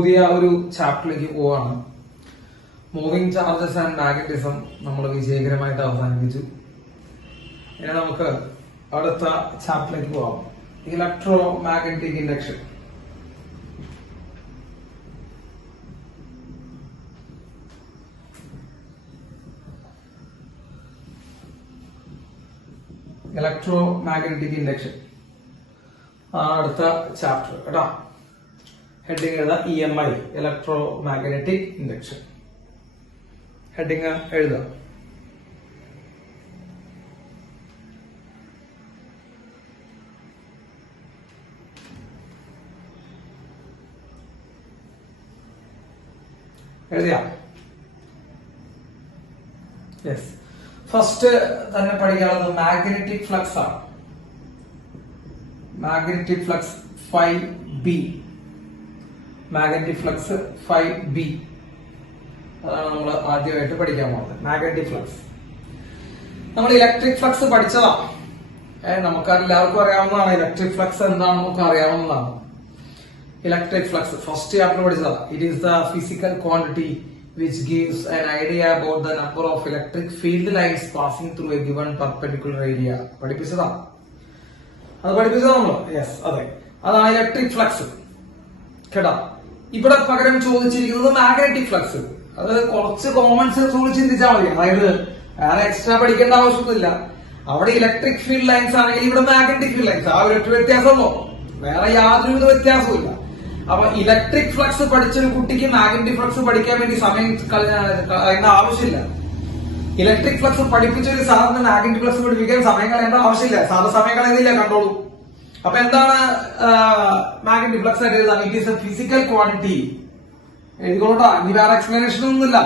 പുതിയ ഒരു ചാപ്റ്ററിലേക്ക് പോവാണ്. മൂവിംഗ് ചാർജസ് ആൻഡ് മാഗ്നറ്റിസം നമ്മൾ വിജയകരമായിട്ട് അവസാനിപ്പിച്ചു. ഇനി നമുക്ക് അടുത്ത ചാപ്റ്ററിലേക്ക് പോവാം. Electromagnetic induction. Electromagnetic induction അടുത്ത ചാപ്റ്റർ കേട്ടോ. ഹെഡിങ് എഴുതാ EMI, electromagnetic induction. Heading എഴുതാം. എഴുതിയാ? യെസ്. ഫസ്റ്റ് തന്നെ പഠിക്കാനുള്ളത് മാഗ്നറ്റിക് ഫ്ലക്സ് ആണ്. Magnetic flux 5B. Magnetic flux 5B അതാണ് നമ്മൾ ആദ്യമായിട്ട് പഠിക്കാൻ പോകുന്നത്. മാഗ്നറ്റിക് ഫ്ലക്സ് നമ്മൾ ഇലക്ട്രിക് ഫ്ലക്സ് പഠിച്ചതാ. നമുക്ക് എല്ലാവർക്കും അറിയാവുന്നതാണ്. ഇലക്ട്രിക് ഫ്ലക്സ് എന്താണെന്ന് നമുക്ക് അറിയാവുന്നതാണ്. ഇലക്ട്രിക് ഫ്ലക്സ് ഫസ്റ്റ് ചാപ്റ്റർ പഠിച്ചതാ. It is the physical quantity which gives an idea about the number of electric field lines passing through a given perpendicular area. പഠിപ്പിച്ചതാ. അത് പഠിപ്പിച്ചതാ നമ്മൾ. യെസ്, അതെ, അതാണ് ഇലക്ട്രിക് ഫ്ലക്സ് കേട്ടാ. ഇവിടെ പകരം ചോദിച്ചിരിക്കുന്നത് മാഗ്നറ്റിക് ഫ്ലക്സ്. അത് കുറച്ച് കോമൺ സെൻസ് കൂടി ചിന്തിച്ചാൽ മതി. അതായത് വേറെ എക്സ്ട്രാ പഠിക്കേണ്ട ആവശ്യമൊന്നുമില്ല. അവിടെ ഇലക്ട്രിക് ഫീൽഡ് ലൈൻസ് ആണെങ്കിൽ ഇവിടെ മാഗ്നറ്റിക് ഫീൽഡ് ലൈൻസ്. ആ ഒരു വ്യത്യാസമല്ലോ, വേറെ യാതൊരുവിധ വ്യത്യാസവും ഇല്ല. അപ്പൊ ഇലക്ട്രിക് ഫ്ലക്സ് പഠിച്ചൊരു കുട്ടിക്ക് മാഗ്നറ്റിക് ഫ്ലക്സ് പഠിക്കാൻ വേണ്ടി സമയം കളയേണ്ട ആവശ്യമില്ല. ഇലക്ട്രിക് ഫ്ലക്സ് പഠിപ്പിച്ചൊരു സാറിന് മാഗ്നറ്റിക് ഫ്ലക്സ് പഠിപ്പിക്കാൻ സമയം കളയേണ്ട ആവശ്യമില്ല. സാറ് സമയം കളയുന്നില്ല, കണ്ടോളൂ. അപ്പൊ എന്താണ് മാഗ്നറ്റിക് ഫ്ലക്സ് ആയിട്ട് എഴുതാം? It is a physical quantity. എഴുതിക്കോട്ടാ, ഇനി വേറെ എക്സ്പ്ലനേഷൻ ഒന്നുമില്ല.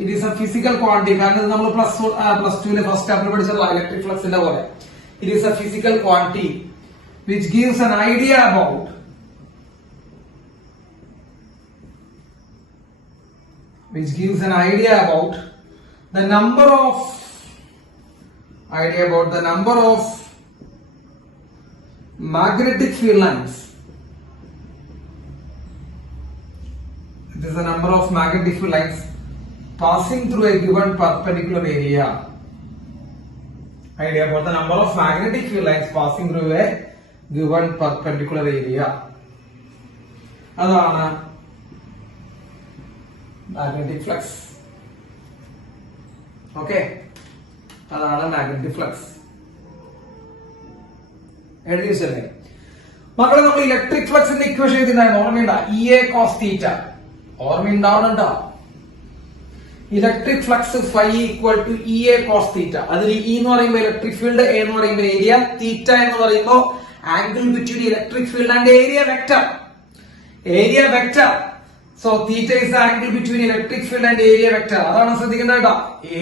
It is a physical quantity. കാരണം നമ്മൾ പ്ലസ് ടുവിലെ ഫസ്റ്റ് ചാപ്റ്റർ പഠിച്ചത് ഇലക്ട്രിക് ഫ്ലക്സിന്റെ പോലെ. It is a physical quantity which gives an idea about the number of magnetic field lines. It is the number of magnetic field lines passing through a given perpendicular area. Idea about the number of magnetic field lines passing through a given perpendicular area. അതാണ് magnetic flux. Okay, അതാണ് magnetic flux. എഴുതി വെച്ചല്ലേ മക്കളെ? നമ്മൾ electric ഫ്ലക്സിന്റെ equation എഴുതിണ്ടായിരുന്നു, ഓർമ്മയുണ്ടാ? EA cos θ. ഓർമ്മയുണ്ടാവണുണ്ടോ? Electric flux φ = EA cos θ. അതിൽ E എന്ന് പറയുമ്പോൾ ഇലക്ട്രിക് ഫീൽഡ്, A എന്ന് പറയുമ്പോൾ ഏരിയ, θ എന്ന് പറയുമ്പോൾ angle between electric field and area vector. Area vector. So theta is the angle between electric field and area vector. അതാണ് ശ്രദ്ധിക്കേണ്ടത് കേട്ടോ.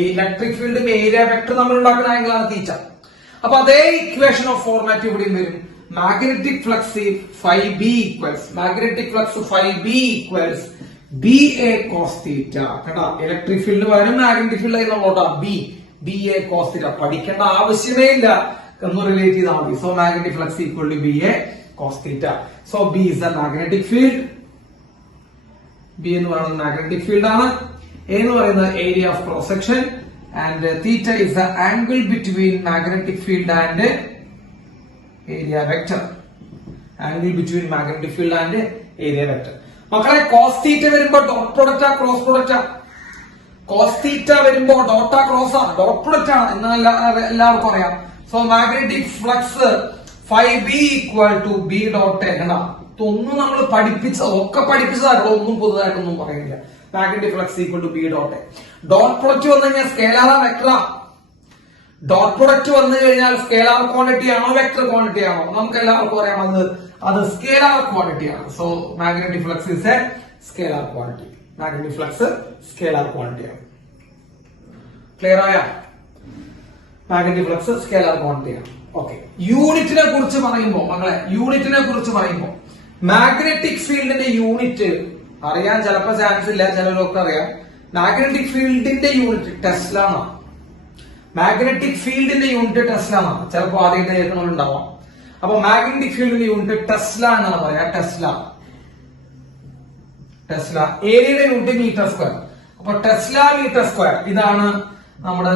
ഇലക്ട്രിക് ഫീൽഡും ഏരിയ വെക്ടർ നമ്മൾ ഉണ്ടാക്കുന്ന ആംഗിൾ ആണ് തീറ്റ. അപ്പൊ അതേ ഇക്വേഷൻ ഓഫ് ഫോർമാറ്റ് ഇവിടെയും വരും. Magnetic flux φB equals BA cos θ. കേട്ടോ, ഇലക്ട്രിക് ഫീൽഡ് പകരം മാഗ്നറ്റിക് ഫീൽഡ് ആയിരുന്നോട്ടാ. BA cos θ. പഠിക്കേണ്ട ആവശ്യമേ ഇല്ല, എന്ന് റിലേറ്റ് ചെയ്താൽ മതി. So magnetic flux equal to BA cos θ. So B is the magnetic field. B എന്ന് പറയുന്നത് മാഗ്നറ്റിക് ഫീൽഡ് ആണ്. A എന്ന് പറയുന്നത് area of cross section. And theta is the angle between magnetic field and area vector. Angle between magnetic field and area vector. മക്കളെ, cos theta വരുമ്പോ dot പ്രൊഡക്റ്റാ cross പ്രൊഡക്റ്റാ? Cos theta വരുമ്പോ ഡോട്ടാ ക്രോസാ? Dot product ആണ് എന്ന് എല്ലാവർക്കും അറിയാം. So magnetic flux φB = B dot A. ഒന്നും നമ്മൾ ഒക്കെ പഠിപ്പിച്ചതായിട്ടുള്ള ഒന്നും പുതുതായിട്ടൊന്നും പറയുന്നില്ല. Magnetic flux equal to B dot A. Dot product വന്നു കഴിഞ്ഞാൽ സ്കേലാറാ വെക്ടറാ? ഡോട്ട് പ്രൊഡക്റ്റ് വന്നു കഴിഞ്ഞാൽ സ്കേലാർ ക്വാണ്ടിറ്റി ആണോ വെക്ടർ ക്വാണ്ടിറ്റി ആണോ? നമുക്ക് എല്ലാവർക്കും അറിയാം അത് സ്കേലാർ ക്വാണ്ടിറ്റി ആണ്. So magnetic flux is a scalar quantity. Magnetic flux scalar quantity ആണ്. ക്ലിയർ ആയ? മാഗ്നറ്റിക് ഫ്ലക്സ് സ്കേലാർ ക്വാണ്ടിറ്റി ആണ്. ഓക്കെ, യൂണിറ്റിനെ കുറിച്ച് പറയുമ്പോ മാഗ്നറ്റിക് ഫീൽഡിന്റെ യൂണിറ്റ് അറിയാൻ ചിലപ്പോ ചാൻസ് ഇല്ല, ചിലരൊക്കെ അറിയാം. മാഗ്നറ്റിക് ഫീൽഡിന്റെ യൂണിറ്റ് ടെസ്ല ആണ്. മാഗ്നറ്റിക് ഫീൽഡിന്റെ യൂണിറ്റ് ടെസ്ല ആണ്. ചിലപ്പോ ആദ്യമായിട്ട് കേൾക്കണമെന്നുണ്ടാവാം. അപ്പൊ മാഗ്നറ്റിക് ഫീൽഡിന്റെ യൂണിറ്റ് ടെസ്ല എന്നാണ് പറയാ. Tesla tesla. ഏരിയയുടെ യൂണിറ്റ് മീറ്റർ സ്ക്വയർ. അപ്പൊ ടെസ്ല മീറ്റർ സ്ക്വയർ ഇതാണ് നമ്മുടെ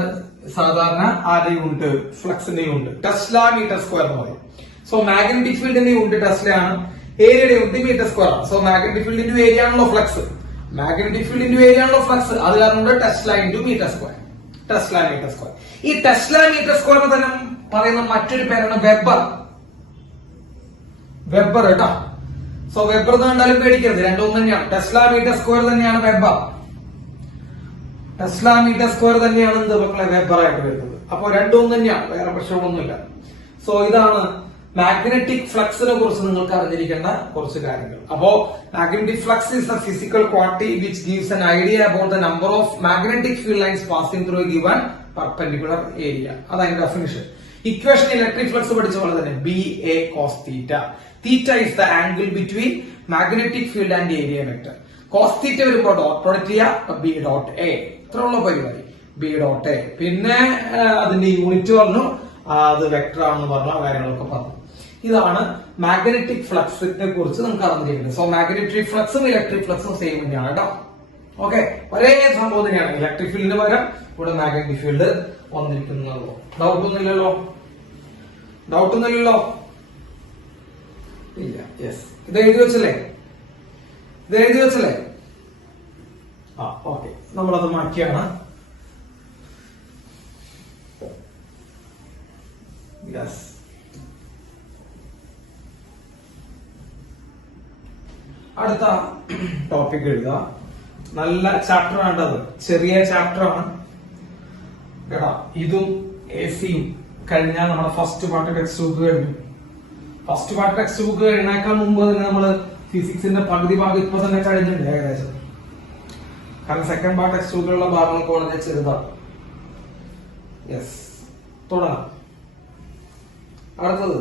സാധാരണ ആരുടെ യൂണിറ്റ്, ഫ്ലക്സിന്റെ യൂണിറ്റ് ടെസ്ല മീറ്റർ സ്ക്വയർ എന്ന് പറയും. സോ മാഗ്നറ്റിക് ഫീൽഡിന്റെ യൂണിറ്റ് ടെസ്ല ആണ്, ഏരിയയുടെ യൂണിറ്റ് മീറ്റർ സ്ക്വയർ ആണ്. So magnetic field into area ആണല്ലോ flux, magnetic field into area ആണല്ലോ ഫ്ലക്സ്, അത് കാരണം tesla into metre square, tesla metre square. ഈ ടെസ്ല മീറ്റർ സ്ക്വയറിന് തന്നെ പറയുന്ന മറ്റൊരു പേരാണ് വെബർ. വെബർ കേട്ടോ. സോ വെബർ എന്ന് കണ്ടാലും പേടിക്കരുത്, രണ്ടും തന്നെയാണ്. ടെസ്ല മീറ്റർ സ്ക്വയർ തന്നെയാണ് വെബർ, ടെസ്ല മീറ്റർ സ്ക്വയർ തന്നെയാണ് എന്ത് മക്കളെ വെബർ ആയിട്ട് വരുന്നത്. അപ്പൊ രണ്ടും തന്നെയാണ്, വേറെ പ്രശ്നമൊന്നുമില്ല. സോ ഇതാണ് മാഗ്നറ്റിക് ഫ്ലക്സിനെ കുറിച്ച് നിങ്ങൾക്ക് അറിഞ്ഞിരിക്കേണ്ട കുറച്ച് കാര്യങ്ങൾ. അപ്പോ magnetic flux is the physical quantity which gives an idea about the number of magnetic field lines passing through a given perpendicular area. അതാണ് ഡെഫിനിഷൻ. ഇക്വേഷൻ ഇലക്ട്രിക് ഫ്ലക്സ് പഠിച്ച പോലെ തന്നെ B A cos theta. Theta is the angle between magnetic field and area vector. Cos theta വരുമ്പോൾ dot product ചെയ്യുക, B dot A. ഇത്രയുള്ള പരിപാടി, B dot A. പിന്നെ അതിന്റെ യൂണിറ്റ് പറഞ്ഞു, അത് വെക്ടർ ആണെന്ന് പറഞ്ഞു, ആ കാര്യങ്ങളൊക്കെ പറഞ്ഞു. ഇതാണ് മാഗ്നറ്റിക് ഫ്ലക്സിനെ കുറിച്ച് നമുക്ക് അറിഞ്ഞിരിക്കുന്നത്. സോ മാഗ്നറ്റിക് ഫ്ലക്സും ഇലക്ട്രിക് ഫ്ലക്സും സെയിം തന്നെയാണ് കേട്ടോ. ഓക്കെ, ഒരേ സംഭവം തന്നെയാണ്. ഇലക്ട്രിക് ഫീൽഡിന് പകരം ഇവിടെ മാഗ്നറ്റിക് ഫീൽഡ് വന്നിരിക്കുന്നതോ. ഡൗട്ടൊന്നുമില്ലല്ലോ, ഡൗട്ടൊന്നുമില്ലല്ലോ, ഇല്ല. യെസ്, ഇത് എഴുതി വെച്ചല്ലേ, ഇത് എഴുതി വെച്ചല്ലേ? ആ ഓക്കെ, നമ്മളത് മാറ്റിയാണ്. യെസ്, അടുത്ത ടോപ്പിക് എഴുതുക. നല്ല ചാപ്റ്റർ ആണ്ടത്, ചെറിയ ചാപ്റ്റർ ആണ് കേട്ടാ. ഇതും എ സിയും കഴിഞ്ഞാൽ നമ്മുടെ ഫസ്റ്റ് പാർട്ട് ടെക്സ്റ്റ് ബുക്ക് കഴിഞ്ഞു. ഫസ്റ്റ് പാർട്ട് ടെക്സ്റ്റ് ബുക്ക് കഴിഞ്ഞേക്കാൾ മുമ്പ് തന്നെ നമ്മള് ഫിസിക്സിന്റെ പകുതി ഭാഗം ഇപ്പൊ തന്നെ കഴിഞ്ഞിട്ടുണ്ട് ഏകദേശം. കാരണം സെക്കൻഡ് പാർട്ട് ടെക്സ്റ്റ് ബുക്കിലുള്ള ഭാഗങ്ങൾക്ക് വളരെ ചെറുതാണ്. യെസ്, തുടങ്ങാം. അടുത്തത്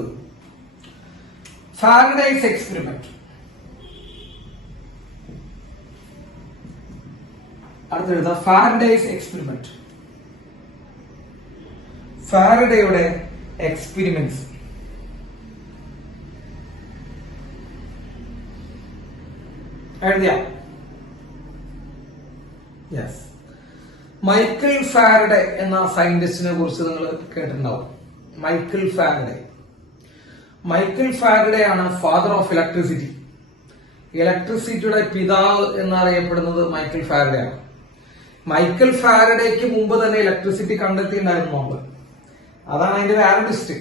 ഫാരഡേസ് എക്സ്പെരിമെന്റ്. അടുത്തെഴുത ഫാരഡേസ് എക്സ്പെരിമെന്റ്. ഫാരഡേയുടെ എക്സ്പെരിമെന്റ്സ്. എഴുതിയ? യെസ്. മൈക്കിൾ ഫാരഡേ എന്ന സയന്റിസ്റ്റിനെ കുറിച്ച് നിങ്ങൾ കേട്ടിട്ടുണ്ടാവും. Michael Faraday. മൈക്കിൾ ഫാരഡേ ആണ് ഫാദർ ഓഫ് ഇലക്ട്രിസിറ്റി. ഇലക്ട്രിസിറ്റിയുടെ പിതാവ് എന്നറിയപ്പെടുന്നത് മൈക്കിൾ ഫാരഡേ ആണ്. മൈക്കിൾ ഫാരഡേക്ക് മുമ്പ് തന്നെ ഇലക്ട്രിസിറ്റി കണ്ടെത്തിയിട്ടുണ്ടായിരുന്നു നമ്മൾ. അതാണ് അതിന്റെ വേറെ ട്വിസ്റ്റ്.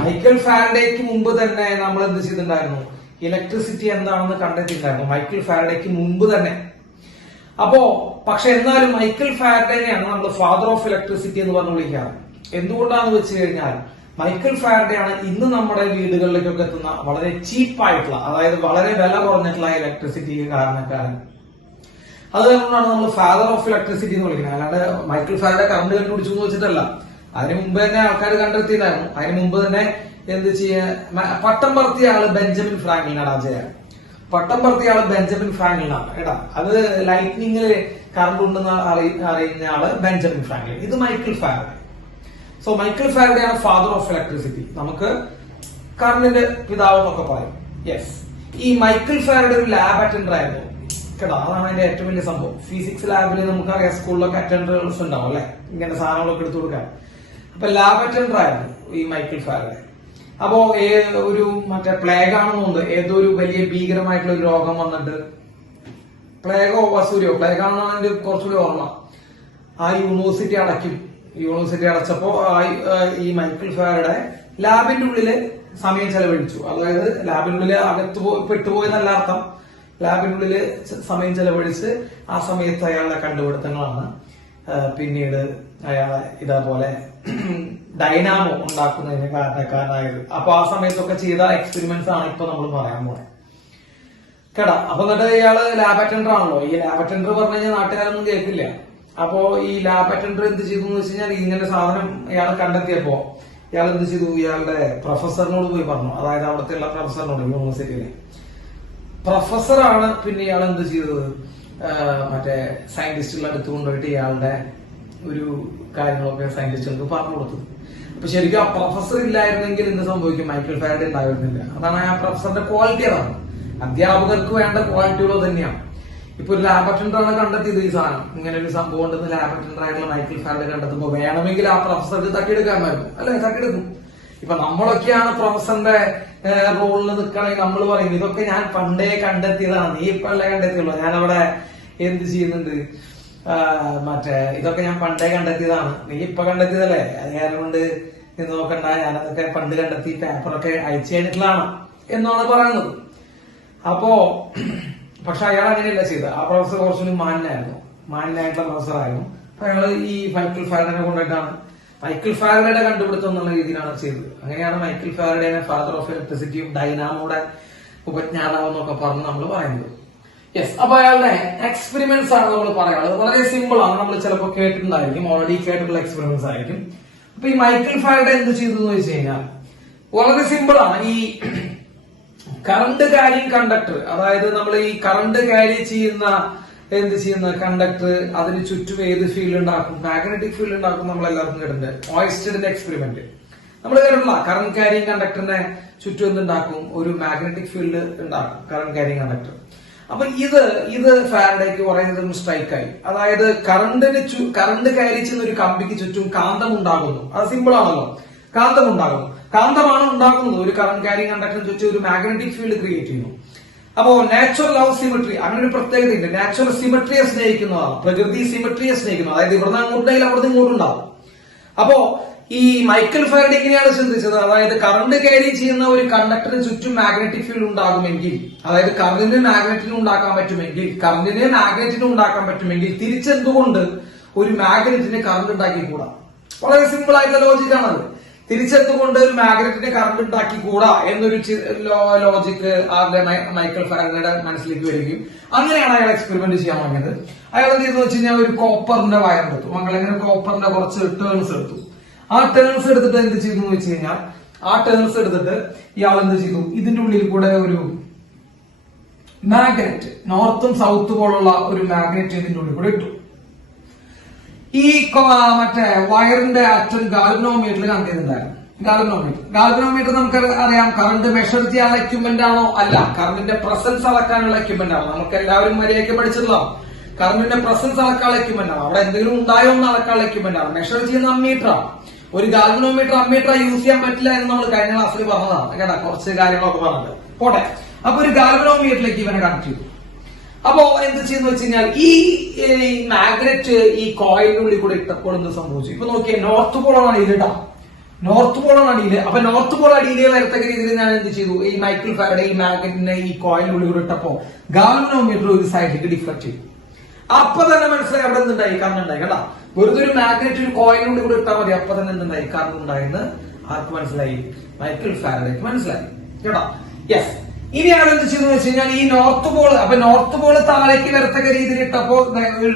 മൈക്കിൾ ഫാരഡേക്ക് മുമ്പ് തന്നെ നമ്മൾ എന്ത് ചെയ്തിട്ടുണ്ടായിരുന്നു, ഇലക്ട്രിസിറ്റി എന്താണെന്ന് കണ്ടെത്തിയിട്ടുണ്ടായിരുന്നു മൈക്കിൾ ഫാരഡേക്ക് മുമ്പ് തന്നെ. അപ്പോ പക്ഷെ എന്നാലും മൈക്കിൾ ഫാരഡേനെയാണ് നമ്മൾ ഫാദർ ഓഫ് ഇലക്ട്രിസിറ്റി എന്ന് പറഞ്ഞു വിളിക്കാറ്. എന്തുകൊണ്ടാണെന്ന് വെച്ച് കഴിഞ്ഞാൽ മൈക്കിൾ ഫാരഡേ ആണ് ഇന്ന് നമ്മുടെ വീടുകളിലേക്കൊക്കെ എത്തുന്ന വളരെ ചീപ്പായിട്ടുള്ള, അതായത് വളരെ വില കുറഞ്ഞിട്ടുള്ള ഇലക്ട്രിസിറ്റിക്ക് കാരണക്കാരൻ. അത് കാരണമാണ് നമ്മൾ ഫാദർ ഓഫ് ഇലക്ട്രിസിറ്റി എന്ന് വിളിക്കുന്നത്. അല്ലാണ്ട് മൈക്കിൾ ഫാരഡേ കറണ്ട് കണ്ടുപിടിച്ചു എന്ന് വെച്ചിട്ടല്ല. അതിന് മുമ്പ് തന്നെ ആൾക്കാർ കണ്ടെത്തിയിട്ടുണ്ടായിരുന്നു. അതിന് മുമ്പ് തന്നെ എന്ത് ചെയ്യാ, പട്ടം പറത്തിയ ആള് ബെഞ്ചമിൻ ഫ്രാങ്ക്ലിനാണ്. അജയ പട്ടം പറത്തിയ ആള് ബെഞ്ചമിൻ ഫ്രാങ്ക്ലിനാണ് കേട്ടാ. അത് ലൈറ്റ്നിങ്ങില് കറണ്ട് ഉണ്ടെന്ന് അറിയുന്ന ആള് ബെഞ്ചമിൻ ഫ്രാങ്ക്ലിൻ. ഇത് Michael Faraday. So Michael Faraday ആണ് ഫാദർ ഓഫ് ഇലക്ട്രിസിറ്റി. നമുക്ക് കറണ്ടിന്റെ പിതാവ് എന്നൊക്കെ പറയും. യെസ്. ഈ മൈക്കിൾ ഫാരഡേ ഒരു ലാബ് അറ്റൻഡർ ആയിരുന്നു കേട്ടോ. അതാണ് അതിന്റെ ഏറ്റവും വലിയ സംഭവം. ഫിസിക്സ് ലാബിൽ നമുക്കറിയാം സ്കൂളിലൊക്കെ അറ്റൻഡേഴ്സ് ഉണ്ടാവും അല്ലെ, ഇങ്ങനെ സാധനങ്ങളൊക്കെ എടുത്തു കൊടുക്കാൻ. അപ്പൊ ലാബ് അറ്റൻഡർ ആയിരുന്നു ഈ മൈക്കിൾ ഫാരഡേ. അപ്പോ ഒരു മറ്റേ പ്ലേഗ് ആണെന്നുണ്ട്, ഏതോ ഒരു വലിയ ഭീകരമായിട്ടുള്ള ഒരു രോഗം വന്നിട്ട്, പ്ലേഗോ വസൂരിയോ, പ്ലേഗ് ആണെന്നാണ് എന്റെ കുറച്ചുകൂടി ഓർമ്മ. ആ യൂണിവേഴ്സിറ്റി അടയ്ക്കും. യൂണിവേഴ്സിറ്റി അടച്ചപ്പോ ഈ മൈക്കിൾ ഫാരഡേ ലാബിന്റെ ഉള്ളില് സമയം ചെലവഴിച്ചു. അതായത് ലാബിന്റെ ഉള്ളില് അകത്ത് പെട്ടുപോയെന്നല്ല അർത്ഥം. ലാബിന്റെ ഉള്ളില് സമയം ചെലവഴിച്ച് ആ സമയത്ത് അയാളുടെ കണ്ടുപിടുത്തങ്ങളാണ് പിന്നീട് അയാളെ ഇതേപോലെ ഡൈനാമോ ഉണ്ടാക്കുന്നതിന് കാരണക്കാരനായത്. അപ്പൊ ആ സമയത്തൊക്കെ ചെയ്ത എക്സ്പെരിമെന്റ്സ് ആണ് ഇപ്പൊ നമ്മൾ പറയാൻ പോണേ കേട്ടാ. അപ്പൊ എന്നിട്ട് ഇയാള് ലാബ് അറ്റൻഡർ ആണല്ലോ. ഈ ലാബ് അറ്റൻഡർ പറഞ്ഞു കഴിഞ്ഞാൽ നാട്ടുകാരൊന്നും കേൾക്കില്ല. അപ്പോ ഈ ലാബ് അറ്റൻഡർ എന്ത് ചെയ്തു എന്ന് വെച്ച് കഴിഞ്ഞാൽ, ഇങ്ങനെ സാധനം ഇയാൾ കണ്ടെത്തിയപ്പോ ഇയാൾ എന്ത് ചെയ്തു, ഇയാളുടെ പ്രൊഫസറിനോട് പോയി പറഞ്ഞു. അതായത് അവിടുത്തെ ഉള്ള പ്രൊഫസറിനോട്, യൂണിവേഴ്സിറ്റിയിലെ പ്രൊഫസറാണ് പിന്നെ ഇയാൾ എന്ത് ചെയ്തത്, മറ്റേ സയന്റിസ്റ്റുകളുടെ അടുത്ത് കൊണ്ടുപോയിട്ട് ഇയാളുടെ ഒരു കാര്യങ്ങളൊക്കെ സയന്റിസ്റ്റുകൾക്ക് പറഞ്ഞു കൊടുത്തത്. അപ്പൊ ശരിക്കും ആ പ്രൊഫസർ ഇല്ലായിരുന്നെങ്കിൽ എന്ത് സംഭവിക്കും, മൈക്കിൾ ഫാരഡേ ഉണ്ടായിരുന്നില്ല. അതാണ് ആ പ്രൊഫസറിന്റെ ക്വാളിറ്റി. അതാണ് അധ്യാപകർക്ക് വേണ്ട ക്വാളിറ്റികളോ തന്നെയാണ്. ഇപ്പൊ ഒരു ലാബ് അറ്റൻഡറാണ് കണ്ടെത്തിയത് ഈ സാധനം, ഇങ്ങനെ ഒരു സംഭവം ഉണ്ടെന്ന് ലാബ് അറ്റൻഡർ ആയിട്ടുള്ള മൈക്കിൾ ഫാരഡെ കണ്ടെത്തുമ്പോ വേണമെങ്കിൽ ആ പ്രൊഫസർക്ക് തട്ടിയെടുക്കാമായിരുന്നു, അല്ലെ? തട്ടിയെടുക്കും. ഇപ്പൊ നമ്മളൊക്കെയാണ് പ്രൊഫസറിന്റെ റോളിൽ നിൽക്കണമെങ്കിൽ നമ്മൾ പറയും ഇതൊക്കെ ഞാൻ പണ്ടേ കണ്ടെത്തിയതാണ്, നീ ഇപ്പൊ അല്ലേ കണ്ടെത്തിയുള്ളൂ, ഞാനവിടെ എന്ത് ചെയ്യുന്നുണ്ട്, ഇതൊക്കെ ഞാൻ പണ്ടേ കണ്ടെത്തിയതാണ്, നീ ഇപ്പൊ കണ്ടെത്തിയതല്ലേ, അത് കാരണം കൊണ്ട് ഇത് നോക്കണ്ട, ഞാനതൊക്കെ പണ്ട് കണ്ടെത്തി പേപ്പറൊക്കെ അയച്ചു കഴിഞ്ഞിട്ടുള്ളതാണ് എന്നാണ് പറയുന്നത്. അപ്പോ പക്ഷെ അയാൾ അങ്ങനെയല്ല ചെയ്തത്. ആ പ്രൊഫസർ കുറച്ചുകൂടി മാന്യനായിട്ടുള്ള പ്രൊഫസറായിരുന്നു. അപ്പൊ അയാള് ഈ മൈക്കിൾ ഫാരഡെ കൊണ്ടിട്ടാണ് മൈക്കിൾ ഫാരഡയുടെ കണ്ടുപിടുത്തം എന്നുള്ള രീതിയിലാണ് ചെയ്തത്. അങ്ങനെയാണ് മൈക്കിൾ ഫാരഡേനെ ഫാദർ ഓഫ് ഇലക്ട്രിസിറ്റിയും ഡൈനാമോയുടെ ഉപജ്ഞാതാവ് എന്നൊക്കെ പറഞ്ഞ് നമ്മൾ പറയുന്നത്. യെസ്, അപ്പൊ അയാളുടെ എക്സ്പെരിമെന്റ്സ് ആണ് നമ്മൾ പറയാനുള്ളത്. വളരെ സിമ്പിൾ ആണ്, നമ്മൾ ചിലപ്പോൾ കേട്ടിട്ടുണ്ടായിരിക്കും, ഓൾറെഡി കേട്ടിട്ടുള്ള എക്സ്പെരിമെന്റ്സ് ആയിരിക്കും. അപ്പൊ ഈ മൈക്കിൾ ഫാരഡെ എന്ത് ചെയ്തു എന്ന് വെച്ച് കഴിഞ്ഞാൽ വളരെ സിമ്പിൾ ആണ്. ഈ കറണ്ട് ക്യാരിങ് കണ്ടക്ടർ, അതായത് നമ്മൾ ഈ കറണ്ട് ക്യാരി ചെയ്യുന്ന കണ്ടക്ടർ അതിന് ചുറ്റും ഏത് ഫീൽഡ് ഉണ്ടാക്കും? മാഗ്നറ്റിക് ഫീൽഡ് ഉണ്ടാക്കും. നമ്മൾ എല്ലാവർക്കും കേട്ടിട്ടുണ്ട് ഓയിസ്റ്റഡിന്റെ എക്സ്പെരിമെന്റ് നമ്മൾ കേട്ടിട്ടുള്ള കറണ്ട് ക്യാരിങ് കണ്ടക്ടറിനെ ചുറ്റും എന്തുണ്ടാക്കും? ഒരു മാഗ്നറ്റിക് ഫീൽഡ് ഉണ്ടാക്കും കറണ്ട് ക്യാരിങ് കണ്ടക്ടർ. അപ്പൊ ഇത് ഫാരഡേക്ക് പറയുന്നത് സ്ട്രൈക്കായി. അതായത് കറണ്ട് ക്യാരി ചെയ്യുന്ന ഒരു കമ്പിക്ക് ചുറ്റും കാന്തം ഉണ്ടാകുന്നു. അത് സിമ്പിൾ ആണല്ലോ, കാന്തം ഉണ്ടാകുന്നു. കാന്തമാണ് ഉണ്ടാക്കുന്നത്. ഒരു കറണ്ട് ക്യാരിങ് കണ്ടക്ടറിന് ചുറ്റും ഒരു മാഗ്നറ്റിക് ഫീൽഡ് ക്രിയേറ്റ് ചെയ്യുന്നു. അപ്പോ നാച്ചുറൽ ലവ് സിമെട്രി, അങ്ങനെ ഒരു പ്രത്യേകതയുണ്ട്. നാച്ചുറൽ സിമെട്രിയെ സ്നേഹിക്കുന്നതാണ്, പ്രകൃതി സിമെട്രിയെ സ്നേഹിക്കുന്നത്. അതായത് ഇവിടുന്ന് അങ്ങോട്ടുണ്ടെങ്കിൽ അവിടുന്ന് ഇങ്ങോട്ടുണ്ടാവും. അപ്പോ ഈ മൈക്കിൾ ഫാരഡെ ഇങ്ങനെയാണ് ചിന്തിച്ചത്, അതായത് കറണ്ട് ക്യാരി ചെയ്യുന്ന ഒരു കണ്ടക്ടറിന് ചുറ്റും മാഗ്നറ്റിക് ഫീൽഡ് ഉണ്ടാകുമെങ്കിൽ, അതായത് കറണ്ടിനെ മാഗ്നറ്റിനും ഉണ്ടാക്കാൻ പറ്റുമെങ്കിൽ തിരിച്ചെന്തുകൊണ്ട് ഒരു മാഗ്നറ്റിന് കറണ്ട് ഉണ്ടാക്കിക്കൂടാ? വളരെ സിമ്പിൾ ആയിട്ടുള്ള ലോജിക്കാണത്. തിരിച്ചെത്തുകൊണ്ട് ഒരു മാഗ്നറ്റിനെ കറണ്ട് ഉണ്ടാക്കിക്കൂടാ എന്നൊരു ലോജിക്ക് മൈക്കിൾ ഫാരഡയുടെ മനസ്സിലേക്ക് വരികയും അങ്ങനെയാണ് അയാൾ എക്സ്പെരിമെന്റ് ചെയ്യാൻ തുടങ്ങിയത്. അയാൾ എന്ത് ചെയ്തെന്ന് വെച്ച് കഴിഞ്ഞാൽ ഒരു കോപ്പറിന്റെ വയർ എടുത്തു. മക്കളെങ്ങനെ കോപ്പറിന്റെ കുറച്ച് ടേൺസ് എടുത്തു. ആ ടേൺസ് എടുത്തിട്ട് എന്ത് ചെയ്തു എന്ന് വെച്ച് കഴിഞ്ഞാൽ ഇയാൾ എന്ത് ചെയ്തു? ഇതിന്റെ ഉള്ളിൽ കൂടെ ഒരു മാഗ്നറ്റ്, നോർത്തും സൗത്ത് പോലുള്ള ഒരു മാഗ്നറ്റ് ഇതിന്റെ ഉള്ളിൽ കൂടെ ഇട്ടു. ഈ വയറിന്റെ അറ്റം ഗാൽവനോമീറ്ററിൽ കണക്ട് ചെയ്തിട്ടുണ്ടായിരുന്നു. ഗാൽവനോമീറ്റർ നമുക്ക് അറിയാം, കറണ്ട് മെഷർ ചെയ്യാനുള്ള എക്യുപ്മെന്റ് ആണോ? അല്ല, കറണ്ടിന്റെ പ്രസൻസ് അളക്കാനുള്ള എക്യുപ്മെന്റ് ആണ്. നമുക്ക് എല്ലാവരും മര്യാദയ്ക്ക് പഠിച്ചിട്ടുള്ളതാണ്. കറണ്ടിന്റെ പ്രസൻസ് അളക്കാനുള്ള എക്യുപ്മെന്റ് ആണ്. അവിടെ എന്തെങ്കിലും ഉണ്ടായോ എന്ന് അളക്കാനുള്ള എക്യുപ്മെന്റ് ആണ്. മെഷർ ചെയ്യുന്ന അമ്മീറ്ററാണ്. ഒരു ഗാൽവനോമീറ്റർ അമ്മീറ്റർ യൂസ് ചെയ്യാൻ പറ്റില്ല എന്ന് നമ്മൾ കഴിഞ്ഞ ക്ലാസ്സിൽ പറഞ്ഞതാണ് കേട്ടാ, കുറച്ച് കാര്യങ്ങളൊക്കെ പറഞ്ഞത് പോട്ടെ. അപ്പൊ ഒരു ഗാൽവനോമീറ്ററിലേക്ക് ഇവനെ കണക്ട് ചെയ്തു. അപ്പോ എന്ത് ചെയ്യുന്ന വെച്ച് കഴിഞ്ഞാൽ ഈ മാഗ്നറ്റ് ഈ കോയിലിനുള്ളിൽ കൂടെ ഇട്ടപ്പോൾ എന്ത് സംഭവിച്ചു? ഇപ്പൊ നോക്കിയേ, നോർത്ത് പോളാണ് അടിയിലിട്ടാ, നോർത്ത് പോളാണ് അടിയിൽ. അപ്പൊ നോർത്ത് പോൾ അടിയിലെ വരത്തക്ക രീതിയിൽ ഞാൻ എന്ത് ചെയ്തു? ഈ മൈക്കിൾ ഫാരഡെ ഈ മാഗ്നറ്റിനെ ഈ കോയിലിനുള്ളിൽ കൂടെ ഇട്ടപ്പോ ഗാൽവനോമീറ്റർ ഒരു സൈഡിലേക്ക് ഡിഫ്ലക്ട് ചെയ്തു. അപ്പൊ തന്നെ മനസ്സിലായി അവിടെ എന്തുണ്ടായി? കറണ്ട് ഉണ്ടായി കേട്ടാ. വെറുതെ ഒരു മാഗ്നറ്റ് ഒരു കോയിലിനുള്ളിൽ കൂടെ ഇട്ടാൽ മതി, അപ്പൊ തന്നെ എന്തുണ്ടായി? കറണ്ട് ഉണ്ടായെന്ന് ആർക്ക് മനസ്സിലായി? മൈക്കിൾ ഫാരഡേക്ക് മനസ്സിലായി കേട്ടോ. യെസ്, ഇനിയാണ് എന്ത് ചെയ്തെന്ന് വെച്ച് കഴിഞ്ഞാൽ ഈ നോർത്ത് പോള് താഴേക്ക് വരത്തക്ക രീതിയിൽ ഇട്ടപ്പോ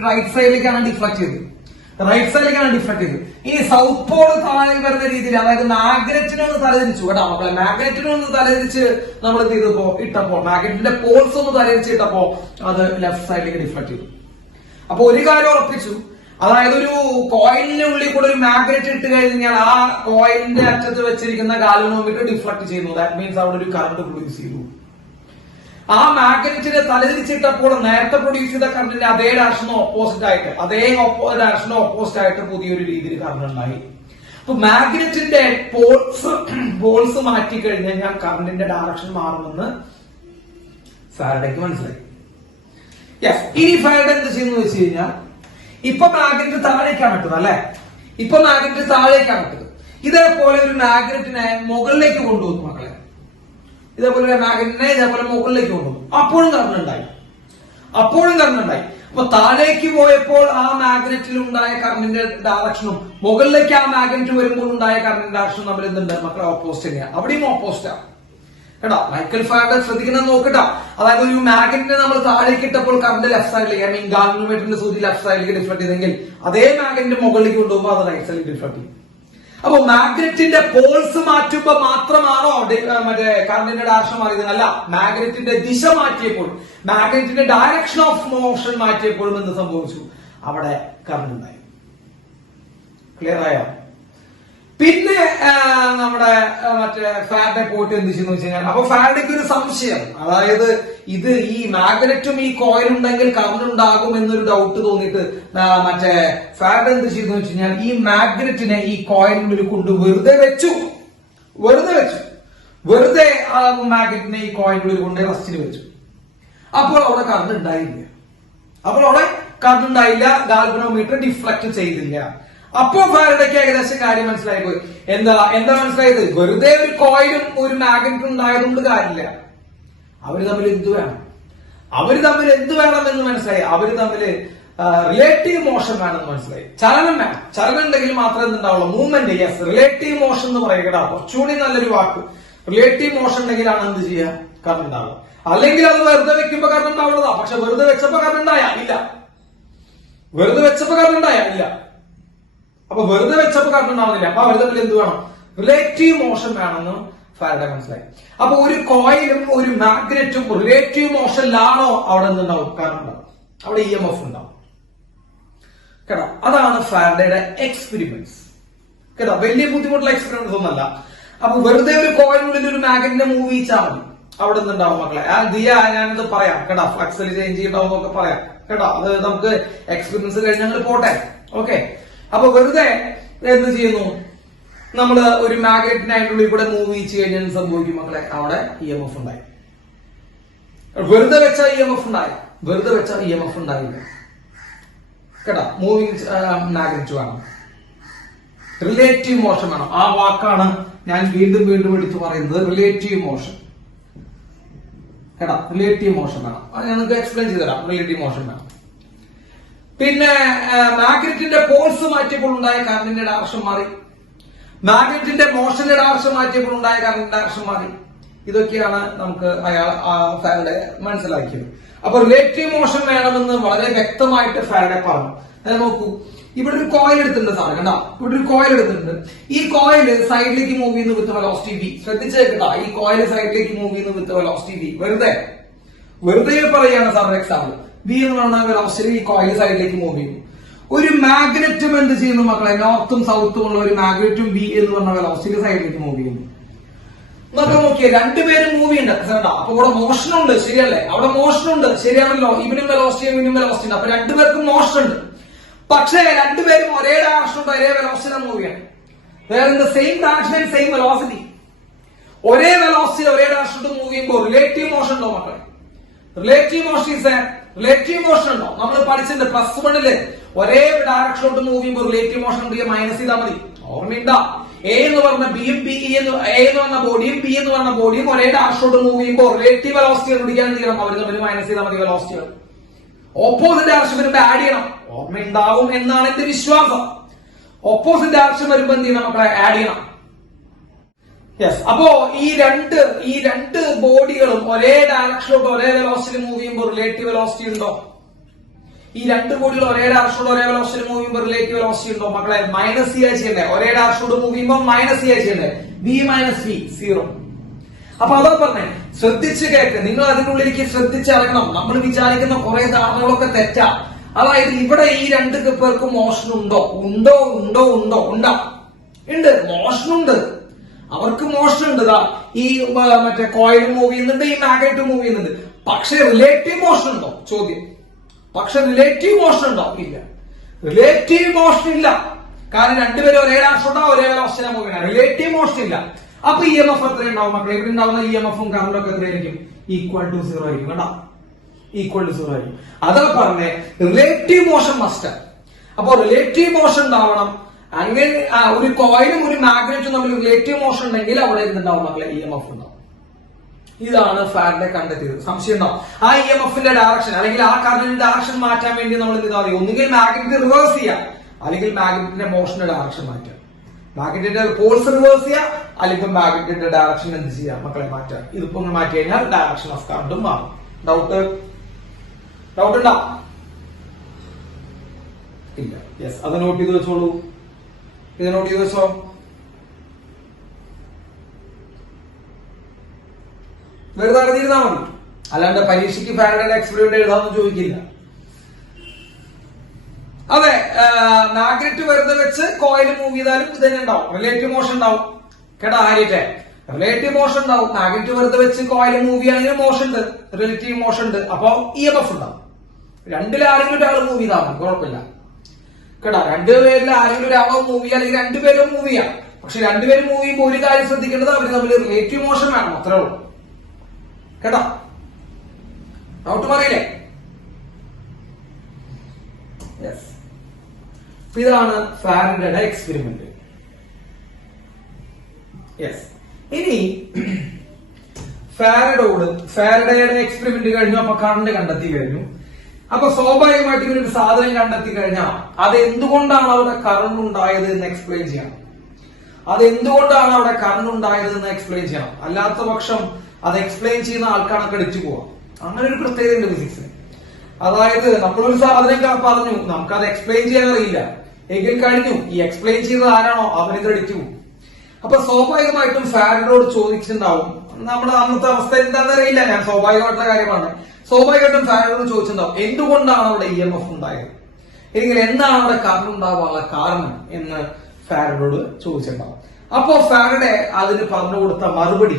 റൈറ്റ് സൈഡിലേക്കാണ് ഡിഫ്ലക്ട് ചെയ്തത്. ഈ സൗത്ത് പോള് താഴെ വരുന്ന രീതിയിൽ, അതായത് മാഗ്നറ്റിനെ ഒന്ന് തലതിരിച്ചു കേട്ടോ മക്കളെ. മാഗ്നറ്റിനെ ഒന്ന് തലതിരിച്ച് നമ്മൾ എന്ത് ചെയ്തപ്പോ ഇട്ടപ്പോ, മാഗ്നറ്റിന്റെ പോൾസ് ഒന്ന് തലതിരിച്ച് ഇട്ടപ്പോ അത് ലെഫ്റ്റ് സൈഡിലേക്ക് ഡിഫ്ലക്ട് ചെയ്തു. അപ്പൊ ഒരു കാര്യം ഉറപ്പിച്ചു, അതായത് ഒരു കോയിലിന്റെ ഉള്ളിൽ കൂടെ ഒരു മാഗ്നറ്റ് ഇട്ട് കഴിഞ്ഞാൽ ആ കോയിലിന്റെ അറ്റത്ത് വെച്ചിരിക്കുന്ന ഗാൽവനോമീറ്റർ ഡിഫ്ലക്ട് ചെയ്യുന്നു. ദാറ്റ് മീൻസ് അവിടെ ഒരു കറണ്ട് പ്രൊഡ്യൂസ് ചെയ്തു. ആ മാഗ്നറ്റിനെ തലതിരിച്ചിട്ടപ്പോൾ നേരത്തെ പ്രൊഡ്യൂസ് ചെയ്ത കറണ്ടിന്റെ അതേ ഡയറക്ഷനോ ഓപ്പോസിറ്റ് ആയിട്ട് പുതിയൊരു രീതിയിൽ കറണ്ട് ഉണ്ടായി. അപ്പൊ മാഗ്നറ്റിന്റെ പോൾസ് മാറ്റി കഴിഞ്ഞാൽ കറണ്ടിന്റെ ഡയറക്ഷൻ മാറുമെന്ന് ഫാരഡേക്ക് മനസ്സിലായി. യെസ്, ഇനി ഫാരഡെ എന്ത് ചെയ്യുന്നു വെച്ച് കഴിഞ്ഞാൽ ഇപ്പൊ മാഗ്നറ്റ് താഴേക്കാണ് ഇട്ടത് അല്ലെ, ഇതേപോലെ ഒരു മാഗ്നറ്റിനെ മുകളിലേക്ക് കൊണ്ടുപോകുന്നു മക്കളെ. ഇതേപോലെ മുകളിലേക്ക് കൊണ്ടുപോകും. അപ്പോഴും കറണ്ട് ഉണ്ടായി. അപ്പൊ താഴേക്ക് പോയപ്പോൾ ആ മാഗ്നറ്റിൽ ഉണ്ടായ കറണ്ടിന്റെ ഡയറക്ഷനും മുകളിലേക്ക് ആ മാഗ്നറ്റ് വരുമ്പോൾ ഉണ്ടായ കറണ്ടിന്റെ ഡയറക്ഷനും തമ്മിൽ എന്തുണ്ട് മക്കളെ? ഓപ്പോസിറ്റ് തന്നെയാണ്. അവിടെയും ഓപ്പോസിറ്റാണ് കേട്ടോ. മൈക്കിൾ ഫാരഡെ ശ്രദ്ധിക്കണം നോക്കട്ടോ. അതായത് ഒരു മാഗ്നറ്റിനെ നമ്മൾ താഴേക്ക് ഇട്ടപ്പോൾ കറണ്ട് ലെഫ്റ്റ് സൈഡിലേക്ക്, ഐ മീൻ ഗാൽവനോമീറ്ററിന്റെ സൂചി ലെഫ്റ്റ് സൈഡിലേക്ക് ഡിഫ്ലക്ട് ചെയ്തെങ്കിൽ അതേ മാഗ്നറ്റ് മുകളിലേക്ക് കൊണ്ടുപോകുമ്പോൾ അത് റൈറ്റ് സൈഡിലേക്ക് ഡിഫ്ലക്ട് ചെയ്യും. അപ്പൊ മാഗ്നറ്റിന്റെ പോൾസ് മാറ്റുമ്പോ മാത്രമാണോ കറണ്ടിന്റെ ഡയറക്ഷൻ മാറിയത്? അല്ല, മാഗ്നറ്റിന്റെ ദിശ മാറ്റിയപ്പോൾ, മാഗ്നറ്റിന്റെ ഡയറക്ഷൻ ഓഫ് മോഷൻ മാറ്റിയപ്പോഴും എന്ത് സംഭവിച്ചു? അവിടെ കറണ്ട് ഉണ്ടായി. ക്ലിയർ ആയോ? പിന്നെ നമ്മുടെ മറ്റേ ഫാരഡെ പോയിട്ട് എന്ത് ചെയ്യുന്നു വെച്ച് കഴിഞ്ഞാൽ, അപ്പൊ ഫാരഡയ്ക്ക് ഒരു സംശയം, അതായത് ഇത് ഈ മാഗ്നറ്റും ഈ കോയിലും ഉണ്ടെങ്കിൽ കറണ്ട് ഉണ്ടാകും എന്നൊരു ഡൗട്ട് തോന്നിയിട്ട് മറ്റേ ഫാരഡെ എന്ത് ചെയ്തു വെച്ച് കഴിഞ്ഞാൽ ഈ മാഗ്നറ്റിനെ ഈ കോയിലിനുള്ളിൽ കൊണ്ട് വെറുതെ ആ മാഗ്നറ്റിനെ ഈ കോയിലിനുള്ളിൽ കൊണ്ട് റെസ്റ്റിൽ വെച്ചു. അപ്പോൾ അവിടെ കറണ്ട് ഉണ്ടായില്ല, ഗാൽവനോമീറ്റർ ഡിഫ്ലക്ട് ചെയ്തില്ല. അപ്പോ ഫാരഡയ്ക്ക് ഏകദേശം കാര്യം മനസ്സിലായി പോയി. എന്താ മനസ്സിലായത്? വെറുതെ ഒരു കോയിലും ഒരു മാഗ്നറ്റും ഉണ്ടായതുകൊണ്ട് കാര്യമില്ല. അവര് തമ്മിൽ എന്ത് വേണം എന്ന് മനസ്സിലായി. അവര് തമ്മില് റിലേറ്റീവ് മോഷൻ വേണമെന്ന് മനസ്സിലായി. ചലനം ഉണ്ടെങ്കിൽ മാത്രമേ എന്തുണ്ടാവുള്ളൂ? മൂവ്മെന്റ്. യെസ്, റിലേറ്റീവ് മോഷൻ എന്ന് പറയുക കുറച്ചുകൂടി നല്ലൊരു വാക്ക്. റിലേറ്റീവ് മോഷൻ ഉണ്ടെങ്കിലാണ് എന്ത് ചെയ്യുക? കറണ്ട് ഉണ്ടാവുക. അല്ലെങ്കിൽ അത് വെറുതെ വെക്കുമ്പോ കറണ്ട് ഉണ്ടാവുന്നതാ. പക്ഷെ വെറുതെ വെച്ചപ്പോ കറണ്ട് ഉണ്ടായാ ഇല്ല. അപ്പൊ വെറുതെ വെച്ചപ്പോ കറണ്ട് ഉണ്ടാവുന്നില്ല. അപ്പൊ അവർ തമ്മിൽ എന്ത് വേണം? റിലേറ്റീവ് മോഷൻ വേണമെന്ന് ഫാരഡെ മനസ്സിലായി. അപ്പൊ ഒരു കോയിലും ഒരു മാഗ്നറ്റും റിലേറ്റീവ് മോഷനിലാണോ അവിടെ എന്തുണ്ടാവും? കറണ്ട് ഉണ്ടാവും, അവിടെ EMF ഉണ്ടാവും. കേട്ടോ, അതാണ് ഫാരഡയുടെ എക്സ്പെരിമെന്റ്സ്. കേട്ടോ, വലിയ ബുദ്ധിമുട്ടുള്ള എക്സ്പെരിമെന്റ്സ് ഒന്നല്ല. അപ്പൊ വെറുതെ ഒരു കോയിലിനുള്ളിൽ ഒരു മാഗ്നറ്റിനെ മൂവ് ചെയ്യിച്ചാൽ മതി, അവിടെ നിന്നുണ്ടാവും മക്കളെ. ഞാനത് പറയാം കേട്ടോ, ഫ്ലക്സിൽ ചേഞ്ച് ചെയ്യണ്ടാവും എന്നൊക്കെ പറയാം കേട്ടോ. അത് നമുക്ക് എക്സ്പീരിയൻസ് കഴിഞ്ഞ് ഞങ്ങൾ പോട്ടെ. ഓക്കെ, അപ്പൊ വെറുതെ എന്ത് ചെയ്യുന്നു? നമ്മള് ഒരു മാഗ്നറ്റിനെ അതിൻ്റെ ഉള്ളിൽ കൂടെ മൂവ് ചെയ്യിച്ചു കഴിഞ്ഞാൽ സംഭവിക്കും മക്കളെ, അവിടെ EMF ഉണ്ടായി. വെറുതെ വെച്ച EMF ഉണ്ടായില്ല കേട്ടോ. മൂവിങ് മാഗ്നറ്റ് വേണം, റിലേറ്റീവ് മോഷൻ വേണം. ആ വാക്കാണ് ഞാൻ വീണ്ടും എടുത്തു പറയുന്നത്, റിലേറ്റീവ് മോഷൻ. കേട്ടോ, റിലേറ്റീവ് മോഷൻ വേണം. ഞാൻ നിങ്ങൾക്ക് എക്സ്പ്ലെയിൻ ചെയ്തുതരാം. റിലേറ്റീവ് മോഷൻ വേണം. പിന്നെ മാഗ്നറ്റിന്റെ പോൾസ് മാറ്റിയപ്പോൾ ഉണ്ടായ കറണ്ടിന്റെ ഡയറക്ഷൻ മാറി. മാഗ്നറ്റിന്റെ മോഷന്റെ ഡയറക്ഷൻ മാറ്റിയപ്പോൾ ഉണ്ടായ കറണ്ടിന്റെ ഡയറക്ഷൻ മാറി. ഇതൊക്കെയാണ് നമുക്ക് ഫാരഡെ മനസ്സിലാക്കിയത്. അപ്പൊ റിലേറ്റീവ് മോഷൻ വേണമെന്ന് വളരെ വ്യക്തമായിട്ട് ഫാരഡെ പറഞ്ഞു. നോക്കൂ, ഇവിടെ ഒരു കോയിൽ എടുത്തിട്ടുണ്ട് സാറ്. കണ്ടാ, ഇവിടെ ഒരു കോയിൽ എടുത്തിട്ടുണ്ട്. ഈ കോയിൽ സൈഡിലേക്ക് മൂവ് ചെയ്യുന്ന വിത്ത് വെലോസിറ്റി v. ശ്രദ്ധിച്ചേക്കട്ടാ, ഈ കോയിൽ സൈഡിലേക്ക് മൂവ് ചെയ്യുന്ന വിത്ത് വെലോസിറ്റി v. വെറുതെ പറയാണ് സാറിന്റെ എക്സാമ്പിൾ. v എന്ന് പറഞ്ഞ വെലോസിറ്റി ഈ കോയിൽ സൈഡിലേക്ക് മൂവ് ചെയ്യുന്നു. ഒരു മാഗ്നറ്റും എന്ത് ചെയ്യുന്നു മക്കളെ? നോർത്തും സൗത്തും ഉള്ള ഒരു മാഗ്നറ്റും v എന്ന് പറഞ്ഞ വെലോസിറ്റി സൈഡിലേക്ക് മൂവ് ചെയ്യുന്നു. നമുക്ക് നോക്കിയേ, രണ്ടുപേരും മൂവ് ചെയ്യുന്നുണ്ട്. അപ്പൊ ഇവിടെ മോഷൻ ഉണ്ട്, ശരിയല്ലേ? അവിടെ മോഷൻ ഉണ്ട്, ശരിയാണല്ലോ. ഇവനും വെലോസിറ്റി ഉണ്ട്. അപ്പൊ രണ്ടുപേർക്കും മോഷൻ ഉണ്ട്. പക്ഷേ രണ്ടുപേരും ഒരേ ഡയറക്ഷൻ ഒരേ വെലോസിറ്റി മൂവ് ചെയ്യണം. Same direction and same velocity. ഒരേ വെലോസിറ്റി ഒരേ ഡയറക്ഷൻ മൂവ് ചെയ്യുമ്പോൾ റിലേറ്റീവ് മോഷൻ ഉണ്ടോ മക്കളെ? റിലേറ്റീവ് മോഷൻ ഉണ്ടോ? നമ്മൾ പഠിച്ചിട്ടുണ്ട് +1 ഒരേ ഡയറക്ഷനിലോട്ട് മൂവ് ചെയ്യുമ്പോൾ റിലേറ്റീവ് മോഷൻ ഉണ്ടെങ്കിൽ മൈനസ് ചെയ്താൽ മതി. ഓർമ്മയുണ്ടാ? എ എന്ന് പറഞ്ഞ ബിയും എ എന്ന് പറഞ്ഞ ബോഡിയും പി എന്ന് പറഞ്ഞ ബോഡിയും ഒരേ ഡയറക്ഷനിലോട്ട് മൂവ് ചെയ്യുമ്പോൾ റിലേറ്റീവ് വെലോസിറ്റി കണ്ടുപിടിക്കാൻ എന്ത് ചെയ്യണം? അവർ തമ്മിൽ മൈനസ് ചെയ്താൽ മതി വെലോസിറ്റികൾ. ഓപ്പോസിറ്റ് ഡയറക്ഷൻ വരുമ്പോ ആഡ് ചെയ്യണം. ഓർമ്മയുണ്ടാവും എന്നാണ് എന്റെ വിശ്വാസം. ഓപ്പോസിറ്റ് ഡയറക്ഷൻ വരുമ്പോ എന്ത് ചെയ്യണം മക്കളെ? ആഡ് ചെയ്യണം. യെസ്. അപ്പോ ഈ രണ്ട് ബോഡികളും ഒരേ ഡയറക്ഷനിലോട്ട് ഒരേ വെലോസിറ്റി മൂവ് ചെയ്യുമ്പോൾ റിലേറ്റീവ് വെലോസിറ്റി ഉണ്ടോ? ഈ രണ്ട് ബോഡികൾ ഒരേ ഡയറക്ഷനിലോട്ട് ഒരേ വെലോസിറ്റി മൂവ് ചെയ്യുമ്പോൾ റിലേറ്റീവ് വെലോസിറ്റി ഉണ്ടോ മക്കളെ? മൈനസ് ചെയ്യണ്ടേ? ഒരേ ഡയറക്ഷനിലോട്ട് മൂവ് ചെയ്യുമ്പോൾ മൈനസ് ചെയ്യണ്ടേ? v - v 0. അപ്പൊ അതാ പറഞ്ഞേ, ശ്രദ്ധിച്ച് കേൾക്ക്. നിങ്ങൾ അതിനുള്ളിലേക്ക് ശ്രദ്ധിച്ചിറങ്ങണം. നമ്മൾ വിചാരിക്കുന്ന കുറെ ധാരണകളൊക്കെ തെറ്റാ. അതായത് ഇവിടെ ഈ രണ്ട് പേർക്കും മോഷൻ ഉണ്ടോ? ഉണ്ട്. മോഷനുണ്ട്. അവർക്ക് മോഷൻ ഉണ്ട്. ഈ മറ്റേ കോയിൽ മൂവ് ചെയ്യുന്നുണ്ട്, ഈ മാഗ്നറ്റ് മൂവ് ചെയ്യുന്നുണ്ട്. പക്ഷെ റിലേറ്റീവ് മോഷൻ ഉണ്ടോ? ചോദ്യം. റിലേറ്റീവ് മോഷൻ ഉണ്ടോ? ഇല്ല. റിലേറ്റീവ് മോഷൻ ഇല്ല. കാരണം രണ്ടുപേരും ഒരേ ഡയറക്ഷൻ ഒരേ വെലോസിറ്റി മൂവ് ചെയ്യണം. റിലേറ്റീവ് മോഷൻ ഇല്ല. അപ്പൊ EMF എത്ര ഉണ്ടാവും മക്കളെ? ഇവിടെ ഉണ്ടാവുന്ന EMF-ഉം കറണ്ടും ഒക്കെ എത്രയായിരിക്കും? =0 ആയിരിക്കും. കേട്ടോ, =0 ആയിരിക്കും. അതാ പറഞ്ഞേ, റിലേറ്റീവ് മോഷൻ മസ്റ്റ്. അപ്പൊ റിലേറ്റീവ് മോഷൻ ഉണ്ടാവണം. അങ്ങനെ ഒരു കോയിലും ഒരു മാഗ്നറ്റും തമ്മിൽ റിലേറ്റീവ് മോഷൻ ഉണ്ടെങ്കിൽ അവിടെ എന്തുണ്ടാവും മക്കളെ? EMF ഉണ്ടാവും. ഇതാണ് ഫാരഡെ കണ്ടെത്തിയത്. സംശയം ഉണ്ടാവും. ആ EMF-ന്റെ ഡയറക്ഷൻ അല്ലെങ്കിൽ ആ കറന്റിന്റെ ഡയറക്ഷൻ മാറ്റാൻ വേണ്ടി നമ്മൾ എന്ത് ചെയ്താൽ മതി? ഒന്നുകിൽ മാഗ്നറ്റ് റിവേഴ്സ് ചെയ്യാം, അല്ലെങ്കിൽ മാഗ്നറ്റിന്റെ മോഷന്റെ ഡയറക്ഷൻ മാറ്റാം. മാഗ്നറ്റിന്റെ പോൾസ് റിവേഴ്സ് ചെയ്യാം, അല്ലെങ്കിൽ മാഗ്നറ്റിന്റെ ഡയറക്ഷൻ എന്ത് ചെയ്യാം മക്കളെ? മാറ്റാം. ഇതിപ്പോ മാറ്റി കഴിഞ്ഞാൽ ഡയറക്ഷൻ ഓഫ് കറണ്ടും മാറും. ഡൗട്ട് ഉണ്ടോ? ഇല്ല. യെസ്, അത് നോട്ട് ചെയ്ത് വെച്ചോളൂ. ഇത് നോട്ട് ചെയ്ത് വെച്ചോ. വെറുതെ അറിഞ്ഞിരുന്നാ മതി. അല്ലാണ്ട് പരീക്ഷയ്ക്ക് ഫാരഡയുടെ എക്സ്പെരിമെന്റ് എഴുതാമെന്ന് ചോദിക്കില്ല. അതെ, മാഗ്നറ്റ് വെറുതെ വെച്ച് കോയിൽ മൂവ് ചെയ്താലും ഇത് തന്നെ ഉണ്ടാവും, റിലേറ്റീവ് മോഷൻ ഉണ്ടാവും. കേട്ടാ ആര്യട്ടെ, റിലേറ്റീവ് മോഷൻ ഉണ്ടാവും. മാഗ്നറ്റ് വെറുതെ വെച്ച് കോയിൽ മൂവ് ചെയ്യുകയാണെങ്കിൽ മോഷൻ ഉണ്ട്, റിലേറ്റീവ് മോഷൻ ഉണ്ട്. അപ്പൊ EMF ഉണ്ടാവും. രണ്ടിലാരെങ്കിലും ഒരാൾ മൂവ് ചെയ്താൽ മതി, കുഴപ്പമില്ല. കേട്ടാ, രണ്ടുപേരിൽ ആരെങ്കിലും ഒരാളോ മൂവ് ചെയ്യാം, അല്ലെങ്കിൽ രണ്ടുപേരും മൂവ് ചെയ്യാം. പക്ഷെ രണ്ടുപേരും മൂവ് ചെയ്യുമ്പോൾ ഒരു കാര്യം ശ്രദ്ധിക്കേണ്ടത് അവർ തമ്മിൽ റിലേറ്റീവ് മോഷൻ വേണം, അത്രേ ഉള്ളൂ. കേട്ടാ, ഡൗട്ട് മാറിയില്ലേ? യെസ്. ഇതാണ് ഫാരഡയുടെ എക്സ്പെരിമെന്റ്. യെസ്. ഇനി ഫാരഡയുടെ എക്സ്പെരിമെന്റ് കഴിഞ്ഞു. അപ്പൊ കറണ്ട് കണ്ടെത്തി കഴിഞ്ഞു. അപ്പൊ സ്വാഭാവികമായിട്ട് ഇങ്ങനെ ഒരു സാധനം കണ്ടെത്തി കഴിഞ്ഞാൽ അത് എന്തുകൊണ്ടാണ് അവിടെ കറണ്ട് ഉണ്ടായത് എന്ന് എക്സ്പ്ലെയിൻ ചെയ്യണം. അത് എന്തുകൊണ്ടാണ് അവിടെ കറണ്ട് ഉണ്ടായത് എന്ന് എക്സ്പ്ലെയിൻ ചെയ്യണം. അല്ലാത്ത പക്ഷം അത് എക്സ്പ്ലെയിൻ ചെയ്യുന്ന ആൾക്കാണൊക്കെ അടിച്ചു പോവാം. അങ്ങനെ ഒരു പ്രത്യേകതയുണ്ട് ഫിസിക്സിന്. അതായത് നമ്മളൊരു സാധനം പറഞ്ഞു, നമുക്കത് എക്സ്പ്ലെയിൻ ചെയ്യാൻ അറിയില്ല എങ്കിൽ കഴിഞ്ഞു, ഈ എക്സ്പ്ലെയിൻ ചെയ്തത് ആരാണോ അവനിത് അടിച്ചു പോകും. അപ്പൊ സ്വാഭാവികമായിട്ടും ഫാരഡോട് ചോദിച്ചിട്ടുണ്ടാവും, നമ്മുടെ അന്നത്തെ അവസ്ഥ എന്താണെന്ന് അറിയില്ല, ഞാൻ സ്വാഭാവികമായിട്ടുള്ള കാര്യമാണ്. സ്വാഭാവികമായിട്ടും ഫാരഡോട് ചോദിച്ചിട്ടുണ്ടാവും എന്തുകൊണ്ടാണ് അവിടെ EMF ഉണ്ടായത്, അല്ലെങ്കിൽ എന്താണ് അവിടെ കറണ്ട് ഉണ്ടാവാനുള്ള കാരണം എന്ന് ഫാരഡോട് ചോദിച്ചിട്ടുണ്ടാവും. അപ്പോ ഫാരഡെ അതിന് പറഞ്ഞു കൊടുത്ത മറുപടി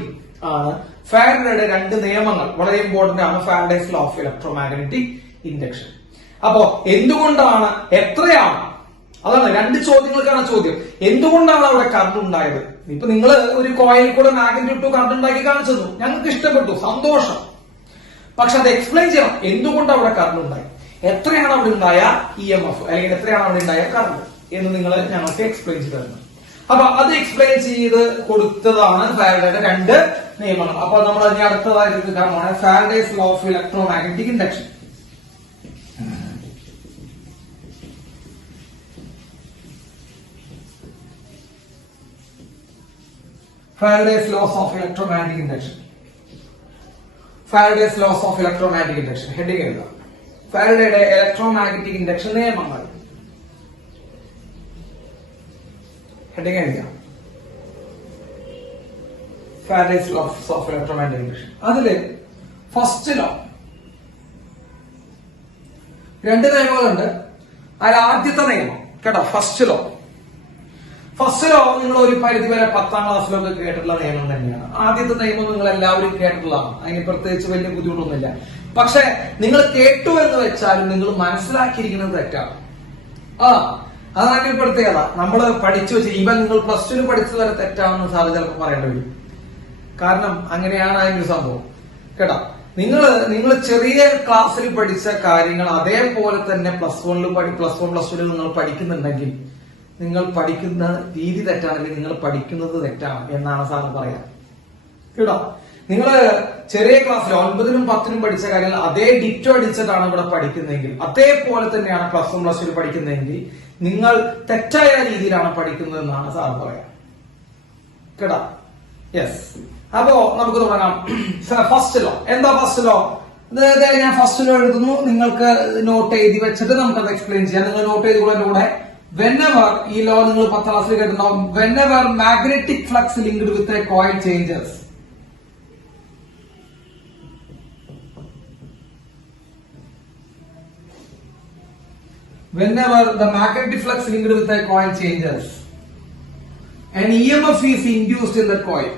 ആണ് ഫാരഡയുടെ രണ്ട് നിയമങ്ങൾ. വളരെ ഇമ്പോർട്ടന്റ് ആണ്, Faraday's law of electromagnetic induction. അപ്പോ എന്തുകൊണ്ടാണ്, എത്രയാണ്, അതാണ് രണ്ട് ചോദ്യങ്ങൾക്കാണ് ചോദ്യം. എന്തുകൊണ്ടാണ് അവിടെ കറണ്ട് ഉണ്ടായത്? ഇപ്പൊ നിങ്ങൾ ഒരു കോയിൽ കൂടെ മാഗ്നറ്റ് ഇട്ടു കറണ്ട് ഉണ്ടാക്കി കാണിച്ചു തന്നു, ഞങ്ങൾക്ക് ഇഷ്ടപ്പെട്ടു, സന്തോഷം. പക്ഷെ അത് എക്സ്പ്ലെയിൻ ചെയ്യണം, എന്തുകൊണ്ട് അവിടെ കറണ്ട് ഉണ്ടായി, എത്രയാണ് അവിടെ ഉണ്ടായ EMF, അല്ലെങ്കിൽ എത്രയാണ് അവിടെ ഉണ്ടായ കറണ്ട് എന്ന് നിങ്ങൾ ഞങ്ങൾക്ക് എക്സ്പ്ലെയിൻ ചെയ്ത് തരണം. അപ്പൊ അത് എക്സ്പ്ലെയിൻ ചെയ്ത് കൊടുത്തതാണ് ഫാരഡയുടെ രണ്ട് നിയമങ്ങൾ. അപ്പൊ നമ്മൾ അതിന് അടുത്തതായിട്ട് കാണുവാണ് Faraday's law of electromagnetic induction. Faraday's laws of electromagnetic induction. Faraday's laws of electromagnetic induction. Heading എഴുതുക. ഫാരഡയുടെ ഇലക്ട്രോമാഗ്നറ്റിക് ഇൻഡക്ഷൻ നിയമങ്ങൾ. ഹെഡിങ് എഴുതുക. Faraday's laws of electromagnetic induction. അതില് ഫസ്റ്റ് ലോ, രണ്ട് നിയമങ്ങളുണ്ട്. അതിൽ ആദ്യത്തെ നിയമം കേട്ടോ, ഫസ്റ്റ് ലോ. ഫസ്റ്റ് ലോ നിങ്ങൾ ഒരു പരിധി വരെ 10ാം ക്ലാസ്സിലൊക്കെ കേട്ടിട്ടുള്ള നിയമം തന്നെയാണ്. ആദ്യത്തെ നിയമം നിങ്ങൾ എല്ലാവരും കേട്ടിട്ടുള്ളതാണ്, അതിന് പ്രത്യേകിച്ച് വലിയ ബുദ്ധിമുട്ടൊന്നുമില്ല. പക്ഷെ നിങ്ങൾ കേട്ടു എന്ന് വെച്ചാലും നിങ്ങൾ മനസ്സിലാക്കിയിരിക്കുന്നത് തെറ്റാണ്. അതാണ് അതിന്റെ പ്രത്യേകത. നമ്മൾ പഠിച്ചു വെച്ച് ഇവൻ നിങ്ങൾ +2 പഠിച്ചത് വരെ തെറ്റാണെന്ന് സാറ് ചിലപ്പോൾ പറയേണ്ടി വരും. കാരണം അങ്ങനെയാണ് അതിന്റെ ഒരു സംഭവം കേട്ടോ. നിങ്ങൾ ചെറിയ ക്ലാസ്സിൽ പഠിച്ച കാര്യങ്ങൾ അതേപോലെ തന്നെ +1 നിങ്ങൾ പഠിക്കുന്നുണ്ടെങ്കിൽ നിങ്ങൾ പഠിക്കുന്ന രീതി തെറ്റാണെങ്കിൽ നിങ്ങൾ പഠിക്കുന്നത് തെറ്റാണ് എന്നാണ് സാറ് പറയാം കേട്ടോ. നിങ്ങൾ ചെറിയ ക്ലാസ്സിൽ 9നും 10നും പഠിച്ച കാര്യങ്ങൾ അതേ ഡിറ്റോ അടിച്ചിട്ടാണ് ഇവിടെ പഠിക്കുന്നതെങ്കിൽ, അതേപോലെ തന്നെയാണ് +1 പഠിക്കുന്നതെങ്കിൽ നിങ്ങൾ തെറ്റായ രീതിയിലാണ് പഠിക്കുന്നത് എന്നാണ് സാർ പറയാം കേട്ടോ. യെസ്. അപ്പോ നമുക്ക് തുടങ്ങാം. ഫസ്റ്റ് ലോ എന്താ? ഫസ്റ്റ് ലോ ഞാൻ ഫസ്റ്റ് ലോ എഴുതുന്നു, നിങ്ങൾക്ക് നോട്ട് എഴുതി വെച്ചിട്ട് നമുക്കത് എക്സ്പ്ലെയിൻ ചെയ്യാം. നിങ്ങൾ നോട്ട് ചെയ്തുകൊള്ളൂ എന്റെ കൂടെ. Whenever, ഈ ലോ നിങ്ങൾ 10ാം ക്ലാസ്സിൽ കേട്ടിട്ടുണ്ടാവും. Whenever magnetic flux linked with a coil changes, whenever the magnetic flux linked with a coil changes, an EMF is induced in that coil.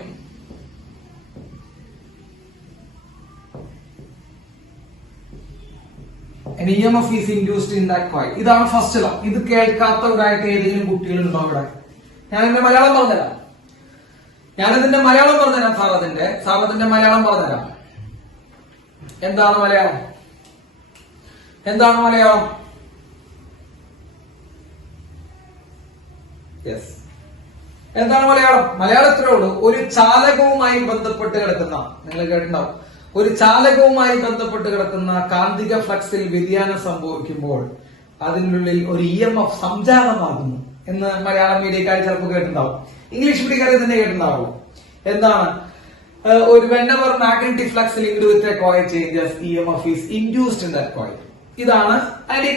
An EMF is induced in that coil. ഇതാണ് first law. ഇത് കേൾക്കാത്തവരായിട്ട് ഏതെങ്കിലും കുട്ടികളുണ്ടോ ഇവിടെ? ഞാനിതിന്റെ മലയാളം പറഞ്ഞുതരാം. സാറതിന്റെ മലയാളം പറഞ്ഞുതരാം. എന്താണ് Malayalam? Yes. എന്താണ് മലയാളം? മലയാളത്തിലോട് ഒരു ചാലകവുമായി ബന്ധപ്പെട്ട് കിടക്കുന്ന, നിങ്ങൾ കേട്ടിട്ടുണ്ടാവും, ഒരു ചാലകവുമായി ബന്ധപ്പെട്ട് കിടക്കുന്ന കാന്തിക ഫ്ലക്സിൽ വ്യതിയാനം സംഭവിക്കുമ്പോൾ അതിനുള്ളിൽ ഒരു EMF സംജാതമാകുന്നു എന്ന് മലയാളം മീഡിയക്കാർ ചിലപ്പോൾ കേട്ടിട്ടുണ്ടാവും. ഇംഗ്ലീഷ് മീഡിയക്കാരെ തന്നെ കേട്ടിട്ടുണ്ടാവുള്ളൂ. എന്താണ്? ഒരു whenever magnetic flux linked with a coil changes, EMF is induced in that coil. ഇതാണ് അതിന്റെ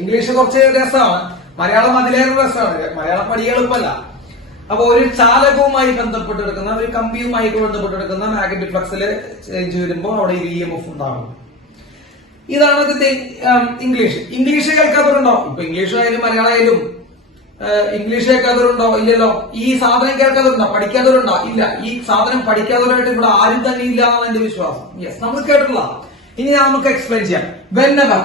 ഇംഗ്ലീഷ് കുറച്ച് രസമാണ്, മലയാളം അതിലേറെ രസമാണ്. മലയാളം പഠിക്കാൻ എളുപ്പമല്ല. അപ്പൊ ഒരു ചാലകവുമായി ബന്ധപ്പെട്ട് കിടക്കുന്ന, ഒരു കമ്പിയുമായി ബന്ധപ്പെട്ട് കിടക്കുന്ന മാഗ്നറ്റിക് ഫ്ലക്സിൽ ചേഞ്ച് വരുമ്പോൾ അവിടെ EMF ഉണ്ടാകും. ഇതാണ് ഇതിന്റെ ഇംഗ്ലീഷ് കേൾക്കാത്തവരുണ്ടോ? ഇപ്പൊ ഇംഗ്ലീഷ് ആയാലും മലയാളം ആയാലും ഇംഗ്ലീഷ് കേൾക്കാത്തവരുണ്ടോ? ഇല്ലല്ലോ. ഈ സാധനം കേൾക്കാത്തവരുണ്ടോ? പഠിക്കാത്തവരുണ്ടോ? ഇല്ല. ഈ സാധനം പഠിക്കാത്തവരായിട്ട് ഇവിടെ ആരും തന്നെ ഇല്ല എന്നാണ് എന്റെ വിശ്വാസം. യെസ്, നമ്മൾ കേട്ടിട്ടുള്ള. ഇനി നമുക്ക് എക്സ്പ്ലെയിൻ ചെയ്യാം. വെന്നെവർ,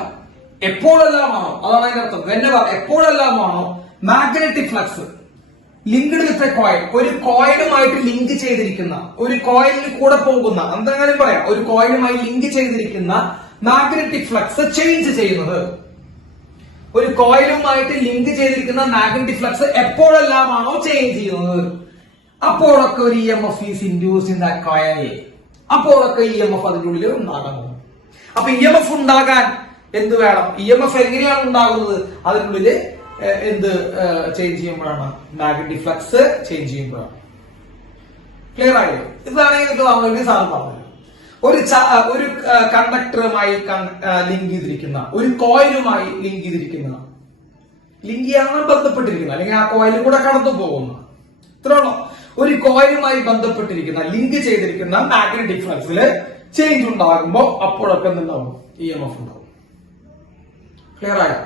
എപ്പോഴെല്ലാമാണോ, അതാണ് അതിന്റെ അർത്ഥം. വെന്നെവർ, എപ്പോഴെല്ലാമാണോ magnetic flux linked with a coil, ഒരു കോയിലുമായിട്ട് ലിങ്ക് ചെയ്തിരിക്കുന്ന, ഒരു കോയിലിന് കൂടെ പോകുന്ന, എന്തെങ്കിലും പറയാം, ഒരു കോയിലുമായി ലിങ്ക് ചെയ്തിരിക്കുന്ന മാഗ്നറ്റിക് ഫ്ലക്സ് ചേഞ്ച് ചെയ്യുന്നത്, ഒരു കോയിലുമായിട്ട് ലിങ്ക് ചെയ്തിരിക്കുന്ന മാഗ്നറ്റിക് ഫ്ലക്സ് എപ്പോഴെല്ലാമാണോ ചേഞ്ച് ചെയ്യുന്നത്, അപ്പോഴൊക്കെ ഒരു EMF is induced in that coil. അപ്പോഴൊക്കെ EMF അതിന്റെ ഉള്ളിൽ ഉണ്ടാകുന്നു. അപ്പൊ EMF ഉണ്ടാകാൻ എന്ത് വേണം? EMF എങ്ങനെയാണ് ഉണ്ടാകുന്നത്? അതിനുള്ളിൽ എന്ത് ചേഞ്ച് ചെയ്യുമ്പോഴാണ്? മാഗ്നറ്റിക് ഫ്ലക്സ് ചേഞ്ച് ചെയ്യുമ്പോഴാണ്. ക്ലിയർ ആയോ? ഇതാണെങ്കിൽ നമ്മളൊരു സാധനം പറഞ്ഞത്, ഒരു കണ്ടക്ടറുമായി ലിങ്ക് ചെയ്തിരിക്കുന്ന, ഒരു കോയിലുമായി ലിങ്ക് ചെയ്തിരിക്കുന്ന, ലിങ്ക് ചെയ്യാൻ ബന്ധപ്പെട്ടിരിക്കുന്ന, അല്ലെങ്കിൽ ആ കോയിലും കൂടെ കടന്നു പോകുന്ന, ഇത്രയാണോ? ഒരു കോയിലുമായി ബന്ധപ്പെട്ടിരിക്കുന്ന, ലിങ്ക് ചെയ്തിരിക്കുന്ന മാഗ്നറ്റിക് ഫ്ലക്സിൽ ചേഞ്ച് ഉണ്ടാകുമ്പോ അപ്പോഴൊക്കെ എന്തുണ്ടാവും? EMF ഉണ്ടാവും. ക്ലിയർ ആയോ?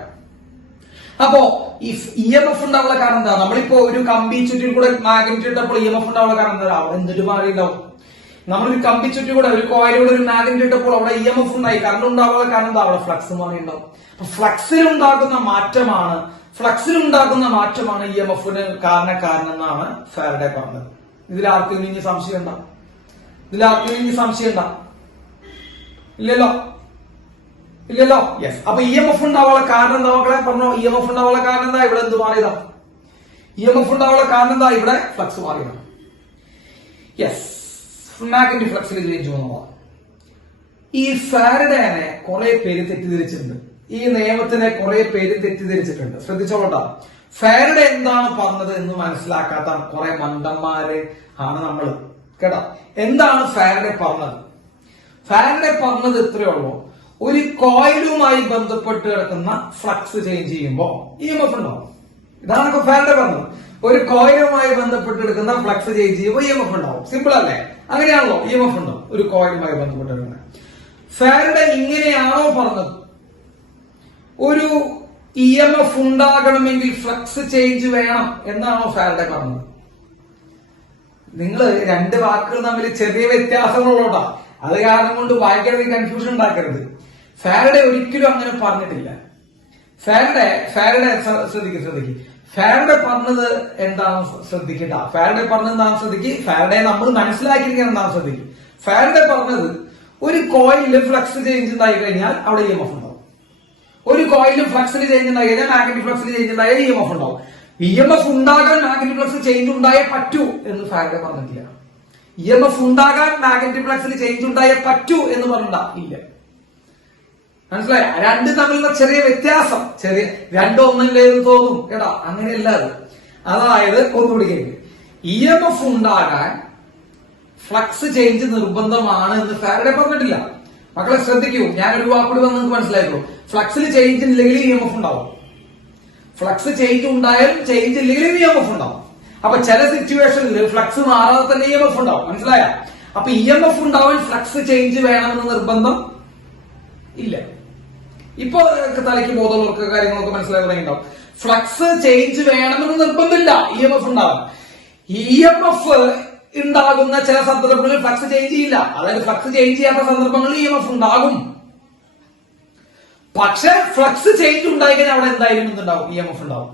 അപ്പോ ഈ EMF ഉണ്ടാവുള്ള കാരണം എന്താ? നമ്മളിപ്പോ ഒരു കമ്പി ചുറ്റിൽ കൂടെ മാഗ്നറ്റ് ഇട്ടപ്പോൾ EMF ഉണ്ടാവുള്ള കാരണം എന്താ? അവിടെ എന്തൊരു മാറി ഉണ്ടാവും? നമ്മളൊരു കമ്പി ചുറ്റി കൂടെ, ഒരു കോയിലൂടെ ഒരു മാഗ്നറ്റ് ഇട്ടപ്പോൾ അവിടെ EMF ഉണ്ടായി. കറണ്ട് ഉണ്ടാവുള്ള കാരണം എന്താ? അവിടെ ഫ്ലക്സ് മാറി ഉണ്ടാവും. അപ്പൊ ഫ്ലക്സിലുണ്ടാകുന്ന മാറ്റമാണ് EMFന് കാരണം എന്നാണ് ഫാരഡെ പറഞ്ഞത്. ഇതിലാർക്കും ഇനി സംശയം ഉണ്ടാ? ഇല്ലല്ലോ. യെസ്. അപ്പൊ EMF ഉണ്ടാവാനുള്ള കാരണം എന്താ മക്കളെ? പറഞ്ഞോ. EMF ഉണ്ടാവാനുള്ള കാരണം എന്താ? ഇവിടെ എന്ത് മാറിയതാ? EMF ഉണ്ടാവാനുള്ള കാരണം എന്താ? ഇവിടെ ഫ്ലക്സ് മാറിയതാണ്. യെസ്, മാഗ്നറ്റിക് ഫ്ലക്സിൽ ചേഞ്ച് വന്നതാണ്. ഈ ഫാരഡേനെ കുറെ പേര് തെറ്റിദ്ധരിച്ചിട്ടുണ്ട്. ഈ നിയമത്തിനെ കുറെ പേര് തെറ്റിദ്ധരിച്ചിട്ടുണ്ട്. ശ്രദ്ധിച്ചോളട്ടാ. ഫാരഡെ എന്താണ് പറഞ്ഞത് എന്ന് മനസ്സിലാക്കാത്ത കുറെ മണ്ടന്മാര് ആണ് നമ്മൾ, കേട്ടോ. എന്താണ് ഫാരഡെ പറഞ്ഞത്? ഫാരഡെ പറഞ്ഞത് ഇത്രയേ ഉള്ളൂ. ഒരു കോയിലുമായി ബന്ധപ്പെട്ട് കിടക്കുന്ന ഫ്ലക്സ് ചേഞ്ച് ചെയ്യുമ്പോ EMF ഉണ്ടാവും. ഇതാണ് ഫാരഡെ പറഞ്ഞത്. ഒരു കോയിലുമായി ബന്ധപ്പെട്ട് കിടക്കുന്ന ഫ്ലക്സ് ചേഞ്ച് ചെയ്യുമ്പോൾ EMF ഉണ്ടാവും. സിമ്പിൾ അല്ലേ? അങ്ങനെയാണല്ലോ. EMF ഉണ്ടാവും ഒരു കോയിലുമായി ബന്ധപ്പെട്ട് കിടക്കുന്നത്. ഫാരഡെ ഇങ്ങനെയാണോ പറഞ്ഞത്? ഒരു EMF ഉണ്ടാകണമെങ്കിൽ ഫ്ലക്സ് ചേഞ്ച് വേണം എന്നാണോ ഫാരഡെ പറഞ്ഞത്? നിങ്ങൾ രണ്ട് വാക്കുകൾ തമ്മിൽ ചെറിയ വ്യത്യാസങ്ങളുള്ളൂട്ടാ. അത് കാരണം കൊണ്ട് വായിക്കാതെ കൺഫ്യൂഷൻ ഉണ്ടാക്കരുത്. ഫാരഡെ ഒരിക്കലും അങ്ങനെ പറഞ്ഞിട്ടില്ല. ഫാരഡെ ശ്രദ്ധിക്കും. ഫാരഡെ പറഞ്ഞത് എന്താണെന്ന് ശ്രദ്ധിക്കട്ട. ഫാരഡെ പറഞ്ഞത് എന്താണെന്ന് ശ്രദ്ധിക്കും. ഫാരഡെ നമ്മൾ മനസ്സിലാക്കിയിരിക്കുന്നത് എന്താണെന്ന് ശ്രദ്ധിക്കും. ഫാരഡെ പറഞ്ഞത് ഒരു കോയിലിൽ ഫ്ലക്സ് ചേഞ്ച് ഉണ്ടായി കഴിഞ്ഞാൽ അവിടെ EMF ഉണ്ടാവും. ഒരു കോയിലും ഫ്ലക്സിൽ ചേഞ്ച് ഉണ്ടായി കഴിഞ്ഞാൽ മാഗ്നറ്റിക് ഫ്ലക്സിൽ ചേഞ്ച് ഉണ്ടായാൽ EMF ഉണ്ടാവും. EMF ഉണ്ടാകാൻ മാഗ്നറ്റിക് ഫ്ലക്സ് ചേഞ്ച് ഉണ്ടായേ പറ്റൂ എന്ന് ഫാരഡെ പറഞ്ഞിട്ടില്ല. EMF ഉണ്ടാകാൻ മാഗ്നറ്റിക് ഫ്ലക്സിൽ ചേഞ്ച് ഉണ്ടായേ പറ്റൂ എന്ന് പറഞ്ഞില്ല. ഇല്ല. മനസ്സിലായ? രണ്ടും തമ്മിലുള്ള ചെറിയ വ്യത്യാസം, രണ്ടൊന്നല്ലേ എന്ന് തോന്നും, കേട്ടാ. അങ്ങനെയല്ല അത്. അതായത് ഒന്നുകൂടി കേൾക്കും. EMF ഉണ്ടാകാൻ ഫ്ലക്സ് ചേഞ്ച് നിർബന്ധമാണ് എന്ന് ഫാരഡെ പറഞ്ഞിട്ടില്ല. മക്കളെ ശ്രദ്ധിക്കൂ. ഞാനൊരു വാക്കുകൂടി വന്ന് നിങ്ങൾക്ക് മനസ്സിലാക്കൂ. ഫ്ലക്സിൽ ചേഞ്ച് ഇല്ലെങ്കിൽ EMF ഉണ്ടാവും. ഫ്ലക്സ് ചേഞ്ച് ഉണ്ടായാലും ചേഞ്ച് ഇല്ലെങ്കിലും EMF ഉണ്ടാവും. അപ്പൊ ചില സിറ്റുവേഷനിൽ ഫ്ലക്സ് മാറാതെ തന്നെ EMF ഉണ്ടാവും. മനസ്സിലായ? അപ്പൊ EMF ഉണ്ടാവാൻ ഫ്ലക്സ് ചേഞ്ച് വേണമെന്ന് നിർബന്ധം ഇല്ല. ഇപ്പൊ തലയ്ക്ക് ബോധമുള്ളവർക്ക് കാര്യങ്ങളൊക്കെ മനസ്സിലാക്കി തുടങ്ങിയിട്ടുണ്ടാവും. ഫ്ലക്സ് ചേഞ്ച് വേണമെന്ന് നിർബന്ധമില്ല EMF ഉണ്ടാവാൻ. EMF ഉണ്ടാകുന്ന ചില സന്ദർഭങ്ങളിൽ ഫ്ലക്സ് ചേഞ്ച് ചെയ്യില്ല. അതായത് ഫ്ലക്സ് ചേഞ്ച് ചെയ്യാത്ത സന്ദർഭങ്ങളിൽ EMF ഉണ്ടാകും. പക്ഷെ ഫ്ലക്സ് ചേഞ്ച് ഉണ്ടായി കഴിഞ്ഞാൽ അവിടെ എന്തായാലും എന്തുണ്ടാവും? EMF ഉണ്ടാവും.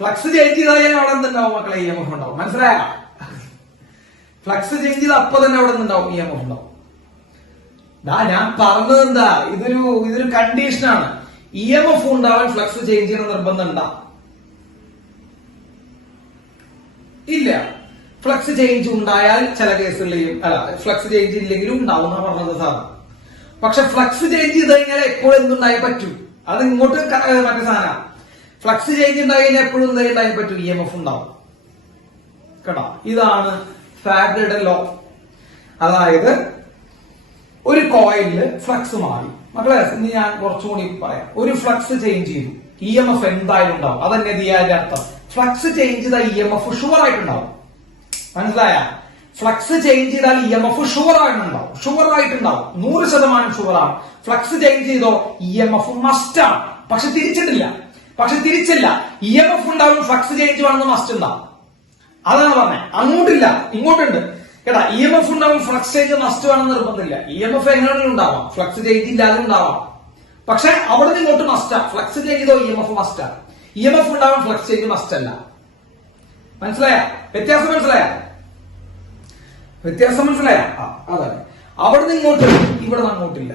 ഫ്ലക്സ് ചേഞ്ച് ചെയ്താൽ അവിടെ എന്തുണ്ടാവും മക്കളെ? EMF ഉണ്ടാവും. മനസ്സിലായ? ഫ്ലക്സ് ചേഞ്ച് ചെയ്ത് അപ്പൊ തന്നെ അവിടെ എന്തുണ്ടാവും? EMF ഉണ്ടാവും. ഞാൻ പറഞ്ഞത് എന്താ? ഇതൊരു കണ്ടീഷനാണ്. EMF ഉണ്ടാവാൻ ഫ്ലക്സ് ചേഞ്ച് ചെയ്യുന്ന നിർബന്ധം ഉണ്ടാ? ഇല്ല. ഫ്ലക്സ് ചേഞ്ച് ഉണ്ടായാൽ ചില കേസുകളിലും, ഫ്ലക്സ് ചേഞ്ച് ഇല്ലെങ്കിലും ഉണ്ടാവുന്ന പറഞ്ഞത് സാധനം. പക്ഷെ ഫ്ലക്സ് ചേഞ്ച് ചെയ്ത് കഴിഞ്ഞാൽ എപ്പോഴും എന്തുണ്ടായേ പറ്റൂ. അത് ഇങ്ങോട്ട് മറ്റേ സാധനം. ഫ്ലക്സ് ചേഞ്ച് ഉണ്ടായി കഴിഞ്ഞാൽ എപ്പോഴും എന്തായാലും പറ്റൂ? EMF ഉണ്ടാവും, കേട്ടോ. ഇതാണ് ഫാരഡെയുടെ ലോ. അതായത് ഒരു കോയിലില് ഫ്ലക്സ് മാറി. മക്കളെ ഇനി ഞാൻ കുറച്ചുകൂടി പറയാം. ഒരു ഫ്ലക്സ് ചേഞ്ച് ചെയ്തു, EMF എന്തായാലും ഉണ്ടാവും. അതന്നെ അതിന്റെ അർത്ഥം. ഫ്ലക്സ് ചേഞ്ച് ചെയ്ത EMF ഷുവർ ആയിട്ടുണ്ടാവും. മനസ്സിലായ? ഫ്ലക്സ് ചേഞ്ച് ചെയ്താൽ EMF ഷുവർ ആയിട്ടുണ്ടാവും, 100% ഷുവറാണ്. ഫ്ലക്സ് ചേഞ്ച് ചെയ്തോ EMF മസ്റ്റാണ്. പക്ഷെ തിരിച്ചില്ല. EMF ഉണ്ടാവും, ഫ്ലക്സ് ചേഞ്ച് വേണമെന്ന് മസ്റ്റ് ഉണ്ടാവും. അതാണ് പറഞ്ഞത്. അങ്ങോട്ടില്ല, ഇങ്ങോട്ടുണ്ട് കേട്ടാ. EMF ഉണ്ടാവും, ഫ്ലക്സ് ചേഞ്ച് മസ്റ്റ് വേണമെന്ന് നിർബന്ധമില്ല. EMF എങ്ങനെയാണെങ്കിലും ഉണ്ടാവാം, ഫ്ലക്സ് ചേഞ്ച് ഇല്ലാതെ ഉണ്ടാവാം. പക്ഷെ അവിടെ നിന്ന് ഇങ്ങോട്ട് മസ്റ്റാ. ഫ്ലക്സ് ചേഞ്ച് ചെയ്തോ EMF മസ്റ്റാ. EMF ഉണ്ടാവും, ഫ്ലക്സ് ചേഞ്ച് മസ്റ്റ് അല്ല. മനസ്സിലായ? വ്യത്യാസം മനസ്സിലായ? അതെ. അവിടെ നിന്ന് ഇങ്ങോട്ട്, ഇവിടെ നിന്ന് അങ്ങോട്ടില്ല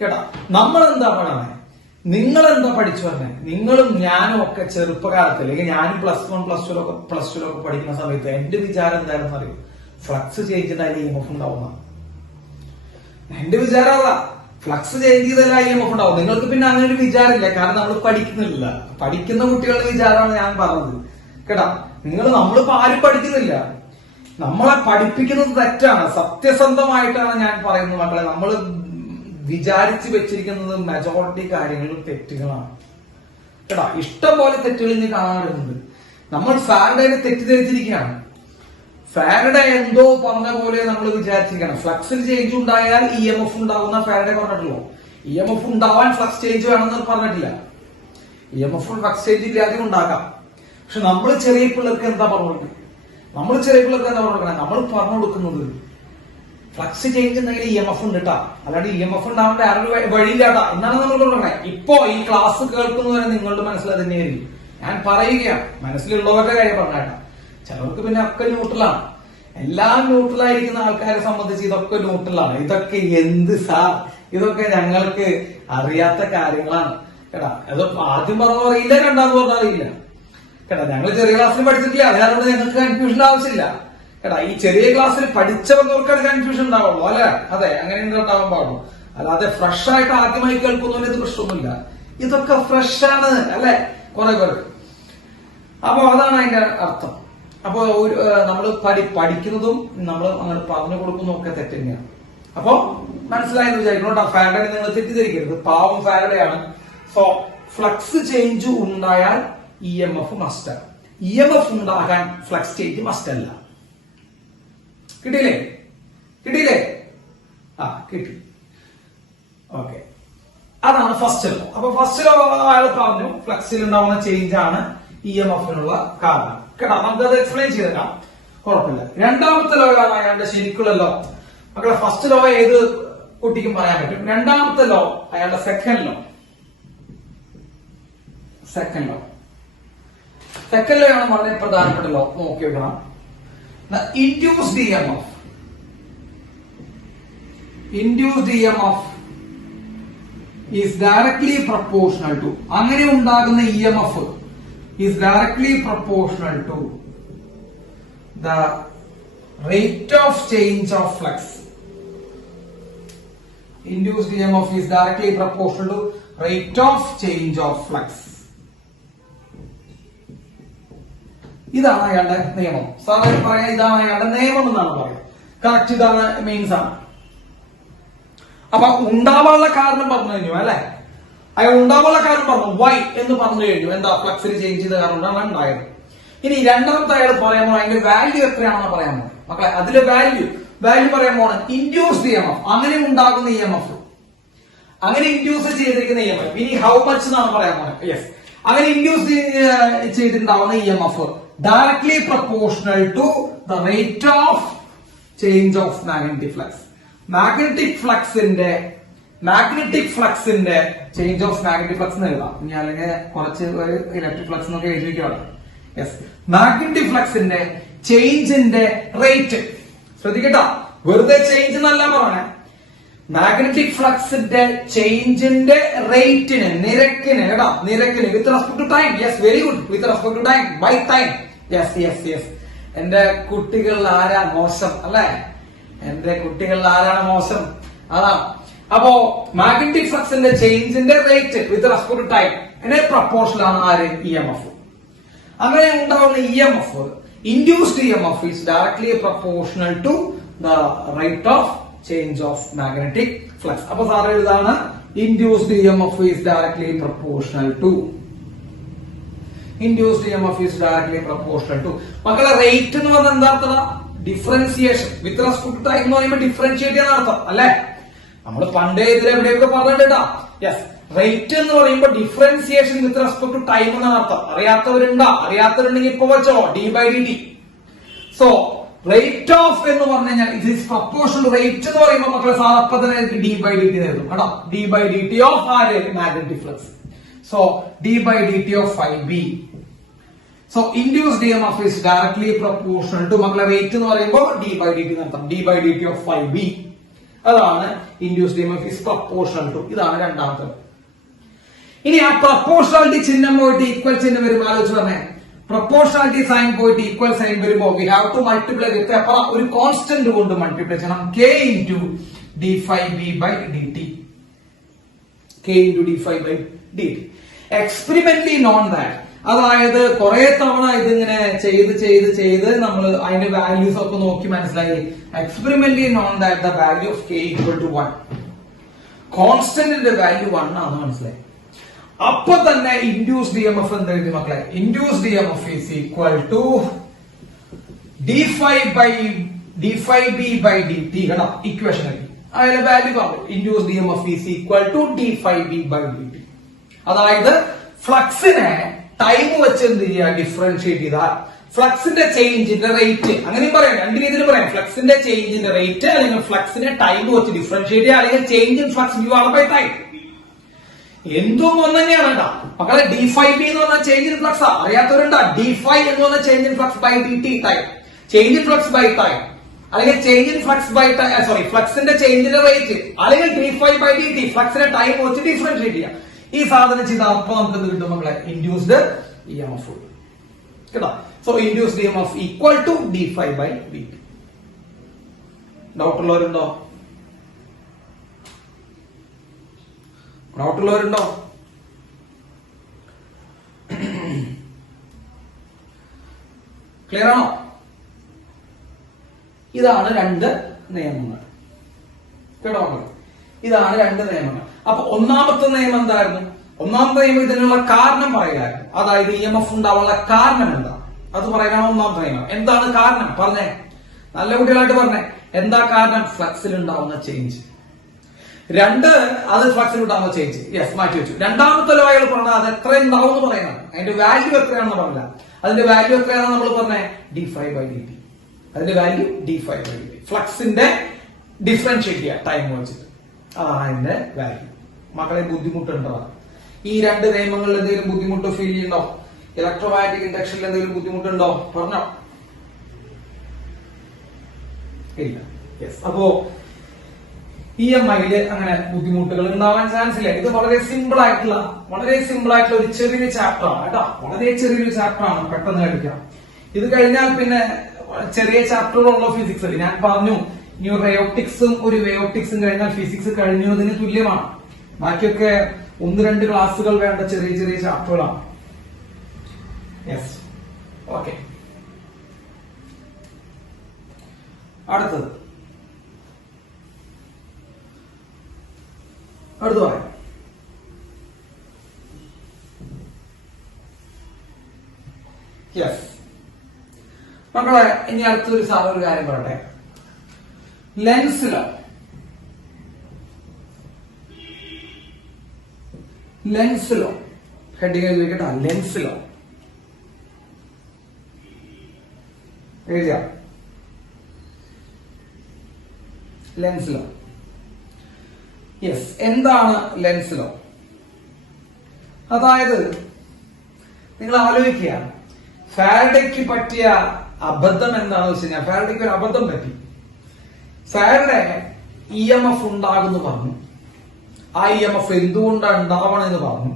കേട്ടാ. നമ്മൾ എന്താ പഠനേ, നിങ്ങൾ എന്താ പഠിച്ചു പറഞ്ഞേ? നിങ്ങളും ഞാനും ഒക്കെ ചെറുപ്പകാലത്ത്, അല്ലെങ്കിൽ ഞാനും +1 +2 ഒക്കെ പഠിക്കുന്ന സമയത്ത് എന്റെ വിചാരം എന്തായിരുന്നു അറിയോ? ഫ്ലക്സ് ചേഞ്ച് ചെയ്താൽ EMF ഉണ്ടാവുന്ന. എന്റെ വിചാരം അതാ, ഫ്ലക്സ് ചേഞ്ച് ചെയ്താൽ EMF ഉണ്ടാവും. നിങ്ങൾക്ക് പിന്നെ അങ്ങനെ ഒരു വിചാരമില്ല, കാരണം നമ്മൾ പഠിക്കുന്നില്ല. പഠിക്കുന്ന കുട്ടികളുടെ വിചാരമാണ് ഞാൻ പറഞ്ഞത് കേട്ടാ. നമ്മളിപ്പോ ആരും പഠിക്കുന്നില്ല. നമ്മളെ പഠിപ്പിക്കുന്നത് തെറ്റാണ്. സത്യസന്ധമായിട്ടാണ് ഞാൻ പറയുന്നത് മക്കളെ. നമ്മൾ വിചാരിച്ചു വെച്ചിരിക്കുന്നത് മെജോറിറ്റി കാര്യങ്ങളും തെറ്റുകളാണ് കേട്ടാ. ഇഷ്ടം പോലെ തെറ്റുകൾ ഇനി കാണാറുണ്ട്. നമ്മൾ ഫാരഡേനെ തെറ്റിദ്ധരിച്ചിരിക്കുകയാണ്. ഫാരഡേ എന്തോ പറഞ്ഞ പോലെ നമ്മൾ വിചാരിച്ചിരിക്കണം. ഫ്ലക്സിൽ ചേഞ്ച് ഉണ്ടായാൽ EMF ഉണ്ടാവുന്ന ഫാരഡേ പറഞ്ഞിട്ടുള്ളൂ. EMF ഉണ്ടാവാൻ ഫ്ലക്സ് ചേഞ്ച് വേണമെന്ന് പറഞ്ഞിട്ടില്ല. EMF ഫ്ലക്സ് ചേഞ്ച് ഇല്ലാതെ ഉണ്ടാക്കാം. പക്ഷെ നമ്മൾ ചെറിയ പിള്ളേർക്ക് എന്താ പറഞ്ഞു കൊടുക്കുന്നത്? നമ്മൾ പറഞ്ഞു കൊടുക്കുന്നത് ഫ്ലക്സ് ചേഞ്ച് ഉണ്ടെങ്കിൽ EMF ഉണ്ട് കേട്ടാ, അല്ലാണ്ട് EMF ഉണ്ടാവേണ്ട ആരൊരു വഴിയില്ലാട്ടാ എന്നാണ് നമ്മൾ പറഞ്ഞത്. ഇപ്പോ ഈ ക്ലാസ് കേൾക്കുന്നവരെ നിങ്ങളുടെ മനസ്സിൽ തന്നെയായിരിക്കും. ഞാൻ പറയുകയാണ്, മനസ്സിലുള്ളവരുടെ കാര്യം പറഞ്ഞേട്ടാ. ചിലർക്ക് പിന്നെ ഒക്കെ ന്യൂട്രലാണ്. എല്ലാം ന്യൂട്രലായിരിക്കുന്ന ആൾക്കാരെ സംബന്ധിച്ച് ഇതൊക്കെ ന്യൂട്രലാണ്. ഇതൊക്കെ എന്ത് സാർ, ഇതൊക്കെ ഞങ്ങൾക്ക് അറിയാത്ത കാര്യങ്ങളാണ് കേട്ടാ. അത് ആദ്യം പറഞ്ഞു അറിയില്ല, രണ്ടാമത് പറഞ്ഞാൽ അറിയില്ല കേട്ടാ. ഞങ്ങൾ ചെറിയ ക്ലാസ്സിൽ പഠിച്ചിട്ടില്ല, അതുകൊണ്ട് ഞങ്ങൾക്ക് കൺഫ്യൂഷൻ ആവശ്യമില്ല കേട്ടാ. ഈ ചെറിയ ക്ലാസ്സിൽ പഠിച്ചവർക്കാണ് കൺഫ്യൂഷൻ ഉണ്ടാവുള്ളൂ അല്ലെ? അതെ, അങ്ങനെ ഉണ്ടാവാൻ പാടുള്ളൂ. അല്ലാതെ ഫ്രഷ് ആയിട്ട് ആദ്യമായി കേൾക്കുന്നതിന് ഇത് പ്രശ്നമൊന്നുമില്ല. ഇതൊക്കെ ഫ്രഷ് ആണ് അല്ലെ കുറെ പേർക്ക്. അപ്പൊ അതാണ് അതിന്റെ അർത്ഥം. അപ്പൊ നമ്മൾ പഠിക്കുന്നതും നമ്മൾ അങ്ങനെ പറഞ്ഞു കൊടുക്കുന്നതും ഒക്കെ തെറ്റ് തന്നെയാണ്. അപ്പൊ മനസ്സിലായെന്ന് വിചാരിക്കണം. ഫാരഡേ നിങ്ങൾ തെറ്റിദ്ധരിക്കരുത്, പാവം ഫാരഡേ ആണ്. സോ ഫ്ലക്സ് ചേഞ്ച് ഉണ്ടായാൽ EMF മസ്റ്റ്. EMF ഉണ്ടാകാൻ ഫ്ലക്സ് ചേഞ്ച് മസ്റ്റ് അല്ല. കിട്ടിയില്ലേ? കിട്ടി. ഓക്കെ, അതാണ് ഫസ്റ്റ് ലോ. അപ്പൊ ഫസ്റ്റ് ലോ അയാൾ പറഞ്ഞു ഫ്ലക്സിൽ ഉണ്ടാവുന്ന ചേഞ്ച് ആണ് EMFനുള്ള കാരണം കേട്ടോ. നമുക്കത് എക്സ്പ്ലെയിൻ ചെയ്തേക്കാം, കുഴപ്പമില്ല. രണ്ടാമത്തെ ലോ ആണ് അയാളുടെ ശരിക്കുള്ള ലോ. മക്കളെ, ഫസ്റ്റ് ലോ ഏത് കുട്ടിക്കും പറയാൻ പറ്റും. രണ്ടാമത്തെ ലോ അയാളുടെ സെക്കൻഡ് ലോ ആണ് വളരെ പ്രധാനപ്പെട്ട ലോ. നോക്കി വെക്കണം. Induced EMF is directly proportional to, അങ്ങനെ ഉണ്ടാകുന്ന EMF is directly proportional to the rate of change of flux. Induced EMF is directly proportional to rate of change of flux. ഇതാണ് അയാളുടെ നിയമം. സാധാരണ പറയാ ഇതാണ് അയാളുടെ നിയമം എന്നാണ് പറയുന്നത്. കറക്റ്റ്, ഇതാണ് മീൻസ് ആണ്. അപ്പൊ ഉണ്ടാവാനുള്ള കാരണം പറഞ്ഞു കഴിഞ്ഞു അല്ലെ? അയാൾ ഉണ്ടാവാനുള്ള കാരണം പറഞ്ഞു, വൈ എന്ന് പറഞ്ഞു കഴിഞ്ഞു. എന്താ? ഫ്ലക്സിൽ ചേഞ്ച് ചെയ്ത കാരണമാണ് ഉണ്ടായത്. ഇനി രണ്ടാമത്തെ അയാൾ പറയാൻ പോണ അതിന്റെ വാല്യൂ എത്രയാണെന്ന് പറയാൻ പോണേ മക്കളെ. അതിലെ വാല്യൂ പറയാൻ പോണ ഇൻഡ്യൂസ്ഡ് EMF, അങ്ങനെ ഉണ്ടാകുന്ന EMF, അങ്ങനെ ഇൻഡ്യൂസ് ചെയ്തിരിക്കുന്ന EMF. ഇനി ഹൗ മച്ച് എന്നാണ് പറയാൻ പോണേ. യെസ്, അങ്ങനെ induce ചെയ്തിട്ടുണ്ടാവുന്ന EMF directly proportional to the rate of change of magnetic flux. Magnetic flux change of magnetic flux എന്ന് എഴുതാം. ഇനി അല്ലെങ്കിൽ കുറച്ച് ഇലക്ട്രിക് ഫ്ലക്സ് എന്നൊക്കെ എഴുതി വെക്കുകയാണ്. യെസ്, മാഗ്നറ്റിക് ഫ്ലക്സിന്റെ ചേഞ്ചിന്റെ റേറ്റ് ശ്രദ്ധിക്കട്ടോ. വെറുതെ ചേഞ്ച് എന്നല്ല പറഞ്ഞേ, മാഗ്നറ്റിക് ഫ്ലക്സിന്റെ ചേഞ്ചിന്റെ റേറ്റിന്, നിരക്കിന് കേട്ടോ, നിരക്കിന് with respect to time. Yes, very good. With respect to time, by time. Yes. എന്റെ കുട്ടികളിൽ ആരാ മോശം അല്ലെ? എന്റെ കുട്ടികളിൽ ആരാണ് മോശം? അതാ. അപ്പോ മാഗ്നറ്റിക് ഫ്ലക്സിന്റെ ചേഞ്ചിന്റെ rate with respect to time proportional ആണ് ആര്? EMF. അങ്ങനെ ഉണ്ടാവുന്ന EMF, induced EMF is directly proportional to the rate of change of magnetic flux. അപ്പൊ സാറ് ഇതാണ് induced EMF is directly proportional to. മക്കളെ, റേറ്റ് എന്ന് പറഞ്ഞാൽ എന്താ അർത്ഥം? Differentiation with respect to time എന്ന് പറയുമ്പോൾ ഡിഫറൻഷിയേറ്റ് ചെയ്യുന്ന അർത്ഥം അല്ലെ. നമ്മൾ പണ്ടേ ഇതിൽ എവിടെയൊക്കെ പറഞ്ഞിട്ടാ. യെസ്, റേറ്റ് എന്ന് പറയുമ്പോൾ differentiation with respect to time എന്നാണ് അർത്ഥം. അറിയാത്തവരുണ്ടെങ്കിൽ ഇപ്പൊ വെച്ചോ d/dt. സോ റേറ്റ് ഓഫ് എന്ന് പറഞ്ഞു കഴിഞ്ഞാൽ ഇറ്റ് ഈസ് പ്രപ്പോർഷണൽ. റേറ്റ് എന്ന് പറയുമ്പോൾ മക്കളെ സാറപ്പം തന്നെ d/dt നേടും കേട്ടോ. d/dt of magnetic flux. So d/dt of ∅b. So induced EMF is directly proportional to മക്കളെ റേറ്റ് എന്ന് പറയുമ്പോൾ d/dt നടത്താം. d/dt ഓഫ് ∅b അതാണ് induced EMF is proportional to. ഇതാണ് രണ്ടാമത്തെ. ഇനി ആ പ്രപ്പോർഷണാലിറ്റി ചിഹ്നം പോയിട്ട് ഈക്വൽ ചിഹ്നം വരുമ്പോൾ ആലോചിച്ച് പറഞ്ഞേ. പ്രപ്പോർഷണാലിറ്റി സൈൻ പോയിട്ട് ഈക്വൽ സൈൻ വരുമ്പോ we have to multiply with ഒരു കോൺസ്റ്റന്റ് കൊണ്ട് മൾട്ടിപ്ലൈ ചെയ്യണം. k into d∅b/dt. k into d∅b/dt. Experimentally known that, അതായത് കുറെ തവണ ഇതിങ്ങനെ ചെയ്ത് നമ്മൾ അതിന്റെ വാല്യൂസ് ഒക്കെ നോക്കി മനസ്സിലായി. Experimentally known that the value of k equal to 1. കോൺസ്റ്റന്റിന്റെ വാല്യൂ 1 ആണെന്ന് മനസ്സിലായി. അപ്പൊ തന്നെ ഇൻഡ്യൂസ്ഡ് EMF എന്ത് എഴുതി മക്കളെ? Induced EMF is equal to d∅b/dt. കേട്ടോ, ഇക്വേഷൻ എഴുതി അതിന്റെ വാല്യൂ പറഞ്ഞു. Induced EMF is equal to d∅b/dt. അതായത് ഫ്ലക്സിനെ ടൈം വെച്ച് എന്ത് ചെയ്യുക? ഡിഫറൻഷിയേറ്റ് ചെയ്താൽ ഫ്ലക്സിന്റെ ചേഞ്ചിന്റെ റേറ്റ്, അങ്ങനെയും പറയാം, രണ്ട് രീതിയിൽ പറയാം. ഫ്ലക്സിന്റെ ചേഞ്ചിന്റെ റേറ്റ് അല്ലെങ്കിൽ ഫ്ലക്സിനെ ടൈം വെച്ച് ഡിഫറൻഷിയേറ്റ് ചെയ്യുക, അല്ലെങ്കിൽ ചേഞ്ച് ഇൻ ഫ്ലക്സ് ∑r/ടൈം. എന്തും ഒന്ന് തന്നെയാണ് കേട്ടോ മക്കളെ. d∅b എന്ന് പറഞ്ഞാൽ ചേഞ്ച് ഇൻ ഫ്ലക്സ്. അറിയാത്തവരുണ്ടോ? d∅ എന്ന് പറഞ്ഞാൽ change in flux by dt time. Change in flux by time അല്ലെങ്കിൽ change in flux by time, sorry, ഫ്ലക്സിന്റെ ചേഞ്ചിന്റെ റേറ്റ് അല്ലെങ്കിൽ d∅/dt ഫ്ലക്സിന്റെ ടൈം വെച്ച് ഡിഫറൻഷിയേറ്റ് ചെയ്യാം. ഈ സാധനം ചെയ്താൽ അപ്പൊ നമുക്ക് എന്ത് കിട്ടും മക്കളെ? ഇൻഡ്യൂസ്ഡ് EMF കേട്ടോ. So induced EMF equal to d∅/dt. Doubt ഉള്ളവരുണ്ടോ? ക്ലിയർ ആണോ? ഇതാണ് രണ്ട് നിയമങ്ങൾ കേട്ടോ. ഇതാണ് രണ്ട് നിയമങ്ങൾ. അപ്പൊ ഒന്നാമത്തെ നിയമം എന്തായിരുന്നു? ഒന്നാമത്തെ നിയമം ഇതിനുള്ള കാരണം പറയായിരുന്നു. അതായത് EMF ഉണ്ടാവാനുള്ള കാരണം എന്താ അത് പറയാനാണ് ഒന്നാമത്തെ നിയമം. എന്താണ് കാരണം? പറഞ്ഞേ, നല്ല കുട്ടികളായിട്ട് പറഞ്ഞേ. എന്താ കാരണം? ഫ്ലക്സിൽ ഉണ്ടാവുന്ന ചേഞ്ച്. രണ്ട്, അത് ഫ്ലക്സിൽ ഉണ്ടാവുന്ന ചേഞ്ച്. യെസ്, മാറ്റി വെച്ചു. രണ്ടാമത്തെ ലോ അയാൾ പറഞ്ഞത് അത് എത്ര ഉണ്ടാവും എന്ന് പറയുന്നത്. അതിന്റെ വാല്യൂ എത്രയാണെന്ന് പറഞ്ഞില്ല. അതിന്റെ വാല്യൂ എത്രയാണെന്ന് നമ്മൾ പറഞ്ഞേ? d∅/dt. അതിന്റെ വാല്യൂ d∅/dt. ഫ്ലക്സിന്റെ ഡിഫറൻഷിയേറ്റ് ചെയ്യുക ടൈം വെച്ചിട്ട്, അതാണ് അതിന്റെ വാല്യൂ. മക്കളെ ബുദ്ധിമുട്ടുണ്ടോ? ഈ രണ്ട് നിയമങ്ങളിൽ എന്തെങ്കിലും ബുദ്ധിമുട്ടോ ഫീൽ ചെയ്യുന്നുണ്ടോ? ഇലക്ട്രോമാഗ്നറ്റിക് ഇൻഡക്ഷനിൽ എന്തെങ്കിലും ബുദ്ധിമുട്ടുണ്ടോ? പറഞ്ഞോ. ഇല്ല. യെസ്. അപ്പോ EMIയില് അങ്ങനെ ബുദ്ധിമുട്ടുകൾ ഉണ്ടാവാൻ ചാൻസ് ഇല്ല. ഇത് വളരെ സിമ്പിൾ ആയിട്ടുള്ള ഒരു ചെറിയൊരു ചാപ്റ്റർ ആണ് കേട്ടോ. വളരെ ചെറിയൊരു ചാപ്റ്റർ ആണ്, പെട്ടെന്ന് കഴിക്കാം. ഇത് കഴിഞ്ഞാൽ പിന്നെ ചെറിയ ചാപ്റ്ററുള്ള ഫിസിക്സ് അല്ലേ. ഞാൻ പറഞ്ഞു ഇനി റയോട്ടിക്സും ഒരു വേയോട്ടിക്സും കഴിഞ്ഞാൽ ഫിസിക്സ് കഴിഞ്ഞതിന് തുല്യമാണ്. ബാക്കിയൊക്കെ 1-2 ക്ലാസ്സുകൾ വേണ്ട ചെറിയ ചെറിയ ചാപ്റ്ററുകളാണ്. Yes, okay. അടുത്തത് പറയാം. യെസ് മക്കളെ, ഇനി അടുത്തൊരു ഒരു കാര്യം പറയട്ടെ. ലെൻസിലോ ഹെഡിങ് ചോദിക്കട്ടെ. ലെൻസിലോ എഴുതിയ ലെൻസിലോ. യെസ്, എന്താണ് ലെൻസിലോ? അതായത് നിങ്ങൾ ആലോചിക്കുക, ഫാരഡേക്ക് പറ്റിയ അബദ്ധം എന്താണെന്ന് വെച്ച് കഴിഞ്ഞാൽ, ഫാരഡേക്ക് ഒരു അബദ്ധം പറ്റി. ഫാരഡേ EMF ഉണ്ടാകുന്നു പറഞ്ഞു. ആ EMF എന്തുകൊണ്ടാണ് ഉണ്ടാവണമെന്ന് പറഞ്ഞു.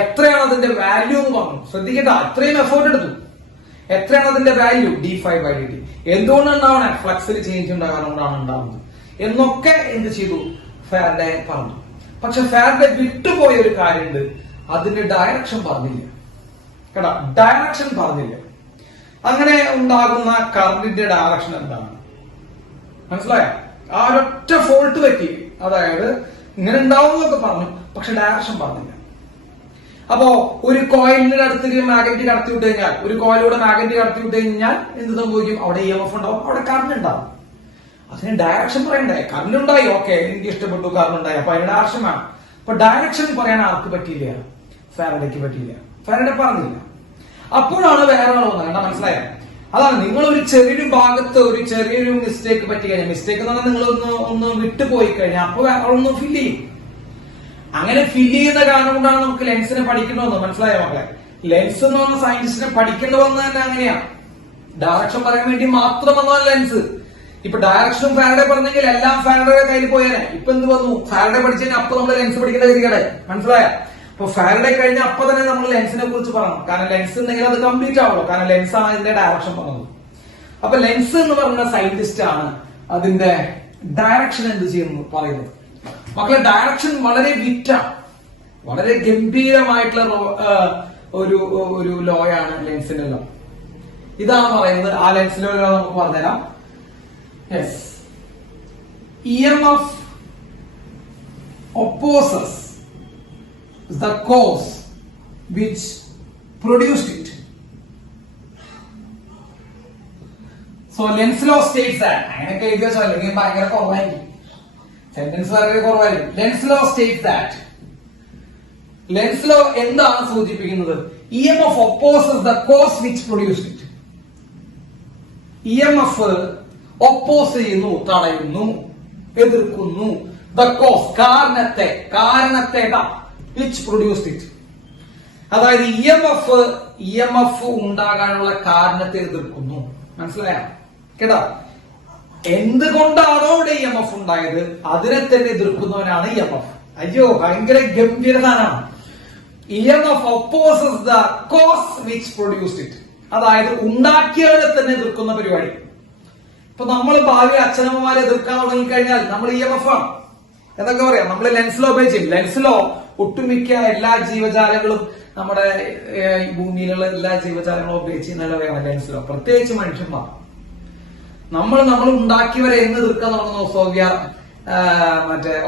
എത്രയാണ് അതിന്റെ വാല്യൂ എന്ന് പറഞ്ഞു. ശ്രദ്ധിക്കട്ടെ, അത്രയും എഫേർട്ട് എടുത്തു. എത്രയാണ് അതിന്റെ വാല്യൂ? d∅/dt. എന്തുകൊണ്ടാണ് ഉണ്ടാവണേ? ഫ്ലക്സിൽ ചേഞ്ച് ഉണ്ടാകാറുകൊണ്ടാണ് ഉണ്ടാവുന്നത് എന്നൊക്കെ എന്ത് ചെയ്തു? ഫാരഡേ പറഞ്ഞു. പക്ഷെ ഫാരഡേ വിട്ടുപോയ ഒരു കാര്യമുണ്ട്. അതിന്റെ ഡയറക്ഷൻ പറഞ്ഞില്ല കേട്ടോ. ഡയറക്ഷൻ പറഞ്ഞില്ല. അങ്ങനെ ഉണ്ടാകുന്ന കറന്റിന്റെ ഡയറക്ഷൻ എന്താണ് മനസ്സിലായോ? ആ ഒരൊറ്റ ഫോൾട്ട് പറ്റി. അതായത് ഇങ്ങനെ ഉണ്ടാവുന്നതൊക്കെ പറഞ്ഞു, പക്ഷെ ഡയറക്ഷൻ പറഞ്ഞില്ല. അപ്പോ ഒരു കോയിലിന്റെ അടുത്തേക്ക് മാഗ്നറ്റ് കടത്തി വിട്ട് കഴിഞ്ഞാൽ, ഒരു കോയിലൂടെ മാഗ്നറ്റ് കടത്തി വിട്ട് കഴിഞ്ഞാൽ എന്ത് സംഭവിക്കും? അവിടെ EMF ഉണ്ടാവും, അവിടെ കറണ്ട് ഉണ്ടാവും. അതിന് ഡയറക്ഷൻ പറയണ്ടേ? കറണ്ട് ഉണ്ടായി, ഓക്കെ, എനിക്ക് ഇഷ്ടപ്പെട്ടു, കറണ്ട് ഉണ്ടായി, അപ്പൊ അതിന് ഡയറക്ഷൻ വേണം. അപ്പൊ ഡയറക്ഷൻ പറയാൻ ആർക്ക് പറ്റിയില്ല? ഫാരഡേക്ക് പറ്റിയില്ല. ഫാരഡേ പറഞ്ഞില്ല. അപ്പോഴാണ് വേറെ ആൾ വന്നത്. കണ്ടാ മനസ്സിലായോ? അതാണ്, നിങ്ങൾ ഒരു ചെറിയൊരു ഭാഗത്ത് ഒരു ചെറിയൊരു മിസ്റ്റേക്ക് പറ്റി കഴിഞ്ഞാൽ, മിസ്റ്റേക്ക് എന്ന് പറഞ്ഞാൽ നിങ്ങൾ ഒന്ന് വിട്ടുപോയി കഴിഞ്ഞാൽ അപ്പൊ ഒന്ന് ഫില്ല് ചെയ്യും. അങ്ങനെ ഫില്ല് ചെയ്യുന്ന കാരണം കൊണ്ടാണ് നമുക്ക് ലെൻസിനെ പഠിക്കണമെന്ന്. മനസ്സിലായോ മക്കളെ? ലെൻസ് എന്ന് പറഞ്ഞ സയന്റിസ്റ്റിനെ പഠിക്കേണ്ടതെന്ന് തന്നെ അങ്ങനെയാണ്. ഡയറക്ഷൻ പറയാൻ വേണ്ടി മാത്രം വന്നതാണ് ലെൻസ്. ഇപ്പൊ ഡയറക്ഷനും ഫാരഡേ പറഞ്ഞെങ്കിൽ എല്ലാം ഫാരഡയുടെ കയ്യിൽ പോയേനെ. ഇപ്പൊ എന്ത് വന്നു? ഫാരഡേ പഠിച്ചു കഴിഞ്ഞാൽ അപ്പൊ നമ്മൾ ലെൻസ് പഠിക്കേണ്ട ഗതികേടെ. മനസ്സിലായ? അപ്പൊ ഫാരഡേ കഴിഞ്ഞാൽ അപ്പൊ തന്നെ നമ്മൾ ലെൻസിനെ കുറിച്ച് പറയണം. കാരണം ലെൻസ് ഉണ്ടെങ്കിൽ അത് കംപ്ലീറ്റ് ആവുള്ളൂ. കാരണം ലെൻസ് ആണ് അതിന്റെ ഡയറക്ഷൻ പറഞ്ഞത്. അപ്പൊ ലെൻസ് എന്ന് പറയുന്ന സയന്റിസ്റ്റ് ആണ് അതിന്റെ ഡയറക്ഷൻ എന്ത് ചെയ്യുന്നു പറയുന്നത്. മക്കളെ, ഡയറക്ഷൻ വളരെ വിറ്റാണ്, വളരെ ഗംഭീരമായിട്ടുള്ള ഒരു ലോയാണ് ലെൻസിന്റെ ലോ. ഇതാണ് പറയുന്നത്. ആ ലെൻസിന്റെ ലോ നമുക്ക് പറഞ്ഞുതരാം. Yes. EMF opposes the cause which produced it. So Lenz law states that. അങ്ങനെയൊക്കെ എഴുതി വെച്ചോ, അല്ലെങ്കിൽ ഭയങ്കര കുറവായിരിക്കും, സെന്റൻസ് വളരെ കുറവായിരിക്കും. Lenz law states that. Lenz law എന്താണ് സൂചിപ്പിക്കുന്നത്? EMF opposes the cause which produced it. EMF oppose ചെയ്യുന്നു, തടയുന്നു, എതിർക്കുന്നു. ദ കോസ്, കാരണത്തെ വിച്ച് പ്രൊഡ്യൂസ്ഡ് ഇറ്റ്. അതായത് EMF ഉണ്ടാകാനുള്ള കാരണത്തെ എതിർക്കുന്നു. മനസ്സിലായോ? കേട്ടോ? എന്തുകൊണ്ടാണോ ഇവിടെ EMF ഉണ്ടായത് അതിനെ തന്നെ എതിർക്കുന്നവനാണ് EMF. അയ്യോ, ഭയങ്കര ഗംഭീരതാണ്. EMF opposes the cause which produced it. അതായത് ഉണ്ടാക്കിയവരെ തന്നെ എതിർക്കുന്ന പരിപാടി. ഇപ്പൊ നമ്മൾ ഭാവി അച്ഛനമ്മമാരെ എതിർക്കാൻ തുടങ്ങിക്കഴിഞ്ഞാൽ നമ്മൾ EMF ആണ് എന്നൊക്കെ പറയാം. നമ്മൾ ലെൻസ് ലോ ഉപയോഗിച്ചു. ലെൻസ് ലോ ഒട്ടുമിക്ക എല്ലാ ജീവജാലങ്ങളും, നമ്മുടെ ഭൂമിയിലുള്ള എല്ലാ ജീവജാലങ്ങളും ഉപയോഗിച്ച് എന്നല്ല പറയാം ലെൻസ് ലോ. പ്രത്യേകിച്ച് മനുഷ്യന്മാർ, നമ്മൾ ഉണ്ടാക്കിയവരെ എന്ന് എതിർക്കാൻ തുടങ്ങുന്ന സോവ്യ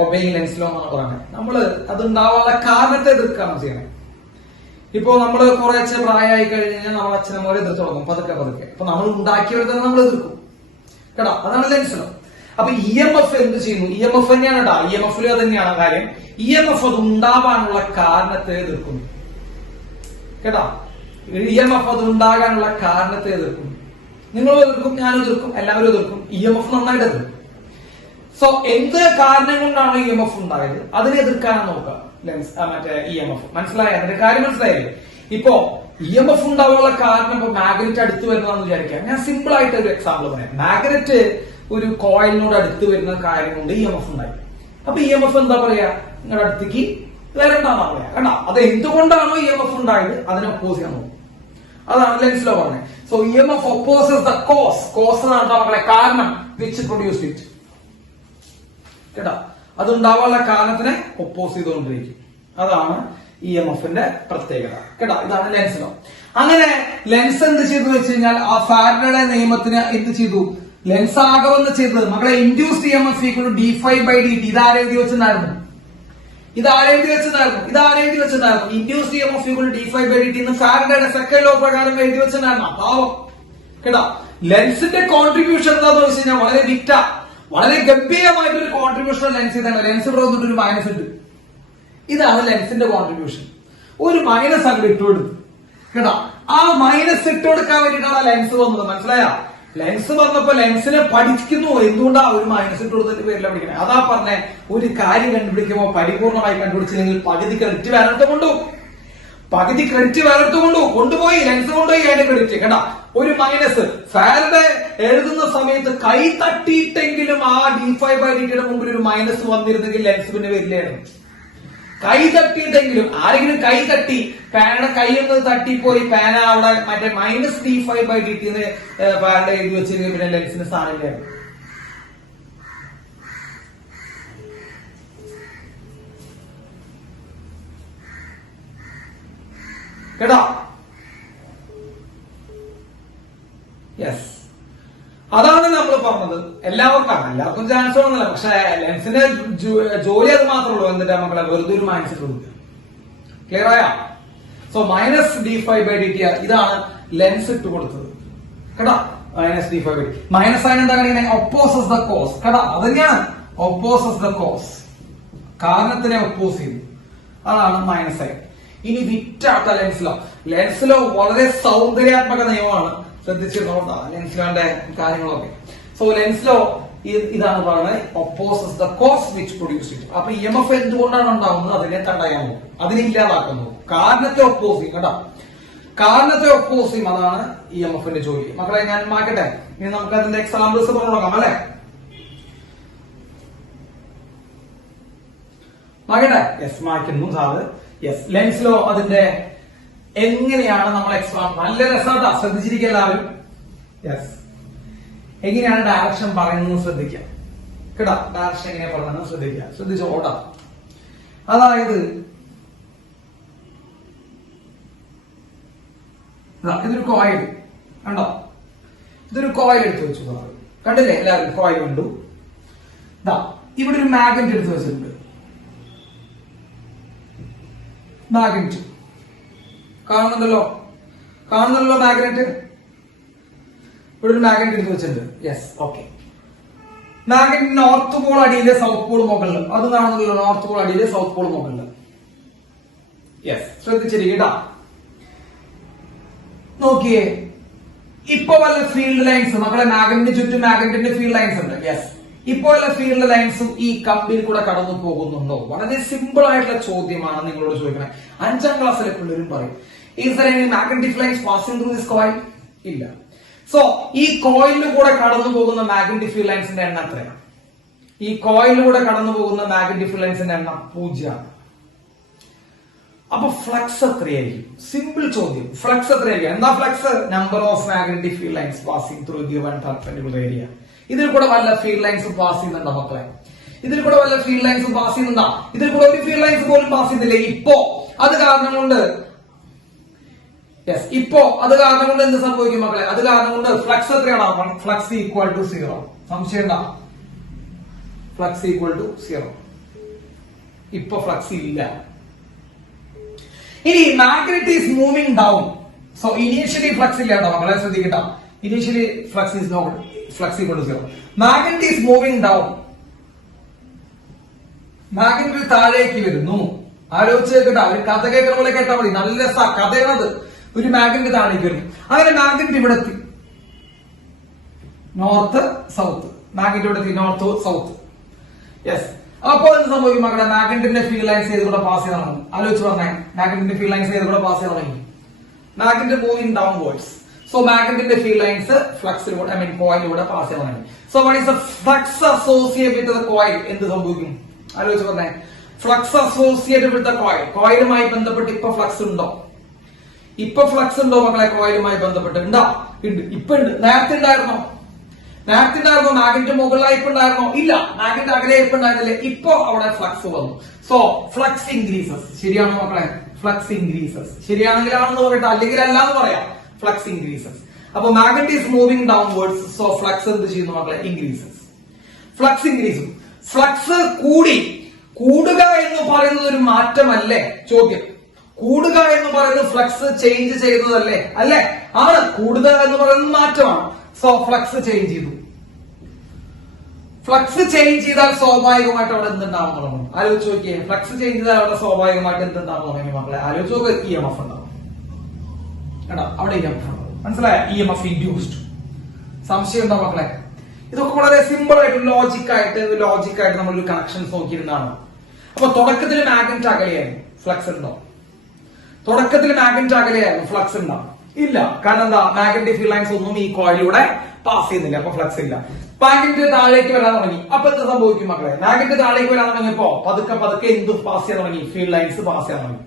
ഒബേയിങ് ലെൻസ് ലോ എന്നാണ് പറയുന്നത്. നമ്മള് അത് ഉണ്ടാവാനുള്ള കാരണത്തെ എതിർക്കാണ് ചെയ്യണേ. ഇപ്പൊ നമ്മള് കുറേശ്ശെ പ്രായമായി കഴിഞ്ഞാൽ നമ്മൾ അച്ഛനമ്മമാരെ എതിർത്ത് തുടങ്ങും, പതുക്കെ. അപ്പൊ നമ്മൾ ഉണ്ടാക്കിയവരെ തന്നെ നമ്മൾ എതിർക്കും. കേട്ടോ? അതാണ് ലെൻസ് ലോ. അപ്പൊ EMF എന്ത് ചെയ്യുന്നു? EMF തന്നെയാണ് കേട്ടോ, EMF അത് തന്നെയാണ് കാര്യം. EMF അത് ഉണ്ടാവാനുള്ള കാരണത്തെ എതിർക്കുന്നു. കേട്ടോ? EMF അത് ഉണ്ടാകാനുള്ള കാരണത്തെ എതിർക്കുന്നു. നിങ്ങളും എതിർക്കും, ഞാനും എതിർക്കും, എല്ലാവരും എതിർക്കും. EMF നന്നായിട്ട് എതിർക്കും. സോ എന്ത് കാരണം കൊണ്ടാണ് EMF ഉണ്ടായത് അതിനെ എതിർക്കാനാണ് നോക്കുക ലെൻസ് EMF. മനസ്സിലായ? അതിന്റെ കാര്യം മനസ്സിലായില്ലേ? ഇപ്പോ EMF ഉണ്ടാവാനുള്ള കാരണം ഇപ്പൊ മാഗ്നറ്റ് അടുത്ത് വരുന്നതാണെന്ന് വിചാരിക്കാം. ഞാൻ സിമ്പിൾ ആയിട്ട് ഒരു എക്സാമ്പിൾ പറയാം. മാഗ്നറ്റ് ഒരു കോയിലിനോട് അടുത്ത് വരുന്ന കാര്യം കൊണ്ട് EMF ഉണ്ടായി. അപ്പൊ EMF എന്താ പറയാ? നിങ്ങളുടെ അടുത്തേക്ക് വരണ്ടെന്നാ പറയാ. കണ്ടാ? അത് എന്തുകൊണ്ടാണോ EMF ഉണ്ടായത് അതിനെ ഒപ്പോസ് ചെയ്യാൻ നോക്കും. അതാണ് ലെൻസ് ലോ പറഞ്ഞത്. So EMF opposes the cause എന്നാണ് മക്കളെ കാരണം which produced it. കേട്ടോ? അത് ഉണ്ടാവാനുള്ള കാരണത്തിനെ ഒപ്പോസ് ചെയ്തുകൊണ്ടിരിക്കും. അതാണ് EMFന്റെ പ്രത്യേകത. കേട്ടോ? ഇതാണ് ലെൻസ് ലോ. അങ്ങനെ ലെൻസ് എന്ത് ചെയ്തു വെച്ച് കഴിഞ്ഞാൽ ആ ഫാരഡയുടെ നിയമത്തിന് എന്ത് ചെയ്തു? ലെൻസ് ആകെന്ന് ചെയ്തത് മക്കളെ induced EMF equal to d∅dt. ഇതാരെഴുതി വെച്ചിട്ടുണ്ടായിരുന്നു? Induced EMF equal to d∅dt എന്ന് ഫാരഡയുടെ സെക്കൻഡ് ലോ പ്രകാരം എഴുതി വെച്ചിട്ടുണ്ടായിരുന്നു. പാവം. കേട്ടോ? ലെൻസിന്റെ കോൺട്രിബ്യൂഷൻ എന്താന്ന് വെച്ച് കഴിഞ്ഞാൽ വളരെ വിറ്റ, വളരെ ഗംഭീരമായിട്ടൊരു കോൺട്രിബ്യൂഷൻ ലെൻസ് ചെയ്താണ്. ലെൻസ് ഇവിടെ വന്നിട്ട് ഒരു മൈനസ് ഉണ്ട്. ഇതാണ് ലെൻസിന്റെ കോൺട്രിബ്യൂഷൻ. ഒരു മൈനസ് അങ്ങോട്ട് ഇട്ടുകൊടുത്തു. കേട്ടോ? ആ മൈനസ് ഇട്ടുകൊടുക്കാൻ വേണ്ടിയിട്ടാണ് ലെൻസ് വന്നത്. മനസ്സിലായ? ലെൻസ് വന്നപ്പോ ലെൻസിനെ പഠിക്കുന്നു. എന്തുകൊണ്ടാ ഒരു മൈനസ് ഇട്ട് കൊടുത്തതിന്റെ പേരില പഠിക്കണേ? അതാ പറഞ്ഞേ, ഒരു കാര്യം കണ്ടുപിടിക്കുമ്പോൾ പരിപൂർണമായി കണ്ടുപിടിച്ചില്ലെങ്കിൽ പകുതി ക്രെഡിറ്റ് വേറെ കൊണ്ടുപോയി ലെൻസ് കൊണ്ടുപോയി അതിന്റെ ക്രെഡിറ്റ്. കേട്ടാ? ഒരു മൈനസ് ഫാരഡേ എഴുതുന്ന സമയത്ത് കൈ തട്ടിയിട്ടെങ്കിലും ആ d∅dt മുമ്പിൽ ഒരു മൈനസ് വന്നിരുന്നെങ്കിൽ ലെൻസ് പിന്നെ വരില്ലായിരുന്നു. കൈ തട്ടിയിട്ടെങ്കിലും, ആരെങ്കിലും കൈ തട്ടി, പേനയുടെ കൈയൊന്ന് തട്ടിപ്പോയി പേന അവിടെ മറ്റേ മൈനസ് d∅dt എന്ന് ഫാരഡേ എഴുതി വെച്ചിരുന്നെങ്കിൽ പിന്നെ ലെൻസിന് സ്ഥാനമില്ലായിരുന്നു. കേട്ടോ? യെസ്, അതാണ് നമ്മൾ പറഞ്ഞത്. എല്ലാവർക്കും ചാൻസ് വേണമെന്നില്ല, പക്ഷെ ലെൻസിന്റെ ജോലി അത് മാത്രമേ ഉള്ളൂ. എന്നിട്ട് മക്കളെ വെറുതെ ഒരു മൈനസ് കൊടുക്കുക. ക്ലിയർ ആയ? സോ മൈനസ് d∅dt ഇതാണ് ലെൻസ് ഇട്ട് കൊടുത്തത് കേട്ടാ. മൈനസ് d∅dt മൈനസ് സൈൻ എന്താ കാണിക്കുന്നത്? ഒപ്പോസസ് ദ കോസ് കേട്ടാ. അത് തന്നെയാണ് ഒപ്പോസസ് ദ കോസ്, കാരണത്തിനെ ഒപ്പോസ് ചെയ്യുന്നു, അതാണ് മൈനസ് സൈൻ. ഇനി വിറ്റാത്ത ലെൻസിലോ വളരെ സൗന്ദര്യാത്മക നിയമമാണ്, ശ്രദ്ധിച്ചിരുന്നോട്ടാ ലെൻസിലോന്റെ കാര്യങ്ങളൊക്കെ. സോ ലെൻസിലോ ഇതാണ് പറയുന്നത് opposes the cause which produce it. അപ്പൊ EMF എന്തുകൊണ്ടാണ് ഉണ്ടാകുന്നത്? അതിനെ തടയാൻ നോക്കും, അതിനെ ഇല്ലാതാക്കുന്നു, കാരണത്തെ ഒപ്പോസ് ചെയ്യും കേട്ടോ. കാരണത്തെ ഒപ്പോസ് ചെയ്യും, അതാണ് EMFന്റെ ജോലി. മക്കളെ ഞാൻ മാറ്റട്ടെ, ഇനി നമുക്ക് അതിന്റെ എക്സാമ്പിൾസ് പറഞ്ഞു നോക്കാം അല്ലെ. മാറ്റട്ടെ? യെസ് മാറ്റുന്നു സാറ്. യെസ് ലെൻസിലോ അതിന്റെ എങ്ങനെയാണ് നമ്മൾ നല്ല രസമായിട്ടാ, ശ്രദ്ധിച്ചിരിക്കുക എല്ലാവരും. യെസ് എങ്ങനെയാണ് ഡയറക്ഷൻ പറയുന്നത് ശ്രദ്ധിക്കാം കേട്ടാ. ഡയറക്ഷൻ എങ്ങനെയാ പറയുന്നത് ശ്രദ്ധിക്കുക, ശ്രദ്ധിച്ചു ഓടാ. അതായത് ഇതൊരു കോയിൽ കണ്ടോ, ഇതൊരു കോയിൽ എടുത്തു വെച്ചു സാറ്, കണ്ടില്ലേ എല്ലാവരും? കോയിൽ കണ്ടു. ഇവിടെ ഒരു മാഗ്നറ്റ് എടുത്തു വെച്ചിട്ടുണ്ട്, മാഗ്നറ്റ് കാണുന്നുണ്ടല്ലോ മാഗ്നറ്റ്. ഇവിടെ ഒരു മാഗ്നറ്റ് എടുത്ത് വെച്ചിട്ടുണ്ട്. Yes okay. Magnet north pole അടിയിലെ സൗത്ത് പോൾ മുകളിൽ, അത് കാണുന്നല്ലോ നോർത്ത് പോൾ അടിയിലെ സൗത്ത് പോൾ മുകളിൽ. യെസ് ശ്രദ്ധിച്ചിരിക്കട്ടാ. നോക്കിയേ, ഇപ്പൊ വല്ല ഫീൽഡ് ലൈൻസ് മക്കളെ മാഗ്നറ്റിന് ചുറ്റും മാഗ്നറ്റിന്റെ ഫീൽഡ് ലൈൻസ് ഉണ്ട്. യെസ് ഇപ്പൊ വല്ല ഫീൽഡ് ലൈൻസും ഈ കമ്പിൽ കൂടെ കടന്നു പോകുന്നുണ്ടോ? വളരെ സിമ്പിൾ ആയിട്ടുള്ള ചോദ്യമാണ് നിങ്ങളോട് ചോദിക്കുന്നത്. 5ാം ക്ലാസ്സിലെ പിള്ളേരും പറയും is there any magnetic lines passing through this coil? ഇല്ല. സോ ഈ കോയിലിൽ കൂടെ കടന്നു പോകുന്ന മാഗ്നറ്റിക് ഫീൽഡ് ലൈൻസിന്റെ എണ്ണം എത്രയാണ്? ഈ കോയിലൂടെ കടന്നു പോകുന്ന മാഗ്നറ്റിക് ഫീൽഡ് ലൈൻസിന്റെ എണ്ണം 0. അപ്പൊ ഫ്ലക്സ് എത്രയായിരിക്കും? സിമ്പിൾ ചോദ്യം. ഫ്ലക്സ് എത്രയായിരിക്കും? എന്താ flux? Number of magnetic field lines passing through given perpendicular area. ഇതിൽ കൂടെ വല്ല ഫീൽഡ് ലൈൻസും പാസ് ചെയ്യുന്നുണ്ടോ മക്കളെ? ഇതിൽ കൂടെ വല്ല ഫീൽഡ് ലൈൻസും പാസ് ചെയ്യുന്നുണ്ടോ? ഇതിൽ കൂടെ ഒരു ഫീൽഡ് ലൈൻസ് പോലും പാസ് ചെയ്യുന്നില്ല ഇപ്പോ. അത് കാരണം കൊണ്ട് എന്ത് സംഭവിക്കും മക്കളെ? അത് കാരണം കൊണ്ട് ഫ്ലക്സ് എത്രയാണ്? Flux equal to 0. സംശയം ഉണ്ടാ? Flux equal to 0. ഇപ്പൊ ഫ്ലക്സ് ഇല്ല. ഇനി magnet is moving down. So initially flux ഇല്ല കേട്ടോ മക്കളെ, ശ്രദ്ധിക്കട്ടോ. Initially flux is not flux equal to 0. Magnet is moving down. Magnet താഴേക്ക് വരുന്നു. ആലോചിച്ച് കേട്ടോ, ഒരു കഥ കേൾക്കുന്ന പോലെ കേട്ടാ മതി. നല്ല കഥയാണത്. ഒരു മാഗ്നറ്റ് താഴേക്ക് വരുന്നു. അങ്ങനെ മാഗ്നറ്റ് ഇവിടെ എത്തി നോർത്ത് സൗത്ത്. മാഗ്നറ്റ് ഇവിടെ എത്തി നോർത്ത് സൗത്ത്. യെസ്. അപ്പൊ എന്ത് സംഭവിക്കും മക്കളെ? മാഗ്നറ്റിന്റെ ഫീൽഡ് ലൈൻസ് ചെയ്തുകൂടെ പാസ് ചെയ്ത് തുടങ്ങും. ആലോചിച്ച് പറഞ്ഞേ, മാഗ്നറ്റിന്റെ ഫീൽഡ് ലൈൻസ് ചെയ്തുകൂടെ പാസ് ചെയ്ത് തുടങ്ങി. Magnet moving downwards. സോ മാഗ്നറ്റിന്റെ ഫീൽഡ് ലൈൻസ് ഫ്ലക്സിലൂടെ കോയിലൂടെ പാസ് ചെയ്ത് തുടങ്ങി. So what is the flux associated with the coil? എന്ത് സംഭവിക്കും? ആലോചിച്ച് പറഞ്ഞേ. Flux associated with the coil. കോയിലുമായി ബന്ധപ്പെട്ട് ഇപ്പൊ ഫ്ലക്സ് ഉണ്ടോ? ഇപ്പൊ ഫ്ലക്സ് ഉണ്ടോ മക്കളെ? കോയിലുമായി ബന്ധപ്പെട്ട് ഉണ്ടോ? ഉണ്ട്. ഇപ്പൊ ഉണ്ട്. നേരത്തെ ഉണ്ടായിരുന്നോ? മാഗ്നറ്റ് മുകളിലായി ഇപ്പൊ ഉണ്ടായിരുന്നോ? ഇല്ല. മാഗ്നറ്റ് അകലെ ഇപ്പൊ ഉണ്ടായിരുന്നില്ലേ? ഇപ്പൊ അവിടെ ഫ്ലക്സ് വന്നു. So flux increases. ശരിയാണോ മക്കളെ? Flux increases. ശരിയാണെങ്കിൽ ആണെന്ന് പറയട്ടെ, അല്ലെങ്കിൽ അല്ല എന്ന് പറയാം. Flux increases. അപ്പൊ magnet is moving downwards. So flux എന്ത് ചെയ്യുന്നു മക്കളെ? ഇൻക്രീസസ്. ഫ്ലക്സ് ഇൻക്രീസും. ഫ്ലക്സ് കൂടുക എന്ന് പറയുന്നത് ഒരു മാറ്റമല്ലേ? ചോദ്യം. കൂടുക എന്ന് പറയുന്നത് ഫ്ലക്സ് ചേഞ്ച് ചെയ്യുന്നതല്ലേ? അല്ലേ? ആണ്. കൂടുക എന്ന് പറയുന്നത് മാറ്റമാണ്. സോ ഫ്ലക്സ് ചേഞ്ച് ചെയ്തു. ഫ്ലക്സ് ചേഞ്ച് ചെയ്താൽ സ്വാഭാവികമായിട്ട് അവിടെ എന്തുണ്ടാവും തുടങ്ങും? ആലോചിച്ച് നോക്കിയേ. ഫ്ലക്സ് ചേഞ്ച് ചെയ്താൽ അവിടെ സ്വാഭാവികമായിട്ട് എന്തുണ്ടാവും തുടങ്ങി മക്കളെ? ആലോചിച്ച് നോക്കുക. EMF ഉണ്ടാവും കേട്ടോ. അവിടെ EMF ഉണ്ടാവും. മനസ്സിലായ? EMF induced. സംശയം ഉണ്ടോ മക്കളെ? ഇതൊക്കെ വളരെ സിമ്പിൾ ആയിട്ട് ലോജിക്കായിട്ട് നമ്മളൊരു കണക്ഷൻസ് നോക്കിയിരുന്നതാണ്. അപ്പൊ തുടക്കത്തിൽ മാഗ്നറ്റ് അകലെയായിരുന്നു, ഫ്ലക്സ് ഉണ്ടോ? തുടക്കത്തിൽ മാഗ്നറ്റ് അകലെയായിരുന്നു, ഫ്ലക്സ് ഉണ്ടോ? ഇല്ല. കാരണം എന്താ? മാഗ്നറ്റിക് ഫീൽഡ് ലൈൻസ് ഒന്നും ഈ കോയിലൂടെ പാസ് ചെയ്യുന്നില്ല. അപ്പൊ ഫ്ലക്സ് ഇല്ല. മാഗ്നറ്റ് താഴേക്ക് വരാൻ തുടങ്ങി. അപ്പൊ എന്ത് സംഭവിക്കും മക്കളെ? മാഗ്നറ്റ് താഴേക്ക് വരാൻ തുടങ്ങിയപ്പോ പതുക്കെ എന്ത് പാസ് ചെയ്യാൻ തുടങ്ങി? ഫീൽഡ് ലൈൻസ് പാസ് ചെയ്യാൻ തുടങ്ങി.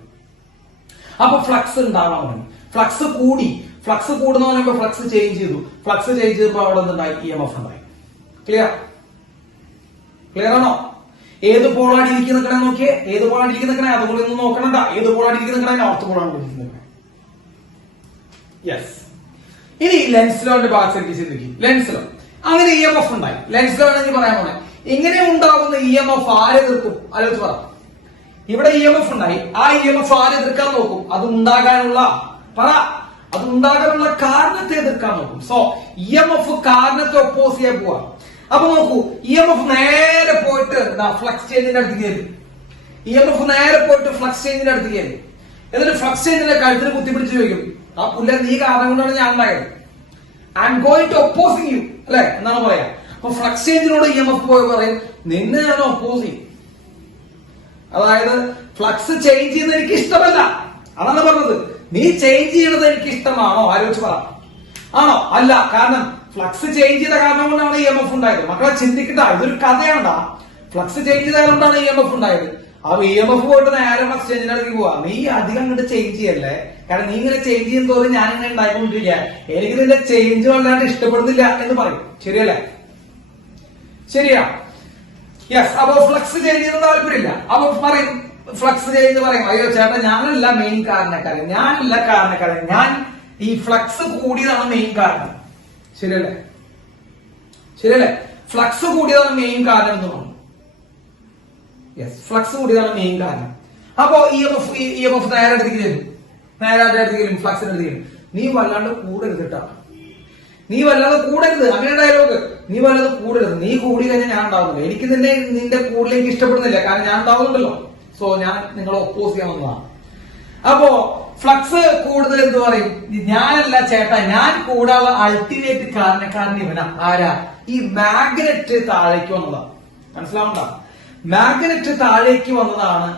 അപ്പൊ ഫ്ലക്സ് ഉണ്ടാകാൻ തുടങ്ങി. ഫ്ലക്സ് കൂടി. ഫ്ലക്സ് കൂടുന്ന പറയുമ്പോ ഫ്ലക്സ് ചേഞ്ച് ചെയ്തു. ഫ്ലക്സ് ചേഞ്ച് ചെയ്തപ്പോ അവിടെ എന്തുണ്ടായി? EMF ഉണ്ടായി. ക്ലിയർ ആണോ? ഏത് പോളാണ് ഇരിക്കുന്ന നോക്കിയേ. ഏത് പോളാണ് ഇരിക്കുന്ന? അതുപോലെ ഒന്നും നോക്കണ്ട. ഏത് പോളാണ് ഇരിക്കുന്ന? നോർത്ത് പോളാണ് ഇരിക്കുന്നത്. യെസ്. ഇനി ലെൻസിലോന്റെ ഭാഗത്തേക്ക് ചിന്തിക്കും. ലെൻസിലോ അങ്ങനെ EMF ഉണ്ടായി. ലെൻസിലോ ആണെങ്കിൽ പറയാൻ പോണേ, ഇങ്ങനെ ഉണ്ടാകുന്ന EMF ആരെ എതിർക്കും? ആലോചിച്ച് പറ. ഇവിടെ ഇ എം എഫ് ഉണ്ടായി. ആ ഇ എം എഫ് ആര് എതിർക്കാൻ നോക്കും? അത് ഉണ്ടാകാനുള്ള കാരണത്തെ എതിർക്കാൻ നോക്കും. സോ ഇ എം എഫ് കാരണത്തെ ഒപ്പോസ് ചെയ്യാൻ പോവാ. അപ്പൊ നോക്കൂ, ഇ എം എഫ് നേരെ പോയിട്ട് ഫ്ലക്സ് ചേഞ്ചിന്റെ അടുത്ത് കയറി. ഇ എം എഫ് നേരെ പോയിട്ട് ഫ്ലക്സ് ചേഞ്ചിന്റെ അടുത്ത് കയറി. എന്നിട്ട് ഫ്ലക്സ് ചേഞ്ചിന്റെ കഴുത്തിന് കുത്തിപ്പിടിച്ച് ചോദിക്കും, ആ പുല്ല നീ കാരണം കൊണ്ടാണ് ഞാൻ ഉണ്ടായത്, I am going to opposing you, അല്ലെ എന്നാണ് പറയാ. അപ്പൊ ഫ്ലക്സ് ചേഞ്ചിനോട് ഇ എം എഫ് പോയി പറയും, നിന്നെ ഞാൻ ഒപ്പോസ് ചെയ്യും. അതായത് ഫ്ലക്സ് ചേഞ്ച് ചെയ്യുന്നത് എനിക്ക് ഇഷ്ടമല്ല, അതാണ് പറഞ്ഞത്. നീ ചേഞ്ച് ചെയ്യുന്നത് എനിക്ക് ഇഷ്ടമാണോ? ആലോചിച്ച് പറ. ആണോ? അല്ല. കാരണം ഫ്ലക്സ് ചേഞ്ച് ചെയ്ത കാരണം കൊണ്ടാണ് ഇ എം എഫ് ഉണ്ടായത്. മക്കളെ ചിന്തിക്കട്ട, ഇതൊരു കഥയാണ്ടാ. ഫ്ലക്സ് ചേഞ്ച് ചെയ്ത കൊണ്ടാണ് ഇ എം എഫ് ഉണ്ടായത്. അപ്പൊ ഇ എം എഫ് പോയിട്ട് നേരെ ഫ്ലക്സ് ചേഞ്ചിന്റെ അടുത്ത് പോവാ. നീ അധികം അങ്ങോട്ട് ചേഞ്ച് ചെയ്യല്ലേ, കാരണം നീ ഇങ്ങനെ ചേഞ്ച് ചെയ്യുന്ന തോറും ഞാൻ ഇങ്ങനെ ഉണ്ടായിക്കൊണ്ടിരിക്കുക, എനിക്ക് നിന്റെ ചേഞ്ച് വല്ലാണ്ട് ഇഷ്ടപ്പെടുന്നില്ല എന്ന് പറയും. ശരിയല്ലേ? ശരിയാ? യെസ്. അപ്പൊ ഫ്ലക്സ് ചേഞ്ച് ചെയ്യുന്ന താല്പര്യമില്ല. അപ്പൊ പറയും, ഫ്ലക്സ് ചേഞ്ച് പറയും, അയ്യോ ചേട്ടാ ഞാനല്ല മെയിൻ കാരണക്കാരൻ, ഞാൻ ഈ ഫ്ലക്സ് കൂടിയതാണ് മെയിൻ കാരണം. ശരിയല്ലേ? ഫ്ലക്സ് കൂടിയതാണ് മെയിൻ കാരണം എന്ന് പറഞ്ഞു. യെസ്, ഫ്ലക്സ് കൂടിയതാണ് മെയിൻ കാരണം. അപ്പോ ഇ എം എഫ് നേരെ അടുത്തേക്ക് ചെല്ലും, ഫ്ലക്സിന്റെ അടുത്തേക്ക് ചെല്ലും. നീ വല്ലാണ്ട് കൂടരുത് കേട്ടാ, അങ്ങനെ ഡയലോഗ്. നീ വല്ലാതെ കൂടരുത്, നീ കൂടി കഴിഞ്ഞാൽ ഞാൻ ഉണ്ടാവുന്നില്ല, എനിക്ക് നിന്റെ കൂടുതലേക്ക് ഇഷ്ടപ്പെടുന്നില്ല, കാരണം ഞാൻ ഉണ്ടാവുന്നുണ്ടല്ലോ. സോ ഞാൻ നിങ്ങളെ ഒപ്പോസ് ചെയ്യാൻ വന്നതാണ്. അപ്പോ ഫ്ലക്സ് കൂടുതൽ എന്ത് പറയും? ഞാനല്ല ചേട്ടാ, ഞാൻ കൂടാനുള്ള അൾട്ടിമേറ്റ് കാരണക്കാരൻ ഇവനാ. ആരാ? ഈ മാഗ്നറ്റ് താഴേക്ക് വന്നതാണ്. മനസ്സിലാവണ്ട? മാഗ്നറ്റ് താഴേക്ക് വന്നതാണ്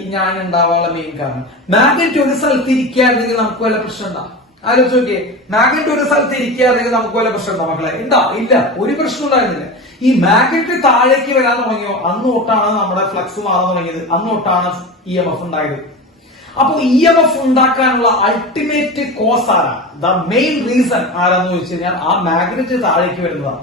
ഈ ഞാൻ ഉണ്ടാവാനുള്ള മെയിൻ കാരണം. മാഗ്നറ്റ് ഒരു സ്ഥലത്ത് ഇരിക്കുകയായിരുന്നെങ്കിൽ നമുക്ക് വല്ല പ്രശ്നം ഉണ്ടാവും. ആലോചിച്ച് നോക്കിയേ, മാഗ്നറ്റ് ഒരു സ്ഥലത്ത് ഇരിക്കുകയായിരുന്നെങ്കിൽ നമുക്ക് വല്ല പ്രശ്നം ഉണ്ടാവും മക്കളെ? ഇല്ല, ഒരു പ്രശ്നം ഉണ്ടായിരുന്നില്ല. ഈ മാഗ്നറ്റ് താഴേക്ക് വരാൻ തുടങ്ങിയോ അന്ന് തൊട്ടാണ് നമ്മുടെ ഫ്ലക്സ് മാറാൻ തുടങ്ങിയത്, അന്ന് തൊട്ടാണ് ഇ എം എഫ് ഉണ്ടായത്. അപ്പൊ ഇ എം എഫ് ഉണ്ടാക്കാനുള്ള അൾട്ടിമേറ്റ് കോസ് ആരാ? ദ മെയിൻ റീസൺ ആരാന്ന് ചോദിച്ചു കഴിഞ്ഞാൽ ആ മാഗ്നറ്റ് താഴേക്ക് വരുന്നതാണ്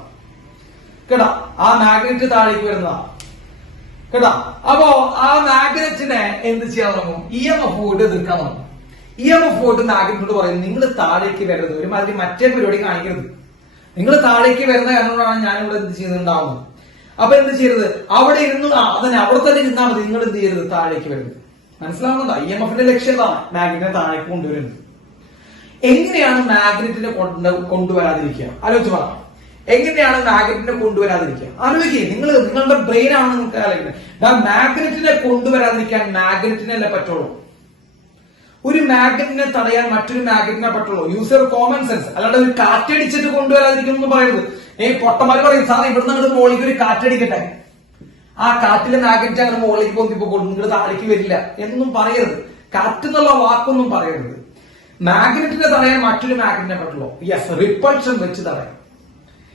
കേട്ടാ. അപ്പോ ആ മാഗ്നറ്റിനെ എന്ത് ചെയ്യാൻ തുടങ്ങും? ഇ എം എഫ് പോയിട്ട് എതിർക്കാൻ തുടങ്ങും. ഇ എം എഫ് പോയിട്ട് മാഗ്നറ്റിനോട് പറയും, നിങ്ങൾ താഴേക്ക് വരരുത്, ഒരുമാതിരി മറ്റേ പരിപാടി കാണിക്കരുത്, നിങ്ങൾ താഴേക്ക് വരുന്ന കാരണമാണ് ഞാനിവിടെ എന്ത് ചെയ്തിട്ടുണ്ടാവുന്നത്. അപ്പൊ എന്ത് ചെയ്യരുത്? അവിടെ ഇരുന്നു അവിടെ തന്നെ ഇരുന്നാൽ മതി, നിങ്ങൾ എന്ത് ചെയ്യരുത്? താഴേക്ക് വരുന്നത്. മനസ്സിലാവുന്നതാ? ഇ എം എഫിന്റെ ലക്ഷ്യം എന്താണ്? മാഗ്നറ്റിനെ താഴേക്ക് കൊണ്ടുവരുന്നത്. എങ്ങനെയാണ് മാഗ്നറ്റിനെ കൊണ്ടുവരാതിരിക്കുക? ആലോചിച്ച് പറ. എങ്ങനെയാണ് മാഗ്നറ്റിനെ കൊണ്ടുവരാതിരിക്കുക? ആലോചിക്കുക. നിങ്ങളുടെ ബ്രെയിൻ ആണ് നിങ്ങൾക്ക് ആലോചിക്കുന്നത്. മാഗ്നറ്റിനെ കൊണ്ടുവരാതിരിക്കാൻ മാഗ്നറ്റിനല്ലേ പറ്റുള്ളൂ. ഒരു മാഗ്നറ്റിനെ തടയാൻ മറ്റൊരു മാഗ്നറ്റിനെ പറ്റുള്ളൂ. Use your common sense. അല്ലാണ്ട് ഒരു കാറ്റടിച്ചിട്ട് കൊണ്ടുവരാതിരിക്കും എന്ന് പറയരുത്. പൊട്ടന്മാർ പറയും, സാർ ഇവിടുന്ന് അങ്ങോട്ട് മുകളിലേക്ക് ഒരു കാറ്റടിക്കട്ടെ, ആ കാറ്റിലെ മാഗ്നറ്റ് അങ്ങനെ മുകളിലേക്ക് പൊന്തിപ്പോ നിങ്ങൾ താഴേക്ക് വരില്ല എന്നൊന്നും പറയരുത്. കാറ്റ് എന്നുള്ള വാക്കൊന്നും പറയരുത്. മാഗ്നറ്റിനെ തടയാൻ മറ്റൊരു മാഗ്നറ്റിനെ പറ്റുള്ളൂ. യെസ്, റിപ്പൾഷൻ വെച്ച് തടയാം.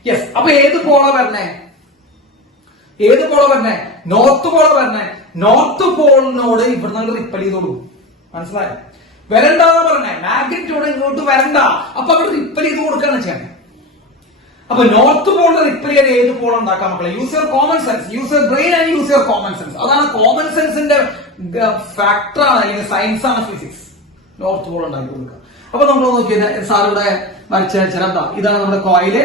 യെസ്. അപ്പൊ ഏത് പോളാ വരണേ? നോർത്ത് പോളാ വരണേ. നോർത്ത് പോളിനോട് ഇവിടുന്ന് റിപ്പൽ ചെയ്തോളൂ. മനസ്സിലായോ? വരണ്ടെന്ന് പറഞ്ഞേ, മാഗ്നറ്റോട് ഇങ്ങോട്ട് വരണ്ട. അപ്പൊ അവിടെ റിപ്പൽ ചെയ്ത് കൊടുക്കുകയാണ് ചെയ്യണേ. അപ്പൊ നോർത്ത് പോളിനെ റിപ്പൽ ചെയ്യാൻ ഏത് പോൾ ഉണ്ടാക്കാം മക്കളെ? Use your common sense, use your brain and use your common sense. അതാണ് കോമൺ സെൻസിന്റെ ഫാക്ടറാണ്, അല്ലെങ്കിൽ സയൻസ് ആണ് ഫിസിക്സ്. നോർത്ത് പോൾ ഉണ്ടാക്കി കൊടുക്കുക. അപ്പൊ നമ്മൾ നോക്കിയത് സാർ ഇവിടെ വരച്ചാ ഇതാണ് നമ്മുടെ കോയില്.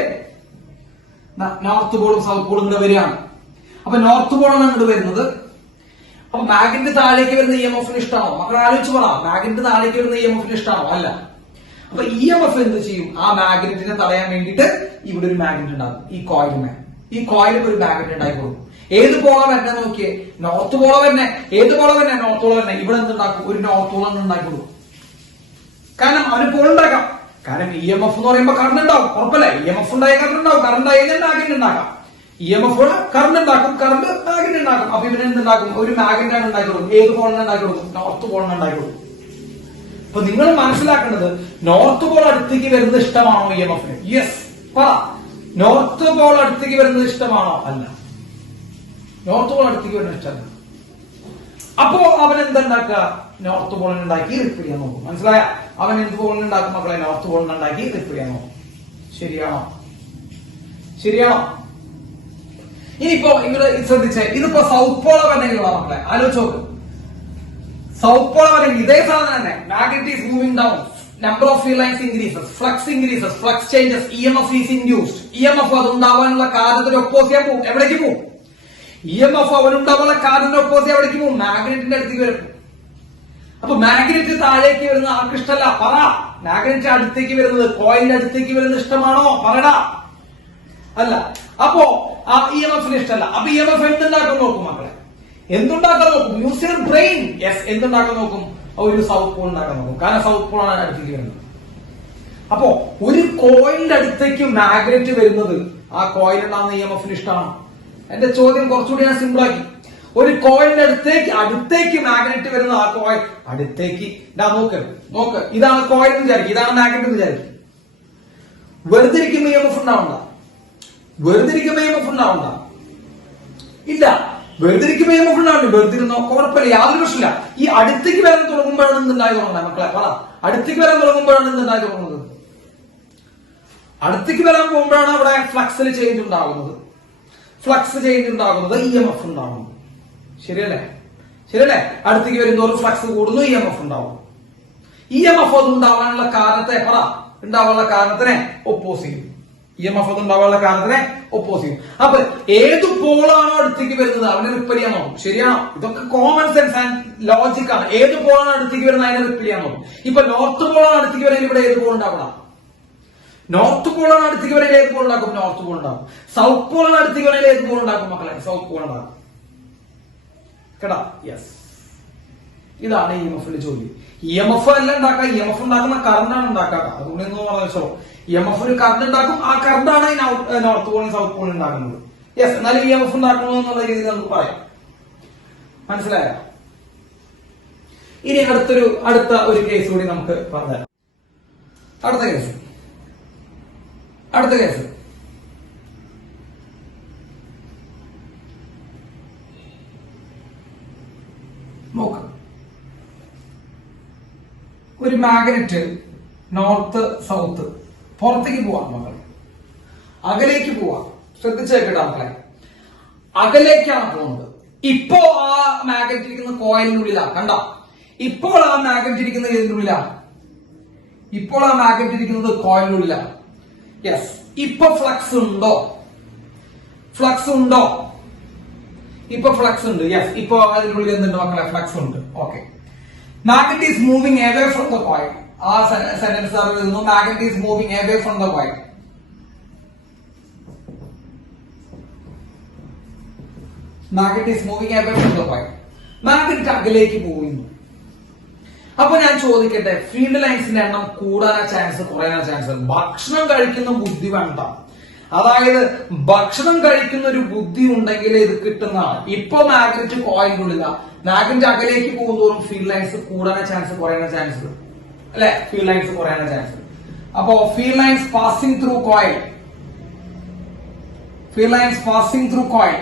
നോർത്ത് പോളും സൗത്ത് പോളും ഇവിടെ വരികയാണ്. അപ്പൊ നോർത്ത് പോളാണ് ഇങ്ങോട്ട് വരുന്നത്. അപ്പൊ മാഗ്നറ്റ് താഴേക്ക് വരുന്ന ഇ എം എഫിന് ഇഷ്ടമാണോ? മക്കൾ ആലോചിച്ച് പറ. മാഗ്നറ്റ് താഴേക്ക് വരുന്ന ഇ എം എഫിന് ഇഷ്ടമാണോ? അല്ല. അപ്പൊ ഇ എം എഫ് എന്ത് ചെയ്യും? ആ മാഗ്നറ്റിനെ തടയാൻ വേണ്ടിയിട്ട് ഇവിടെ ഒരു മാഗ്നറ്റ് ഉണ്ടാകും. ഈ കോയിലിന് ഒരു മാഗ്നറ്റ് ഉണ്ടാക്കി കൊടുക്കും. ഏത് പോളാ വരണേ നോക്കിയേ? നോർത്ത് പോളാ വരണേ. ഏത് പോളാ വരണേ? നോർത്ത് പോളാ വരണേ. ഇവിടെ എന്തുണ്ടാക്കും? ഒരു നോർത്ത് പോൾ ഉണ്ടാക്കി കൊടുക്കും. കാരണം അവന് പോൾ ഉണ്ടാക്കാം. കാരണം ഇ എം എഫ് എന്ന് പറയുമ്പോൾ കറണ്ട് ഉണ്ടാവും, ഉറപ്പല്ലേ? ഇ എം എഫ് ഉണ്ടായ കറണ്ട് ഉണ്ടാവും. കറണ്ട് ആയി കഴിഞ്ഞാൽ മാഗ്നറ്റ് ഉണ്ടാക്കാം. ഇ എം എഫ് കറണ്ട് ഉണ്ടാക്കും, കറണ്ട് മാഗ്നറ്റ് ഉണ്ടാക്കും. അപ്പൊ ഇവന് എന്തുണ്ടാക്കും? ഒരു മാഗ്നറ്റ് ആണ് ഉണ്ടാക്കി കൊടുക്കും. ഏത് പോളിനെ ഉണ്ടാക്കി കൊടുക്കും? നോർത്ത് പോളിനെ ഉണ്ടാക്കി കൊടുക്കും. അപ്പൊ നിങ്ങൾ മനസ്സിലാക്കേണ്ടത്, നോർത്ത് പോൾ അടുത്തേക്ക് വരുന്നത് ഇഷ്ടമാണോ ഇ എം എഫിന്? യെസ്. പറ. നോർത്ത് പോൾ അടുത്തേക്ക് വരുന്നത് ഇഷ്ടമാണോ? അല്ല. നോർത്ത് പോൾ അടുത്തേക്ക് വരുന്നത് ഇഷ്ടമല്ല. അപ്പോ അവൻ എന്തുണ്ടാക്കുക? നോർത്ത് പോളിനെ ഉണ്ടാക്കി റിപ്പൽ ചെയ്യാൻ നോക്കും. മനസ്സിലായ? അവൻ എന്ത് പോളിനെ ഉണ്ടാക്കും മക്കളെ? നോർത്ത് പോളിനെ ഉണ്ടാക്കി റിപ്പൽ ചെയ്യാൻ നോക്കും. ശരിയാണോ? ഇനിയിപ്പോ ഇവിടെ ശ്രദ്ധിച്ചേ, ഇതിപ്പോ സൗത്ത് പോള വരണമെങ്കിലുള്ള മക്കളെ ആലോചിച്ച് നോക്ക്. സൗത്ത് പോള വരണമെങ്കിൽ ഇതേ സാധനം തന്നെ. Magnet is moving down, number of field lines increases, flux changes, E M F is induced. E M F അത് ഉണ്ടാവാനുള്ള കാരണത്തിന് ഒപ്പോസ് ചെയ്യാൻ പോകും. എവിടേക്ക് പോകും? EMF അവനുണ്ടാവുള്ള കാറിന്റെ ഒപ്പോസിറ്റ് എവിടേക്ക് പോകും? മാഗ്നറ്റിന്റെ അടുത്തേക്ക് വരും. അപ്പൊ മാഗ്നറ്റ് താഴേക്ക് വരുന്ന ആർക്ക് ഇഷ്ടമല്ല? പറ. മാഗ്നറ്റ് അടുത്തേക്ക് വരുന്നത്, കോയിലിന്റെ അടുത്തേക്ക് വരുന്നത് ഇഷ്ടമാണോ? പറടാ. അല്ല. അപ്പോ ആ EMF ഇഷ്ടമല്ല. അപ്പൊ EMF എന്തുണ്ടാക്കാൻ നോക്കും മക്കളെ? എന്തുണ്ടാക്കാൻ നോക്കും? Use your brain. യെസ്, എന്തുണ്ടാക്കാൻ നോക്കും? ഒരു സൗത്ത് പോൾ ഉണ്ടാക്കാൻ നോക്കും. കാരണം സൗത്ത് പോളാണ് അടുത്തേക്ക് വരുന്നത്. അപ്പോ ഒരു കോയിലിന്റെ അടുത്തേക്ക് മാഗ്നറ്റ് വരുന്നത് ആ കോയിൽ ഉണ്ടാകുന്ന EMF ഇഷ്ടമാണ്. എന്റെ ചോദ്യം കുറച്ചുകൂടി ഞാൻ സിമ്പിൾ ആക്കി. ഒരു കോയിലിന്റെ അടുത്തേക്ക് മാഗ്നറ്റ് വരുന്ന ആ കോയിൽ അടുത്തേക്ക് നോക്ക്, ഇതാണ് കോയിൽ എന്ന് വിചാരിക്കും, ഇതാണ് മാഗ്നറ്റ് എന്ന് വിചാരിക്കും. വെറുതെ ഇരിക്കുമ്പോ EMF ഉണ്ടാവണ്ട. ഇല്ല, വെറുതെ ഇരിക്കുമ്പോ EMF ഉണ്ടാവില്ല. വെറുതെ ഇരുന്നോ, കുഴപ്പമില്ല, യാതൊരു പ്രശ്നമില്ല. ഈ അടുത്തേക്ക് വരാൻ തുടങ്ങുമ്പോഴാണ് എന്തുണ്ടായി തുടങ്ങുന്നത് മക്കളെ? പറ. അടുത്തേക്ക് വരാൻ തുടങ്ങുമ്പോഴാണ് എന്തുണ്ടായി തുടങ്ങുന്നത്? അടുത്തേക്ക് വരാൻ പോകുമ്പോഴാണ് അവിടെ ഫ്ലക്സിൽ ചേഞ്ച് ഉണ്ടാകുന്നത്. ഫ്ലക്സ് ചേഞ്ച് ഉണ്ടാകുന്നത് EMF ഉണ്ടാകുന്നു. ശരിയല്ലേ? അടുത്തേക്ക് വരുന്നതോറും ഫ്ലക്സ് കൂടുന്നു, EMF ഉണ്ടാവും. EMF അത് ഉണ്ടാവാനുള്ള കാരണത്തെ പറ. ഉണ്ടാവാനുള്ള കാരണത്തിനെ ഒപ്പോസ് ചെയ്യും. EMF അത് ഉണ്ടാവാനുള്ള കാരണത്തിനെ ഒപ്പോസ് ചെയ്യും. അപ്പൊ ഏത് പോളാണോ അടുത്തേക്ക് വരുന്നത് അവനെ റിപ്പൽ ചെയ്യാൻ നോക്കും. ശരിയാണോ? ഇതൊക്കെ കോമൺ സെൻസ് ആൻഡ് ലോജിക് ആണ്. ഏത് പോളാണ് അടുത്തേക്ക് വരുന്നത് അതിനെ റിപ്പൽ ചെയ്യാൻ നോക്കും. ഇപ്പൊ നോർത്ത് പോളാണ് അടുത്തേക്ക് വരുന്നത്, ഇവിടെ ഏത് പോൾ ഉണ്ടാവണം? നോർത്ത് പോളാണ് അടുത്തേക്ക് വരയിൽ ഏത് പോൾ ഉണ്ടാക്കും? നോർത്ത് പോൾ ഉണ്ടാകും. സൗത്ത് പോളാണ് അടുത്തേക്ക് വരയിൽ ഏത് പോൾ ഉണ്ടാക്കും മക്കളെ? സൗത്ത് പോൾ ഉണ്ടാകും. കേട്ടാ? യെസ്, ഇതാണ് EMF ജോലി. EMF അല്ല ഉണ്ടാക്കുക, EMF ഉണ്ടാക്കുന്ന കറണ്ടാണ് ഉണ്ടാക്കുക. അതുകൊണ്ട് എന്ന് പറഞ്ഞോ, EMF ഒരു കറണ്ട് ഉണ്ടാക്കും, ആ കറണ്ടാണ് നോർത്ത് പോളും സൗത്ത് പോളും ഉണ്ടാക്കുന്നത്. യെസ്, എന്നാലും EMF ഉണ്ടാക്കുന്നു എന്നുള്ള രീതിയിൽ നമുക്ക് പറയാം. മനസ്സിലായോ? ഇനി അടുത്ത ഒരു കേസ് കൂടി നമുക്ക് പറഞ്ഞുതരാം. അടുത്ത കേസ് നോക്ക്. ഒരു മാഗ്നറ്റ് നോർത്ത് സൗത്ത് പുറത്തേക്ക് പോവാം മക്കളെ, അകലേക്ക് പോവാം. ശ്രദ്ധിച്ചേക്കട്ടെ മക്കളെ, അകലേക്കാണ് പോകുന്നത്. ഇപ്പോ ആ മാഗ്നറ്റ് ഇരിക്കുന്ന കോയിലിനുള്ളിലാ. കണ്ട, ഇപ്പോൾ ആ മാഗ്നറ്റ് ഇരിക്കുന്നത് ഇതിനുള്ളിലാ. ഇപ്പോൾ ആ മാഗ്നറ്റ് ഇരിക്കുന്നത് കോയിലിനുള്ളിലാ. യെസ്, ഇപ്പൊ ഫ്ലക്സ് ഉണ്ടോ? ഇപ്പൊ ഫ്ലക്സ് ഉണ്ട്. യെസ്, ഇപ്പൊ അതിനുള്ളിൽ എന്തുണ്ട് മക്കളെ? ഫ്ലക്സ് ഉണ്ട്. Okay. Magnet is moving away from the coil. ആ സെന്റൻസ് അറിയുന്നു. Magnet is moving away from the coil. Magnet അകലേക്ക് പോകുന്നു. അപ്പൊ ഞാൻ ചോദിക്കട്ടെ, ഫീൽഡ് ലൈൻസിന്റെ എണ്ണം കൂടാനാ ചാൻസ്, കുറയാനാ ചാൻസ്? ഭക്ഷണം കഴിക്കുന്ന ബുദ്ധി വേണ്ട. അതായത് ഭക്ഷണം കഴിക്കുന്ന ഒരു ബുദ്ധി ഉണ്ടെങ്കിൽ ഇത് കിട്ടുന്നതാണ്. ഇപ്പൊ മാഗ്നറ്റ് കോയിലിനുള്ളില്ല. മാഗ്നറ്റ് അകലേക്ക് പോകുന്നതോറും ഫീൽഡ് ലൈൻസ് കൂടാനാ ചാൻസ്, കുറയാനാ ചാൻസ്? അല്ലെ, ഫീൽഡ് ലൈൻസ് കുറയാനാ ചാൻസ്. അപ്പോ field lines passing through coil.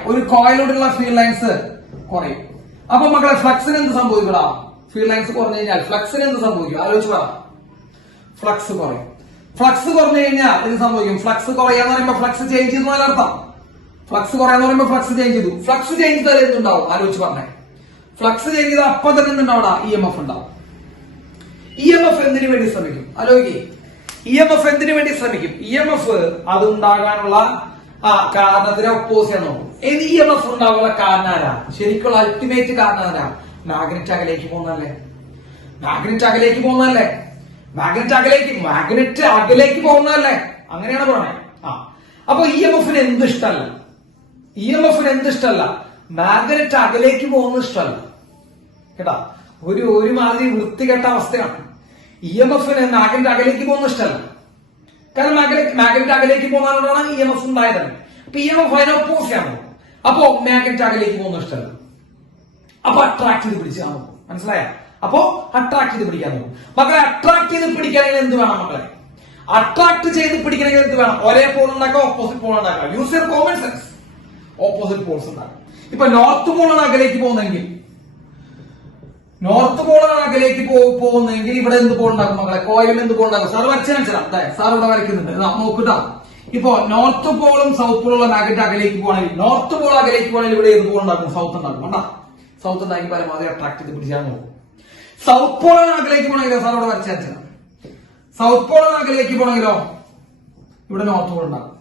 ഒരു കോയിലൂടെയുള്ള ഫീൽഡ് ലൈൻസ് കുറയും. അപ്പൊ മക്കളെ, ഫ്ലക്സിന് എന്ത് സംഭവിക്കടാ? ഫീൽഡ് ലൈൻസ് കുറഞ്ഞു കഴിഞ്ഞാൽ ഫ്ലക്സിന് എന്ത് സംഭവിക്കും? ആലോചിച്ച് പറ. ഫ്ലക്സ് കുറയും. ഫ്ലക്സ് കുറഞ്ഞു കഴിഞ്ഞാൽ എന്ത് സംഭവിക്കും? ഫ്ലക്സ് കുറയാന്ന് പറയുമ്പോ ഫ്ലക്സ് ചേഞ്ച് ചെയ്തു എന്നർത്ഥം. ഫ്ലക്സ് കുറയാന്ന് പറയുമ്പോ ഫ്ലക്സ് ചേഞ്ച് ചെയ്തു. ഫ്ലക്സ് ചേഞ്ച് ചെയ്താൽ എന്തുണ്ടാവും? ആലോചിച്ച് പറഞ്ഞേ. ഫ്ലക്സ് ചേഞ്ച് ചെയ്താൽ അപ്പൊ തന്നെ എന്തുണ്ടാവും? EMF ഉണ്ടാവും. EMF എന്തിനു വേണ്ടി ശ്രമിക്കും? ആലോചിക്കേ. EMF എന്തിനു വേണ്ടി ശ്രമിക്കും? EMF അത് ഉണ്ടാകാനുള്ള കാരണത്തിനെ ഒപ്പോസ് ചെയ്യാൻ നോക്കും. EMF ഉണ്ടാകാനുള്ള കാരണം ആരാ? ശരിക്കുള്ള അൾട്ടിമേറ്റ് കാരണം ആരാ? മാഗ്നറ്റ് അകലേക്ക് പോകുന്നല്ലേ. മാഗ്നറ്റ് അകലേക്ക് പോകുന്നതല്ലേ. അങ്ങനെയാണ് പറഞ്ഞത്. അപ്പൊ EMF-ന് എന്ത് ഇഷ്ടമല്ല? മാഗ്നറ്റ് അകലേക്ക് പോകുന്നത് ഇഷ്ടമല്ല. കേട്ടാ, ഒരുമാതിരി വൃത്തികെട്ട അവസ്ഥയാണ്. EMF-ന് മാഗ്നറ്റ് അകലേക്ക് പോകുന്നത് ഇഷ്ടമല്ല. കാരണം മാഗ്നറ്റ് അകലേക്ക് പോകുന്നതുകൊണ്ടാണ് EMF ഉണ്ടായത്. അപ്പൊ EMF അതിനെ ഒപ്പോസ് ചെയ്യാൻ നോക്കും. അപ്പോ മാഗ്നറ്റ് അകലേക്ക് പോകുന്നത് ഇഷ്ടമല്ല. അപ്പൊ അട്രാക്ട് ചെയ്ത് പിടിച്ചാൽ നോക്കും. മനസ്സിലായ? അപ്പോ അട്രാക്ട് ചെയ്ത് പിടിക്കാൻ നോക്കും. മക്കളെ, അട്രാക്ട് ചെയ്ത് പിടിക്കണമെങ്കിൽ എന്ത് വേണം മക്കളെ? അട്രാക്ട് ചെയ്ത് പിടിക്കണമെങ്കിൽ എന്ത് വേണം? ഒരേ പോൾ ഉണ്ടാക്കാം, ഓപ്പോസിറ്റ് പോൾ ഉണ്ടാക്കാം. Use your common sense. Opposite Paul's ഉണ്ടാക്കാം. ഇപ്പൊ നോർത്ത് പോളാണ് അകലേക്ക് പോകുന്നതെങ്കിൽ ഇവിടെ എന്ത് പോൾ ഉണ്ടാക്കും മക്കളെ? കോയിലിൽ എന്ത് പോൾ ഉണ്ടാക്കും? സാർ വരച്ച് കാണിച്ചതാ. സാർ ഇവിടെ വരയ്ക്കുന്നുണ്ട്, നോക്കിട്ടാ. ഇപ്പൊ നോർത്ത് പോളും സൗത്ത് പോളുള്ള മാഗ്നറ്റ് അകലേക്ക് പോകണമെങ്കിൽ, നോർത്ത് പോൾ അകലേക്ക് പോകണമെങ്കിൽ ഇവിടെ ഏത് പോൾ ഉണ്ടാക്കും? സൗത്ത് ഉണ്ടാക്കും. വേണ്ട, സൗത്ത് ഉണ്ടാക്കി പരമാവധി അട്രാക്ട് ചെയ്ത് പിടിച്ചാൽ നോക്കും. സൗത്ത് പോളാണ് അകലേക്ക് പോകണമെങ്കിലോ? സാർ ഇവിടെ വരച്ച് കാണിച്ചതാ. സൗത്ത് പോളാണ് അകലേക്ക് പോകണമെങ്കിലോ ഇവിടെ നോർത്ത് പോൾ ഉണ്ടാകും.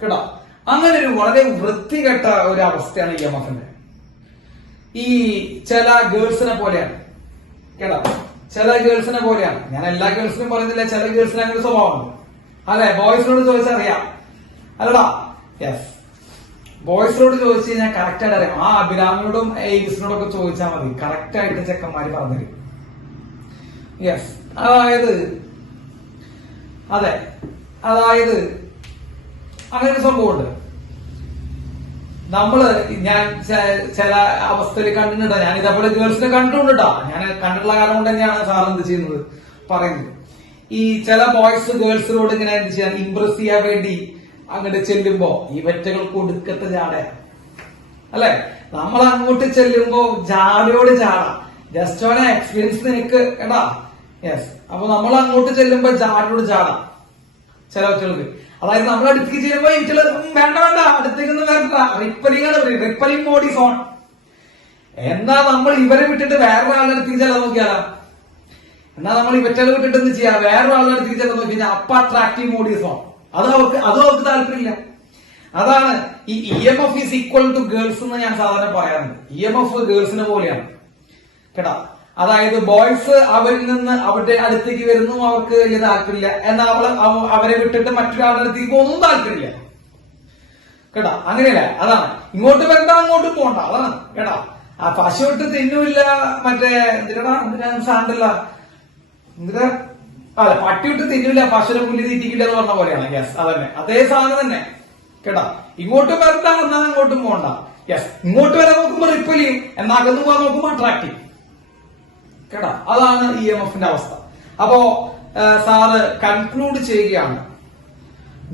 കേട്ടോ, അങ്ങനെ ഒരു വളരെ വൃത്തികെട്ട ഒരു അവസ്ഥയാണ് EMF. ഈ ചില ഗേൾസിനെ പോലെയാണ് കേട്ടോ, ചില ഗേൾസിനെ പോലെയാണ്. ഞാൻ എല്ലാ ഗേൾസിനും പറയുന്നില്ല, ചില ഗേൾസിന് അങ്ങനെ സ്വഭാവമുണ്ട് അല്ലെ. ബോയ്സിനോട് ചോദിച്ചറിയാം അല്ലടാ. യെസ്, ബോയ്സിനോട് ചോദിച്ചു കഴിഞ്ഞാൽ കറക്റ്റ് ആയിട്ട് അറിയാം. ആ അഭിരാമിനോടും എയ്സിനോടും ഒക്കെ ചോദിച്ചാൽ മതി, കറക്റ്റ് ആയിട്ട് ചെക്കന്മാര് പറഞ്ഞുതരും. യെസ്, അതായത് അങ്ങനെ ഒരു സംഭവമുണ്ട്. ഞാൻ ചില അവസ്ഥയിൽ കണ്ടിട്ടുണ്ട്. ഞാൻ ഇതേപോലെ ഗേൾസിനെ കണ്ടിട്ടുണ്ടാ. ഞാൻ കണ്ടിട്ടുള്ള കാലം കൊണ്ട് തന്നെയാണ് സാർ എന്ത് ചെയ്യുന്നത് പറയുന്നത്. ഈ ചില ബോയ്സ് ഗേൾസിനോട് ഇങ്ങനെ എന്ത് ചെയ്യാൻ, ഇംപ്രസ് ചെയ്യാൻ വേണ്ടി അങ്ങോട്ട് ചെല്ലുമ്പോ ഇവറ്റകൾക്ക് ഒടുക്കത്തെ ചാട അല്ലെ. നമ്മൾ അങ്ങോട്ട് ചെല്ലുമ്പോ ജാടയോട് ചാടാം. ജസ്റ്റ് ഓൺ എക്സ്പീരിയൻസ് നിനക്ക് കേട്ടാ. യെസ്, അപ്പൊ നമ്മൾ അങ്ങോട്ട് ചെല്ലുമ്പോ ജാടയോട് ചാടാം ചില ഒറ്റകൾക്ക്. അതായത് നമ്മൾ അടുത്തേക്ക് ചെയ്യുമ്പോ ഇവറ്റകള് വേണ്ട അടുത്തേക്കൊന്നും വരണ്ട, റിപ്പലിംഗ് മോഡ് ഈസ് ഓൺ. എന്നാ നമ്മൾ ഇവരെ വിട്ടിട്ട് വേറൊരാളുടെ അടുത്തേക്ക് ചെല്ലാൻ നോക്കിയാലോ, എന്നാ നമ്മൾ ഇവറ്റകൾ വിട്ടിട്ട് എന്ത് ചെയ്യാം, വേറൊരാളുടെ അടുത്തേക്ക് ചെല്ലാൻ നോക്കി കഴിഞ്ഞാൽ അപ്പൊ അട്രാക്റ്റീവ് മോഡ് ഈസ് ഓൺ. അതും അവർക്ക് താല്പര്യമില്ല. അതാണ് ഈ EMF is equal to girls എന്ന് ഞാൻ സാധാരണ പറയാറുണ്ട്. EMF ഗേൾസിനെ പോലെയാണ് കേട്ടാ. അതായത് ബോയ്സ് അവരിൽ നിന്ന് അവരുടെ അടുത്തേക്ക് വരുന്നു, അവർക്ക് വലിയ താല്പര്യമില്ല. എന്നാൽ അവരെ വിട്ടിട്ട് മറ്റൊരാളുടെ അടുത്തേക്ക് ഒന്നും താല്പര്യമില്ല കേട്ടാ. അങ്ങനെയല്ല, അതാണ് ഇങ്ങോട്ട് വരണ്ട അങ്ങോട്ട് പോണ്ട, അതാണ് കേട്ടാ. ആ പശു വിട്ട് തിന്നൂല്ല, മറ്റേ സാധനല്ല അതെ, പട്ടി വിട്ട് തിന്നൂല പശുവിനെ പുല്ല് തീറ്റിക്കില്ല എന്ന് പറഞ്ഞ പോലെയാണ്. യെസ്, അതന്നെ, അതേ സാധനം തന്നെ കേട്ടാ. ഇങ്ങോട്ടും വരണ്ട എന്നാ അങ്ങോട്ടും പോണ്ട. യെസ്, ഇങ്ങോട്ട് വരാൻ നോക്കുമ്പോ റിപ്പൽ ചെയ്യും, എന്നാൽ അകന്നു പോകാൻ നോക്കുമ്പോ അട്രാക്ട് ചെയ്യും കേട്ടാ. അതാണ് EMFന്റെ അവസ്ഥ. അപ്പോ സാറ് കൺക്ലൂഡ് ചെയ്യുകയാണ്,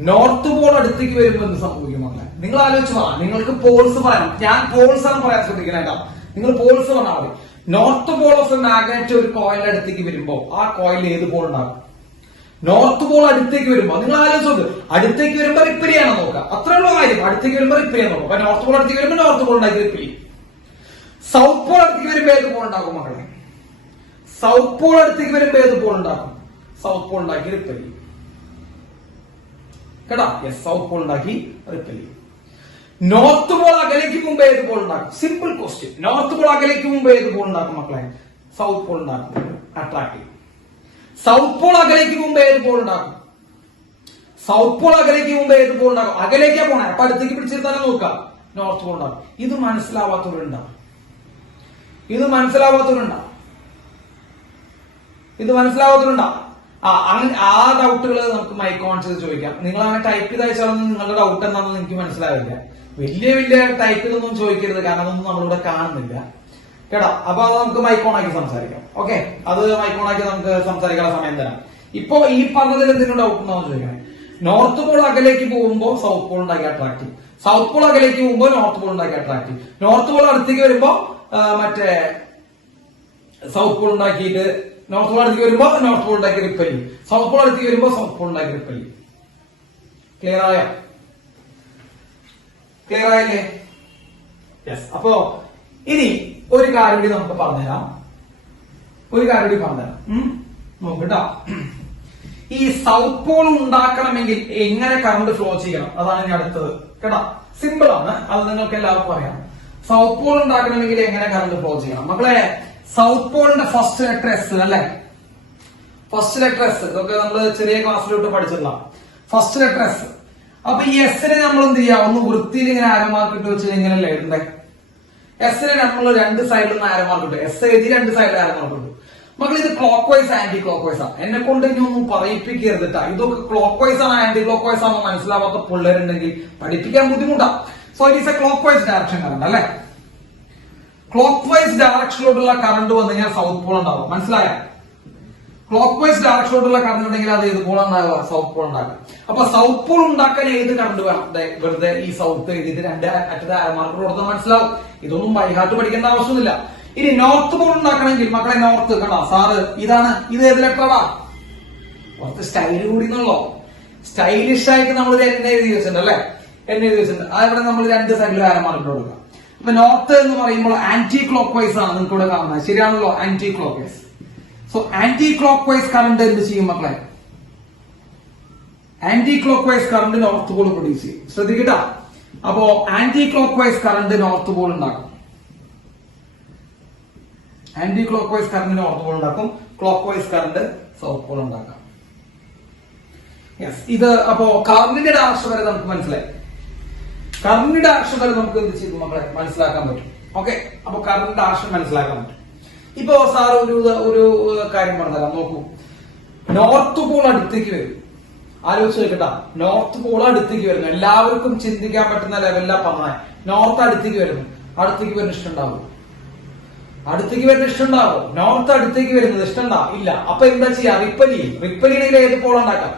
നോർത്ത് പോൾ അടുത്തേക്ക് വരുമ്പോൾ എന്ത് സംഭവിക്കും മക്കളെ? നിങ്ങൾ ആലോചിച്ച് പറ. നിങ്ങൾക്ക് പോൾസ് പറയണം. ഞാൻ പോൾസ് ആണ് പറയാൻ ശ്രദ്ധിക്കണേട്ടാ. നിങ്ങൾ പോൾസ് പറഞ്ഞാൽ മതി. North Paul of A magnet ഒരു കോയിലിന്റെ അടുത്തേക്ക് വരുമ്പോ ആ കോയിൽ ഏത് പോൾ ഉണ്ടാകും? നോർത്ത് പോൾ അടുത്തേക്ക് വരുമ്പോ നിങ്ങൾ ആലോചിച്ചോക്ക്. അടുത്തേക്ക് വരുമ്പോ റിപ്പൽ ചെയ്യാനോ നോക്കുക, അത്രയുള്ള കാര്യം. അടുത്തേക്ക് വരുമ്പോ റിപ്പൽ ചെയ്യാൻ നോക്കുക. അപ്പൊ നോർത്ത് പോൾ അടുത്തേക്ക് വരുമ്പോ നോർത്ത് പോൾ ഉണ്ടാക്കി റിപ്പൽ ചെയ്യും. സൗത്ത് പോൾ അടുത്തേക്ക് വരുമ്പോ ഏത് പോൾ ഉണ്ടാകും മക്കളെ? സൗത്ത് പോൾ അടുത്തേക്ക് വരുമ്പോ ഏത് പോൾ ഉണ്ടാക്കും? സൗത്ത് പോൾ ഉണ്ടാക്കി റിപ്പൽ ചെയ്യും കേട്ടാ. യെസ്, സൗത്ത് പോൾ ഉണ്ടാക്കി റിപ്പൽ ചെയ്യും. നോർത്ത് പോൾ അകലേക്ക് മുമ്പ് ഏത് പോൾ ഉണ്ടാക്കും? Simple question. നോർത്ത് പോൾ അകലേക്ക് മുമ്പ് ഏത് പോൾ ഉണ്ടാക്കും മക്കളെ? സൗത്ത് പോൾ ഉണ്ടാക്കും, അട്രാക്ട് ചെയ്യും. സൗത്ത് പോൾ അകലേക്ക് മുമ്പ് ഏത് പോൾ ഉണ്ടാക്കും? സൗത്ത് പോൾ അകലേക്ക് മുമ്പ് ഏത് പോൾ ഉണ്ടാക്കും? അകലേക്കാ പോണേ, അപ്പൊ അടുത്തേക്ക് പിടിച്ചിരുത്താനും നോക്കാം, നോർത്ത് പോൾ ഉണ്ടാക്കും. ഇത് മനസ്സിലാവാത്തവരുണ്ടാ? ഇത് മനസ്സിലാവാത്തവരുണ്ടാ? ആ ഡൗട്ടുകൾ നമുക്ക് മൈക്ക് ഓൺ ചെയ്ത് ചോദിക്കാം. നിങ്ങൾ അങ്ങനെ ടൈപ്പ് ചെയ്ത് അയച്ചാലൊന്നും നിങ്ങളുടെ ഡൗട്ട് എന്താണെന്ന് എനിക്ക് മനസ്സിലാവില്ല. വലിയ ടൈപ്പ് ചെയ്തൊന്നും ചോദിക്കരുത്, കാരണം അതൊന്നും നമ്മളിവിടെ കാണുന്നില്ല കേട്ടോ. അപ്പൊ അത് നമുക്ക് മൈക്ക് ഓൺ ആക്കി സംസാരിക്കാം. ഓക്കെ, അത് മൈക്ക് ഓൺ ആക്കി നമുക്ക് സംസാരിക്കാനുള്ള സമയം തരാം. ഇപ്പൊ ഈ പറഞ്ഞതിൽ എന്തെങ്കിലും ഡൗട്ട് ഉണ്ടോ എന്ന് ചോദിക്കണേ. നോർത്ത് പോൾ അകലേക്ക് പോകുമ്പോൾ സൗത്ത് പോൾ ഉണ്ടാക്കി അട്രാക്ട് ചെയ്യും. സൗത്ത് പോൾ അകലേക്ക് പോകുമ്പോൾ നോർത്ത് പോൾ ഉണ്ടാക്കി അട്രാക്ട് ചെയ്യും. നോർത്ത് പോൾ അടുത്തേക്ക് വരുമ്പോ മറ്റേ സൗത്ത് പോൾ ഉണ്ടാക്കിയിട്ട് നോർത്ത് പോൾ അടുത്തേക്ക് വരുമ്പോ നോർത്ത് പോൾ ഉണ്ടാക്കി റിപ്പൽ ചെയ്യും. സൗത്ത് പോൾ അടുത്തേക്ക് വരുമ്പോ സൗത്ത് പോൾ ഉണ്ടാക്കി റിപ്പൽ ചെയ്യും. ക്ലിയർ ആയല്ലേ? യെസ്. അപ്പോ ഇനി ഒരു കാര്യം കൂടി നമുക്ക് പറഞ്ഞുതരാം. നോക്കട്ടോ. ഈ സൗത്ത് പോൾ ഉണ്ടാക്കണമെങ്കിൽ എങ്ങനെ കറണ്ട് ഫ്ലോ ചെയ്യണം, അതാണ് ഇനി അടുത്തത് കേട്ടോ. സിമ്പിൾ ആണ്, അത് നിങ്ങൾക്ക് എല്ലാവർക്കും അറിയാം. സൗത്ത് പോൾ ഉണ്ടാക്കണമെങ്കിൽ എങ്ങനെ കറണ്ട് ഫ്ലോ ചെയ്യണം മക്കളെ? സൗത്ത് പോളിന്റെ ഫസ്റ്റ് ലെറ്റർ എസ് അല്ലെ? ഫസ്റ്റ് ലെറ്റർ എസ്, ഇതൊക്കെ നമ്മൾ ചെറിയ ക്ലാസ്സിലോട്ട് പഠിച്ചിട്ടുള്ള ഫസ്റ്റ് ലെറ്റർ എസ്. അപ്പൊ ഈ എസിനെ നമ്മൾ എന്ത് ചെയ്യാം, ഒന്ന് വൃത്തിയിൽ ഇങ്ങനെ ആരോ മാർക്ക് ഇട്ട് വെച്ച് ഇങ്ങനെയല്ലേ ഇടണ്ടേ? എസിനെ നമ്മൾ രണ്ട് സൈഡിൽ നിന്ന് ആരോ മാർക്ക് ഇട്ടു. എസ് എഴുതി രണ്ട് സൈഡിൽ ആരോ മാർക്ക് ഇട്ടു. മക്കൾ ഇത് clockwise anti clock vice ആണ്. എന്നെ കൊണ്ട് ഇനി ഒന്നും പറയിപ്പിക്കരുത് കേട്ടോ. ഇതൊക്കെ ക്ലോക്ക് വൈസ് ആണ് ആന്റി ക്ലോക്ക് വൈസ് ആണോ മനസ്സിലാവാത്ത പിള്ളേരുണ്ടെങ്കിൽ പഠിപ്പിക്കാൻ ബുദ്ധിമുട്ടാ. So it is a clockwise direction current അല്ലെ? ക്ലോക്ക് വൈസ് ഡയറക്ഷനിലോട്ടുള്ള കറണ്ട് വന്നു കഴിഞ്ഞാൽ സൗത്ത് പോൾ ഉണ്ടാവും. മനസ്സിലായോ? ക്ലോക്ക് വൈസ് ഡയറക്ഷനിലോട്ടുള്ള കറണ്ട് ഉണ്ടെങ്കിൽ അത് ഏത് പോൾ ഉണ്ടാവുക? സൗത്ത് പോൾ ഉണ്ടാക്കുക. അപ്പൊ സൗത്ത് പോൾ ഉണ്ടാക്കാൻ ഏത് കറണ്ട് വേണം? വെറുതെ ഈ സൗത്ത് എഴുതിയിട്ട് രണ്ട് അറ്റത്ത് മാർക്ക് കൊടുത്താൽ മനസ്സിലാവും. ഇതൊന്നും ബൈഹാർട്ട് പഠിക്കേണ്ട ആവശ്യമൊന്നുമില്ല. ഇനി നോർത്ത് പോൾ ഉണ്ടാക്കണമെങ്കിൽ മക്കളെ നോർത്ത് കണ്ടോ സാറ് ഇതാണ്, ഇത് ഏത് ലെറ്ററാ? കുറച്ച് സ്റ്റൈൽ കൂടി എന്നുള്ളോ, സ്റ്റൈലിഷ് ആയിട്ട് നമ്മൾ എന്നെ എഴുതി വെച്ചിട്ടുണ്ട് അല്ലെ? എന്നെ എഴുതി വെച്ചിട്ടുണ്ട്. അവിടെ നമ്മൾ രണ്ട് സൈഡിൽ മാർക്ക് കൊടുക്കുക. അപ്പൊ നോർത്ത് എന്ന് പറയുമ്പോൾ ആന്റി ക്ലോക്ക് വൈസ് ആണ് നിങ്ങൾക്ക് ഇവിടെ കാണുന്നത്. ശരിയാണല്ലോ? Anticlockwise. So anti clock vice current എന്ത് ചെയ്യും മക്കളെ? Anti clock vice current north pole produce ചെയ്യും. ശ്രദ്ധിക്കട്ടാ. അപ്പോ anti clock vice current north pole ഉണ്ടാക്കും. Anti clock vice current north pole ഉണ്ടാക്കും, clock vice current south pole ഉണ്ടാക്കാം. Yes, ഇത് അപ്പോ കറണ്ടിന്റെ ഡയറക്ഷൻ വരെ നമുക്ക് മനസ്സിലായി. കറണ്ടിന്റെ ഡയറക്ഷൻ വരെ നമുക്ക് എന്ത് ചെയ്തു നമ്മളെ മനസ്സിലാക്കാൻ പറ്റും. ഓക്കെ, അപ്പൊ കറണ്ടിന്റെ ഡയറക്ഷൻ മനസ്സിലാക്കാൻ പറ്റും. ഇപ്പൊ സാർ ഒരു കാര്യം പറഞ്ഞുതരാം. നോക്കൂ, നോർത്ത് പോൾ അടുത്തേക്ക് വരും. ആലോചിച്ച് നോക്കട്ടാ, നോർത്ത് പോൾ അടുത്തേക്ക് വരുന്നു. എല്ലാവർക്കും ചിന്തിക്കാൻ പറ്റുന്ന ലെവലിലാണ് പറഞ്ഞത്. നോർത്ത് അടുത്തേക്ക് വരുന്നു. അടുത്തേക്ക് വരുന്ന ഇഷ്ടമുണ്ടാവും? അടുത്തേക്ക് വരുന്ന ഇഷ്ടമുണ്ടാവും? നോർത്ത് അടുത്തേക്ക് വരുന്നത് ഇഷ്ടമുണ്ടാവും? ഇല്ല. അപ്പൊ എന്താ ചെയ്യാ? റിപ്പലിയിൽ ഏത് പോൾ ഉണ്ടാക്കാം?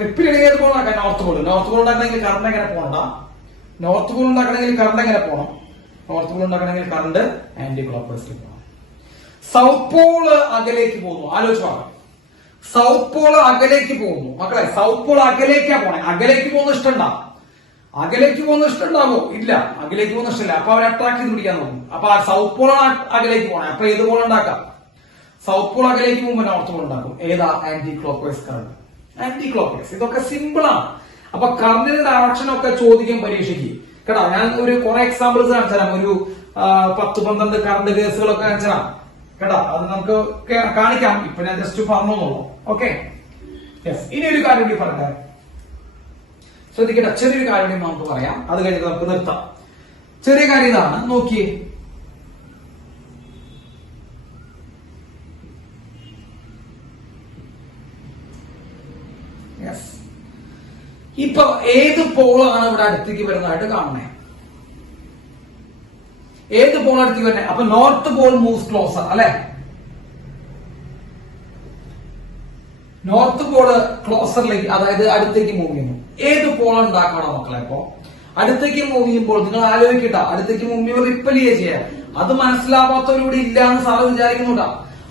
റിപ്പലിയിൽ ഏത് പോൾ ഉണ്ടാക്കാം? North Paul. നോർത്ത് പോൾ ഉണ്ടാക്കണമെങ്കിൽ കറണ്ട് എങ്ങനെ പോകണ്ട? നോർത്ത് പോൾ ഉണ്ടാക്കണമെങ്കിൽ കറണ്ട് എങ്ങനെ പോകണം? നോർത്ത് പോൾ ഉണ്ടാക്കണമെങ്കിൽ കറണ്ട് ആന്റി ക്ലോക്ക് വൈസിൽ പോകണം. സൗത്ത് പോള് അകലേക്ക് പോകുന്നു. ആലോചിച്ച് നോക്കാം. സൗത്ത് പോള് അകലേക്ക് പോകുന്നു. മക്കളെ, സൗത്ത് പോൾ അകലേക്കാ പോണേ. അകലേക്ക് പോകുന്ന ഇഷ്ടമുണ്ടാവും? അകലേക്ക് പോകുന്ന ഇഷ്ടമുണ്ടാവോ? ഇല്ല, അകലേക്ക് പോകുന്ന ഇഷ്ടമില്ല. അപ്പൊ അവർ അട്രാക്ട് ചെയ്ത് പിടിക്കാൻ നോക്കും. അപ്പൊ ആ സൗത്ത് പോളാണ് അകലേക്ക് പോണേ. അപ്പൊ ഏത് പോൾ ഉണ്ടാക്കാം? സൗത്ത് പോൾ അകലേക്ക് പോകുമ്പോൾ നോർത്ത് പോൾ ഉണ്ടാക്കും. ഏതാ? Anti clock vice current. Anticlockwise. ഇതൊക്കെ സിമ്പിൾ ആണ്. അപ്പൊ കറണ്ടിന്റെ ഡയറക്ഷൻ ഒക്കെ ചോദിക്കും പരീക്ഷയ്ക്ക് കേട്ടോ. ഞാൻ ഒരു കുറെ എക്സാമ്പിൾസ് കാണിച്ചു തരാം. ഒരു 10-12 കറണ്ട് കേസുകളൊക്കെ കാണിച്ചു തരാം കേട്ടോ. അത് നമുക്ക് കാണിക്കാം. ഇപ്പൊ ഞാൻ ജസ്റ്റ് പറഞ്ഞോളൂ. Okay, yes. ഇനി ഒരു കാര്യം കൂടി പറയട്ടെ, ശ്രദ്ധിക്കട്ടെ. ചെറിയൊരു കാര്യം കൂടി നമുക്ക് പറയാം, അത് കഴിഞ്ഞിട്ട് നമുക്ക് നിർത്താം. ചെറിയ കാര്യം ഇതാണ്, നോക്കിയേ. യെസ്, ഇപ്പൊ ഏത് പോളാണ് ഇവിടെ അടുത്തേക്ക് വരുന്നതായിട്ട് കാണണേ? ഏത് പോൾ അടുത്തേക്ക് വരുന്നത്? അപ്പൊ നോർത്ത് പോൾ മൂവ്സ് ക്ലോസർ അല്ലെ? നോർത്ത് പോള് ക്ലോസറിലേക്ക്, അതായത് അടുത്തേക്ക് മൂവ് ചെയ്യുന്നു. ഏത് പോൾ ഉണ്ടാക്കണം മക്കളെ? അപ്പോ അടുത്തേക്ക് മൂവ് ചെയ്യുമ്പോൾ നിങ്ങൾ ആലോചിക്കട്ട, അടുത്തേക്ക് മൂവ് ചെയ്യുമ്പോൾ റിപ്പൽ ചെയ്യാം. അത് മനസ്സിലാവാത്തവരിവിടെ ഇല്ല എന്ന് സാറ് വിചാരിക്കുന്നുണ്ടാ.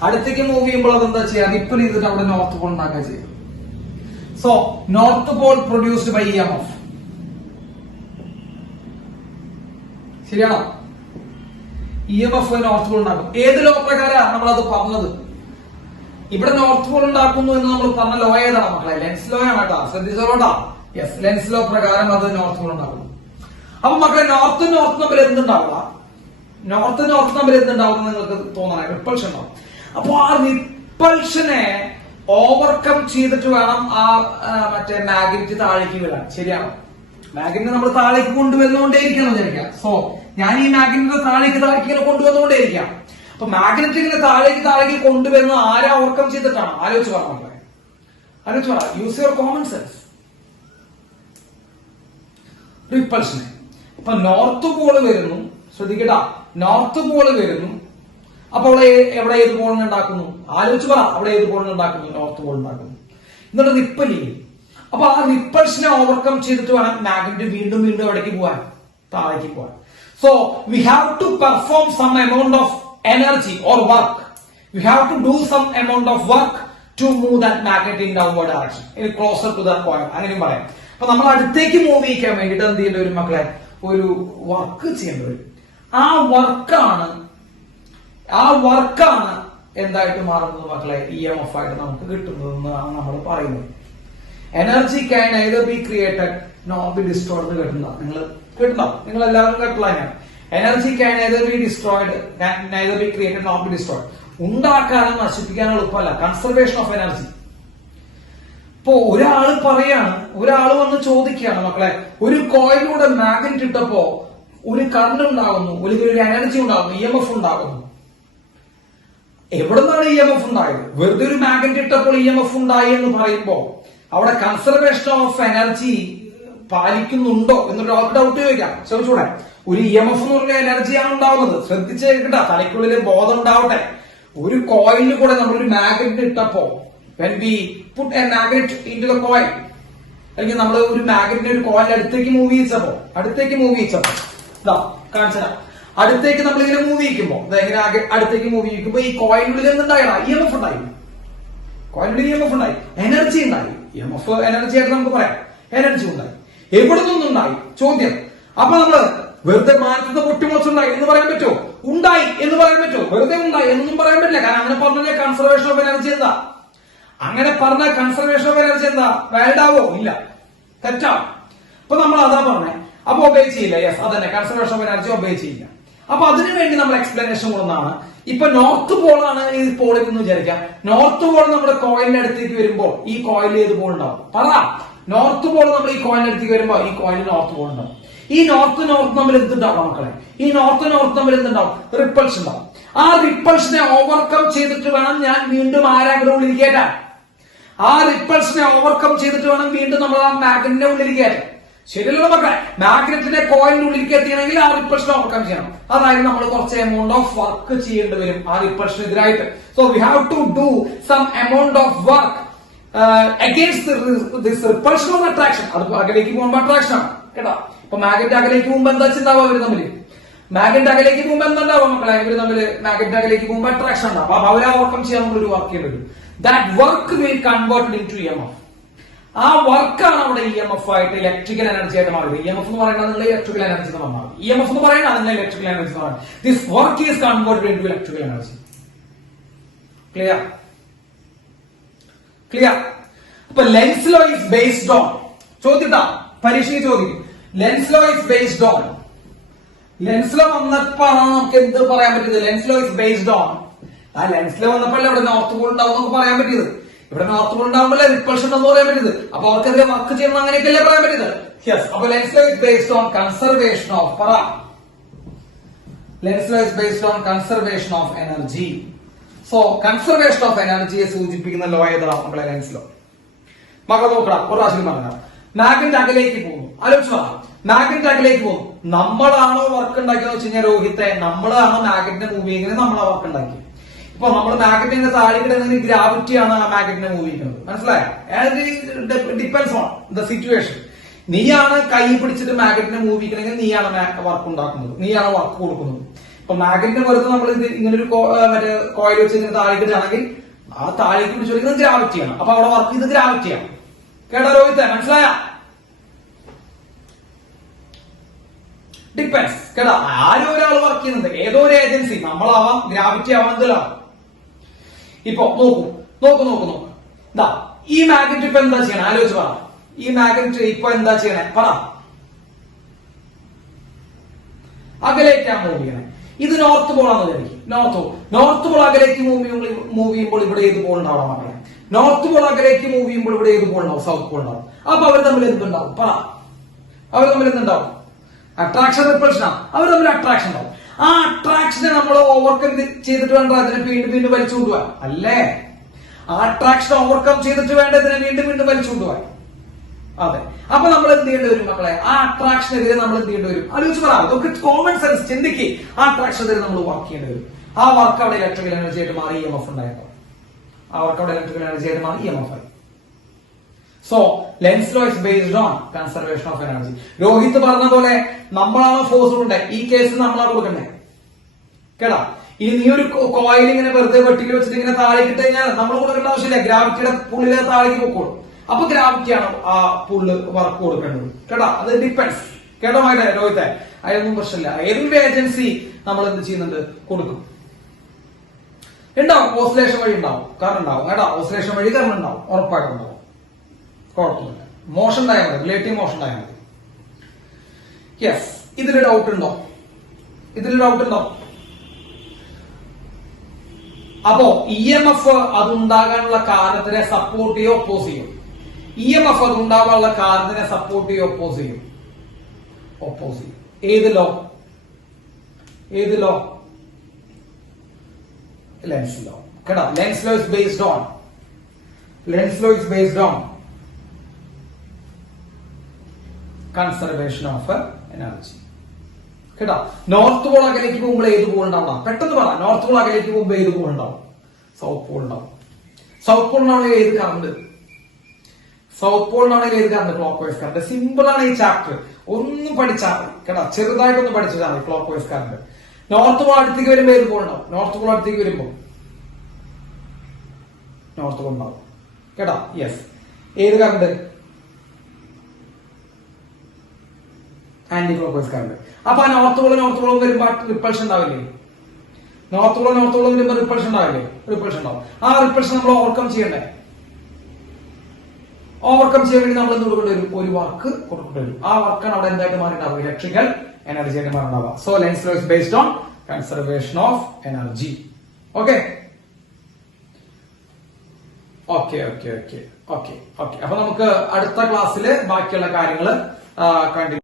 അടുത്തേക്ക് മൂവ് ചെയ്യുമ്പോൾ അതെന്താ ചെയ്യാ? റിപ്പൽ ചെയ്തിട്ട് അവിടെ നോർത്ത് പോൾ ഉണ്ടാക്കുക ചെയ്യും. So north pole produced by EMF. ശരിയാണോ? EMF നോർത്ത് പോൾ ഉണ്ടാക്കും. ഏത് ലോ പ്രകാരമാണ് നമ്മളത് പറഞ്ഞത്? ഇവിടെ നോർത്ത് പോൾ ഉണ്ടാക്കുന്നു എന്ന് നമ്മൾ പറഞ്ഞ ലോ ഏതാണ് മക്കളെ? ലെൻസ് ലോ ആണ് കേട്ടോ, ശ്രദ്ധിച്ചോളൂട്ടാ. യെസ്, ലെൻസ് ലോ പ്രകാരം അത് നോർത്ത് പോൾ ഉണ്ടാക്കുന്നു. അപ്പൊ മക്കളെ, നോർത്ത് തമ്മിൽ എന്തുണ്ടാവുക? നോർത്ത് തമ്മിൽ എന്തുണ്ടാവുന്ന നിങ്ങൾക്ക് തോന്നണേ? റിപ്പൾഷൻ ഉണ്ടാവും. അപ്പൊ ആ റിപ്പൾഷനെ ഓവർകം ചെയ്തിട്ട് വേണം ആ മറ്റേ മാഗ്നറ്റ് താഴേക്ക് വരാൻ. ശരിയാണോ? മാഗ്നറ്റ് നമ്മൾ താഴേക്ക് കൊണ്ടുവന്നുകൊണ്ടേയിരിക്കണം വിചാരിക്കാം. സോ ഞാൻ ഈ മാഗ്നറ്റ് താഴേക്ക് ഇങ്ങനെ കൊണ്ടുവന്നുകൊണ്ടേയിരിക്കാം. അപ്പൊ മാഗ്നറ്റ് ഇങ്ങനെ താഴേക്ക് കൊണ്ടുവരുന്നത് ആരെ ഓവർകം ചെയ്തിട്ടാണ്? ആലോചിച്ച് പറ മക്കളെ, ആലോചിച്ച് പറ. Use your common sense. റിപ്പൾഷനെ. അപ്പൊ നോർത്ത് പോള് വരുന്നു, ശ്രദ്ധിക്കട്ടാ, നോർത്ത് പോള് വരുന്നു. അപ്പൊ എവിടെ ഏത് പോളിനെ ഉണ്ടാക്കുന്നു? ആലോചിച്ച് പറ. അവിടെ ഏത് പോളിനെ ഉണ്ടാക്കുന്നു? നോർത്ത് പോൾ ഉണ്ടാക്കുന്നു. എന്നിട്ട് റിപ്പൽ ചെയ്യും. അപ്പൊ ആ റിപ്പൾഷനെ ഓവർകം ചെയ്തിട്ട് വേണം മാഗ്നറ്റ് വീണ്ടും എവിടേക്ക് പോവാൻ? താഴേക്ക് പോവാൻ. So we have to perform some amount of energy or work. We have to do some amount of work to move that magnet in downward direction, in closer to that point. അങ്ങനെയും പറയാം. അപ്പൊ നമ്മൾ അടുത്തേക്ക് move ചെയ്യിക്കാൻ വേണ്ടിയിട്ട് എന്ത് ചെയ്യേണ്ടി വരും മക്കളെ? ഒരു വർക്ക് ചെയ്യേണ്ടി വരും. ആ വർക്കാണ് എന്തായിട്ട് മാറുന്നത് മക്കളെ? EMF ആയിട്ട് നമുക്ക് കിട്ടുന്നതെന്നാണ് നമ്മൾ പറയുന്നത്. Energy can neither be created nor B destroyed എന്ന് കേട്ടിട്ടുണ്ടാവും. നിങ്ങൾ എല്ലാവരും കേട്ടില്ല. Energy can neither B destroyed, neither be created nor B destroyed. ഉണ്ടാക്കാനും നശിപ്പിക്കാനും എളുപ്പമല്ല. Conservation of energy. ഇപ്പൊ ഒരാള് വന്ന് ചോദിക്കുകയാണ് മക്കളെ, ഒരു കോയിലൂടെ മാഗ്നറ്റ് ഇട്ടപ്പോ ഒരു കറണ്ട് ഉണ്ടാകുന്നു, ഒരു എനർജി ഉണ്ടാകുന്നു, EMF ഉണ്ടാകുന്നു. എവിടെ നിന്നാണ് EMF ഉണ്ടായത്? വെറുതെ ഒരു മാഗ്നറ്റ് ഇട്ടപ്പോൾ EMF ഉണ്ടായി എന്ന് പറയുമ്പോ അവിടെ കൺസർവേഷൻ ഓഫ് എനർജി പാലിക്കുന്നുണ്ടോ എന്നൊരു ഡൗട്ട് ചോദിക്കാം. ചോദിച്ചൂടെ? ഒരു EMF എന്ന് പറഞ്ഞ എനർജിയാണ് ഉണ്ടാവുന്നത്. ശ്രദ്ധിച്ച് കേട്ടാ, തലയ്ക്കുള്ളിൽ ബോധം ഉണ്ടാവട്ടെ. ഒരു കോയിലിൽ കൂടെ നമ്മളൊരു magnet ഇട്ടപ്പോ, when we put a magnet into the coil, അല്ലെങ്കിൽ നമ്മൾ ഒരു മാഗ്നറ്റിനെ ഒരു കോയിലിന്റെ അടുത്തേക്ക് മൂവ് ചെയ്യിച്ചപ്പോ ഇതാ കാണിച്ചാ, അടുത്തേക്ക് നമ്മൾ ഇങ്ങനെ മൂവ് ചെയ്യിക്കുമ്പോ, അടുത്തേക്ക് മൂവ് ചെയ്യിക്കുമ്പോ ഈ കോയിലിനുള്ളിൽ എന്തുണ്ടായടാ? EMF ഉണ്ടായി. കോയിലിനുള്ളിൽ EMF ഉണ്ടായി, എനർജി ഉണ്ടായി. EMF എനർജി ആയിട്ട് നമുക്ക് പറയാം. എനർജി ഉണ്ടായി. എവിടെ നിന്നുണ്ടായി? ചോദ്യം. അപ്പൊ നമ്മള് വെറുതെ മാനത്തിന്റെ പൊട്ടിമുളച്ചുണ്ടായി എന്ന് പറയാൻ പറ്റുമോ? ഉണ്ടായി എന്ന് പറയാൻ പറ്റുമോ? വെറുതെ ഉണ്ടായി എന്നൊന്നും പറയാൻ പറ്റില്ല. കാരണം അങ്ങനെ പറഞ്ഞാൽ കൺസർവേഷൻ ഓഫ് എനർജി എന്താ? അങ്ങനെ പറഞ്ഞ കൺസർവേഷൻ ഓഫ് എനർജി എന്താ? വാലിഡ് ആവോ? ഇല്ല, തെറ്റാ. അപ്പൊ നമ്മൾ അതാ പറഞ്ഞേ. അപ്പൊ ഒബേ ചെയ്യില്ല. യെസ്, അതന്നെ കൺസർവേഷൻ ഓഫ് എനർജി ഒബേ ചെയ്യില്ല. അപ്പൊ അതിനു വേണ്ടി നമ്മൾ എക്സ്പ്ലനേഷൻ കൊടുക്കുന്നതാണ്. ഇപ്പൊ നോർത്ത് പോളാണ് ഈ പോളിൽ എന്ന് വിചാരിക്കാം. നോർത്ത് പോൾ നമ്മുടെ കോയിലിന്റെ അടുത്തേക്ക് വരുമ്പോൾ ഈ കോയിൽ ഏത് പോൾ ഉണ്ടാവും? പറ. നോർത്ത് പോൾ നമ്മൾ ഈ കോയിലിന്റെ അടുത്തേക്ക് വരുമ്പോൾ ഈ കോയിലിൽ നോർത്ത് പോൾ ഉണ്ടാവും. ഈ നോർത്ത് തമ്മിൽ എന്തുണ്ടാവും മക്കളെ? ഈ നോർത്ത് തമ്മിൽ എന്തുണ്ടാവും? റിപ്പൾഷൻ ഉണ്ടാവും. ആ റിപ്പൾഷനെ ഓവർകം ചെയ്തിട്ട് വേണം ഞാൻ വീണ്ടും ആരാഗ്രഹം ഉള്ളിൽ കയറ്റാൻ. ആ റിപ്പൾഷനെ ഓവർകം ചെയ്തിട്ട് വേണം വീണ്ടും നമ്മൾ ആ മാഗ്നറ്റിന്റെ ഉള്ളിൽ കയറ്റാൻ. ശരിയല്ലോ മക്കളെ? മാഗ്നറ്റിന്റെ കോയിലിന്റെ ഉള്ളിലേക്ക് എത്തിയണമെങ്കിൽ ആ റിപ്പൾഷൻ ഓവർകം ചെയ്യണം. അതായത് നമ്മൾ കുറച്ച് എമൗണ്ട് ഓഫ് വർക്ക് ചെയ്യേണ്ടി വരും ആ റിപ്പൾഷനെതിരായിട്ട്. So we have to do some amount of work against this repulsion of attraction. അത് അകലേക്ക് പോകുമ്പോൾ അട്രാക്ഷൻ ആണ് കേട്ടോ. ഇപ്പൊ മാഗ്നറ്റ് അകലേക്ക് പോകുമ്പോൾ എന്താ ചിന്താവും അവര് തമ്മിൽ? മാഗ്നറ്റ് അകലേക്ക് പോകുമ്പോൾ എന്താണ്ടാവും മക്കളെ? ഇവര് തമ്മിൽ മാഗ്നറ്റ് അകലേക്ക് പോകുമ്പോൾ അട്രാക്ഷൻ ഉണ്ടാവും. അപ്പൊ അവരെ ഓവർകം ചെയ്യാൻ നമ്മളൊരു വർക്ക് ചെയ്യേണ്ടി വരും. That work will converted into EMF. ആ വർക്കാണ് അവിടെ EMF ആയിട്ട് ഇലക്ട്രിക്കൽ എനർജി ആയിട്ട് മാറുന്നത്. EMF എന്ന് പറയുന്നത് നിങ്ങൾ ഇലക്ട്രിക്കൽ എനർജി എന്ന് പറഞ്ഞാൽ EMF എന്ന് പറയുന്നത് അതിന്റെ ഇലക്ട്രിക്കൽ എനർജി എന്ന് പറയുന്നത്. This work is converted into electrical energy. Clear? Clear? അപ്പൊ Lenz law is based on, ചോദിട്ടാ പരീക്ഷയ്ക്ക് ചോദിക്കും, Lenz law is based on. Lenz law വന്നപ്പോഴാണ് നമുക്ക് എന്ത് പറയാൻ പറ്റിയത്? Lenz law is based on. ആ ലെൻസ് ലോ വന്നപ്പോഴല്ലേ ഇവിടെ നോർത്ത് പോൾ ഉണ്ടാവും നമുക്ക് പറയാൻ പറ്റിയത്. ഇവിടെ നോർത്ത് പോൾ ഉണ്ടാകുമ്പോഴേ റിപ്പൾഷൻ എന്ന് പറയാൻ പറ്റിയത്. അപ്പൊ അവർക്കെതിരെ വർക്ക് ചെയ്യണം അങ്ങനെയൊക്കെയല്ലേ പറയാൻ പറ്റിയത്? യെസ്. അപ്പൊ Lenz law is based on conservation of, പറ, Lenz law is based on conservation of energy. So conservation of എനർജിയെ സൂചിപ്പിക്കുന്ന ലോ ഏതാണ് നമ്മളെ? Lenz law. മക്കൾ നോക്കണം, ഒരു പ്രാവശ്യം പറഞ്ഞാൽ മാഗ്നറ്റ് അകലേക്ക് പോകുന്നു. ആലോചിച്ചു പറ, മാഗ്നറ്റ് അകലേക്ക് പോകുന്നു. നമ്മളാണോ വർക്ക് ഉണ്ടാക്കിയെന്ന് വെച്ച് കഴിഞ്ഞാൽ രോഹിത്തെ, നമ്മളാണോ മാഗ്നറ്റിനെ മൂവ് ചെയ്യുന്നത്? നമ്മളാ വർക്ക് ഉണ്ടാക്കി. ഇപ്പൊ നമ്മൾ മാഗ്നറ്റിന്റെ താഴെ കിടന്നതിന് ഗ്രാവിറ്റിയാണ് ആ മാഗ്നറ്റിനെ മൂവ് ചെയ്യുന്നത്. മനസ്സിലായോ? Depends on the situation. നീയാണ് കൈ പിടിച്ചിട്ട് മാഗ്നറ്റിനെ മൂവ് ചെയ്യണമെങ്കിൽ നീയാണ് വർക്ക് ഉണ്ടാക്കുന്നത്, നീയാണ് വർക്ക് കൊടുക്കുന്നത്. ഇപ്പൊ മാഗ്നറ്റിനെ വെറുതെ നമ്മൾ ഇങ്ങനെ ഒരു മറ്റേ കോയിൽ വെച്ച് ഇങ്ങനെ താഴെ കിട്ടുകയാണെങ്കിൽ ആ താഴേക്ക് പിടിച്ചോളിക്കുന്നത് ഗ്രാവിറ്റിയാണ്. അപ്പൊ അവിടെ വർക്ക് ചെയ്ത് ഗ്രാവിറ്റിയാണ്. കേട്ടോ രോഹിത്തെ? മനസ്സിലായ? ഡിപ്പെൻസ്. കേട്ടോ? ആരും ഒരാൾ വർക്ക് ചെയ്യുന്നുണ്ട്, ഏതോ ഒരു ഏജൻസി, നമ്മളാവാം, ഗ്രാവിറ്റി ആവാം, എന്തെല്ലാം. ഇപ്പൊ നോക്കൂ. ദാ ഈ മാഗ്നറ്റ് ഇപ്പൊ എന്താ ചെയ്യണേ? ആലോചിച്ച് പറ. ഈ മാഗ്നറ്റ് ഇപ്പൊ എന്താ ചെയ്യണേ? പറ. അകലേക്കാണ് മൂവ് ചെയ്യണേ. ഇത് നോർത്ത് പോളാന്ന് വിചാരിക്കും. നോർത്ത് പോൾ അകലേക്ക് മൂവ് ചെയ്യുമ്പോൾ ഇവിടെ ഏത് പോൾ ഉണ്ടാവണം മക്കളെ? നോർത്ത് പോൾ അകലേക്ക് മൂവ് ചെയ്യുമ്പോൾ ഇവിടെ ഏത് പോൾ ഉണ്ടാവും? സൗത്ത് പോൾ ഉണ്ടാവും. അപ്പൊ അവർ തമ്മിൽ എന്തുണ്ടാവും? പറ. അവർ തമ്മിൽ എന്തുണ്ടാവും? Attraction, repulsion. അവർ തമ്മിൽ അട്രാക്ഷൻ ഉണ്ടാവും. ആ അട്രാക്ഷനെ നമ്മൾ ഓവർകം ചെയ്തിട്ട് വേണ്ട അതിനെ വീണ്ടും വലിച്ചു കൊണ്ടുപോകാൻ അല്ലേ? ആ അട്രാക്ഷൻ ഓവർകം ചെയ്തിട്ട് വേണ്ട ഇതിനെ വീണ്ടും വലിച്ചു കൊണ്ടുപോകാൻ. അതെ. അപ്പൊ നമ്മൾ എന്ത് ചെയ്യേണ്ടി വരും മക്കളെ? ആ അട്രാക്ഷനെതിരെ നമ്മൾ എന്ത് ചെയ്യേണ്ടി വരും? ആലോചിച്ച് പറ. അതൊക്കെ കോമൺ സെൻസ് ചിന്തിക്ക്. ആ അട്രാക്ഷനെതിരെ നമ്മൾ വർക്ക് ചെയ്യേണ്ടി വരും. ആ വർക്ക് അവിടെ ഇലക്ട്രിക്കൽ എനർജി ആയിട്ട് മാറി EMF ഉണ്ടായിരുന്നു. ആ വർക്ക് അവിടെ ഇലക്ട്രിക്കൽ എനർജി ആയിട്ട് മാറി EMF ആയി. So Lenz law is based on conservation of energy. Rohit പറഞ്ഞ പോലെ നമ്മളാണ് ഫോഴ്സ് ഉണ്ട്, ഈ കേസിൽ നമ്മളാ കൊടുക്കണ്ടേ? കേടാ? ഇനി നീ ഒരു കോയിൽ ഇങ്ങനെ വെറുതെ വെട്ടിയിൽ വെച്ചിട്ട് ഇങ്ങനെ താഴേക്ക് ഇട്ട് കഴിഞ്ഞാൽ നമ്മൾ കൊടുക്കേണ്ട ആവശ്യമില്ല. ഗ്രാവിറ്റിയുടെ പുള്ളിലെ താഴേക്ക് പൊക്കോളും. അപ്പൊ ഗ്രാവിറ്റിയാണ് ആ പുള്ള് വർക്ക് കൊടുക്കേണ്ടത്. കേട്ടാ? അത് ഡിപ്പെൻസ്. കേട്ടോ മായിട്ടെ രോഹിത്തെ? അതിനൊന്നും പ്രശ്നമില്ല. ഏതൊരു ഏജൻസി നമ്മൾ എന്ത് ചെയ്യുന്നുണ്ട്? കൊടുക്കും. ഉണ്ടാവും, ഓസിലേഷൻ വഴി ഉണ്ടാവും, കറണ്ട് ഉണ്ടാവും. കേട്ടാ? ഓസിലേഷൻ വഴി കറണ്ട് ഉണ്ടാവും, ഉറപ്പായിട്ടും ഉണ്ടാവും. കുഴപ്പമില്ല. മോഷൻ ഉണ്ടായാൽ മതി, റിലേറ്റീവ് മോഷൻ ഉണ്ടായാൽ മതി. യെസ്. ഇതിൽ ഡൗട്ട് ഉണ്ടോ? അപ്പോ EMF അതുണ്ടാകാനുള്ള കാരണത്തിനെ സപ്പോർട്ട് ചെയ്യോ ഒപ്പോസ് ചെയ്യും? EMF അതുണ്ടാകാനുള്ള കാരണത്തിനെ സപ്പോർട്ട് ചെയ്യോ ഒപ്പോസ് ചെയ്യും? ഒപ്പോസ് ചെയ്യും. ഏത് ലോ? Lenz law. കേട്ടോ? Lenz law is based on conservation of energy. കേട്ടോ? നോർത്ത് പോൾ അകലേക്ക് പോകുമ്പോൾ ഏത് പോൾ ഉണ്ടാവണം? പെട്ടെന്ന് പറ. നോർത്ത് പോൾ അകലേക്ക് പോകുമ്പോൾ ഏത് പോൾ ഉണ്ടാവും? സൗത്ത് പോൾ ഉണ്ടാവും. സൗത്ത് പോളിനാണെങ്കിൽ ഏത് current? Clock vice current. Simple ആണ് ഈ ചാപ്റ്റർ. ഒന്ന് പഠിച്ചാൽ മതി. കേട്ടോ? ചെറുതായിട്ടൊന്ന് പഠിച്ചാൽ മതി clock vice current. North Paul അടുത്തേക്ക് വരുമ്പോൾ ഏത് പോൾ ഉണ്ടാവും? നോർത്ത് പോൾ ഉണ്ടാവും. കേട്ടോ? യെസ്. ഏത് current? Anti clock vice current. അപ്പൊ ആ നോർത്ത് പോളും വരുമ്പോ റിപ്പൾഷൻ ഉണ്ടാവില്ലേ? നോർത്ത് പോളും വരുമ്പോ റിപ്പൾഷൻ ഉണ്ടാവില്ലേ? റിപ്പൾഷൻ ഉണ്ടാവും. ആ റിപ്പൾഷൻ നമ്മൾ ഓവർകം ചെയ്യണ്ടേ? ഓവർകം ചെയ്യാൻ വേണ്ടി നമ്മൾ എന്ത് കൊടുക്കേണ്ടി വരും? ഒരു വർക്ക് കൊടുക്കേണ്ടി വരും. ആ വർക്കാണ് അവിടെ എന്തായിട്ട് മാറിണ്ടാവുക? ഇലക്ട്രിക്കൽ എനർജി ആയിട്ട് മാറിണ്ടാവുക. So Lenz law is based on conservation of energy. Okay okay okay okay okay okay. അപ്പൊ നമുക്ക് അടുത്ത ക്ലാസ്സിൽ ബാക്കിയുള്ള കാര്യങ്ങൾ കണ്ടിന്യൂ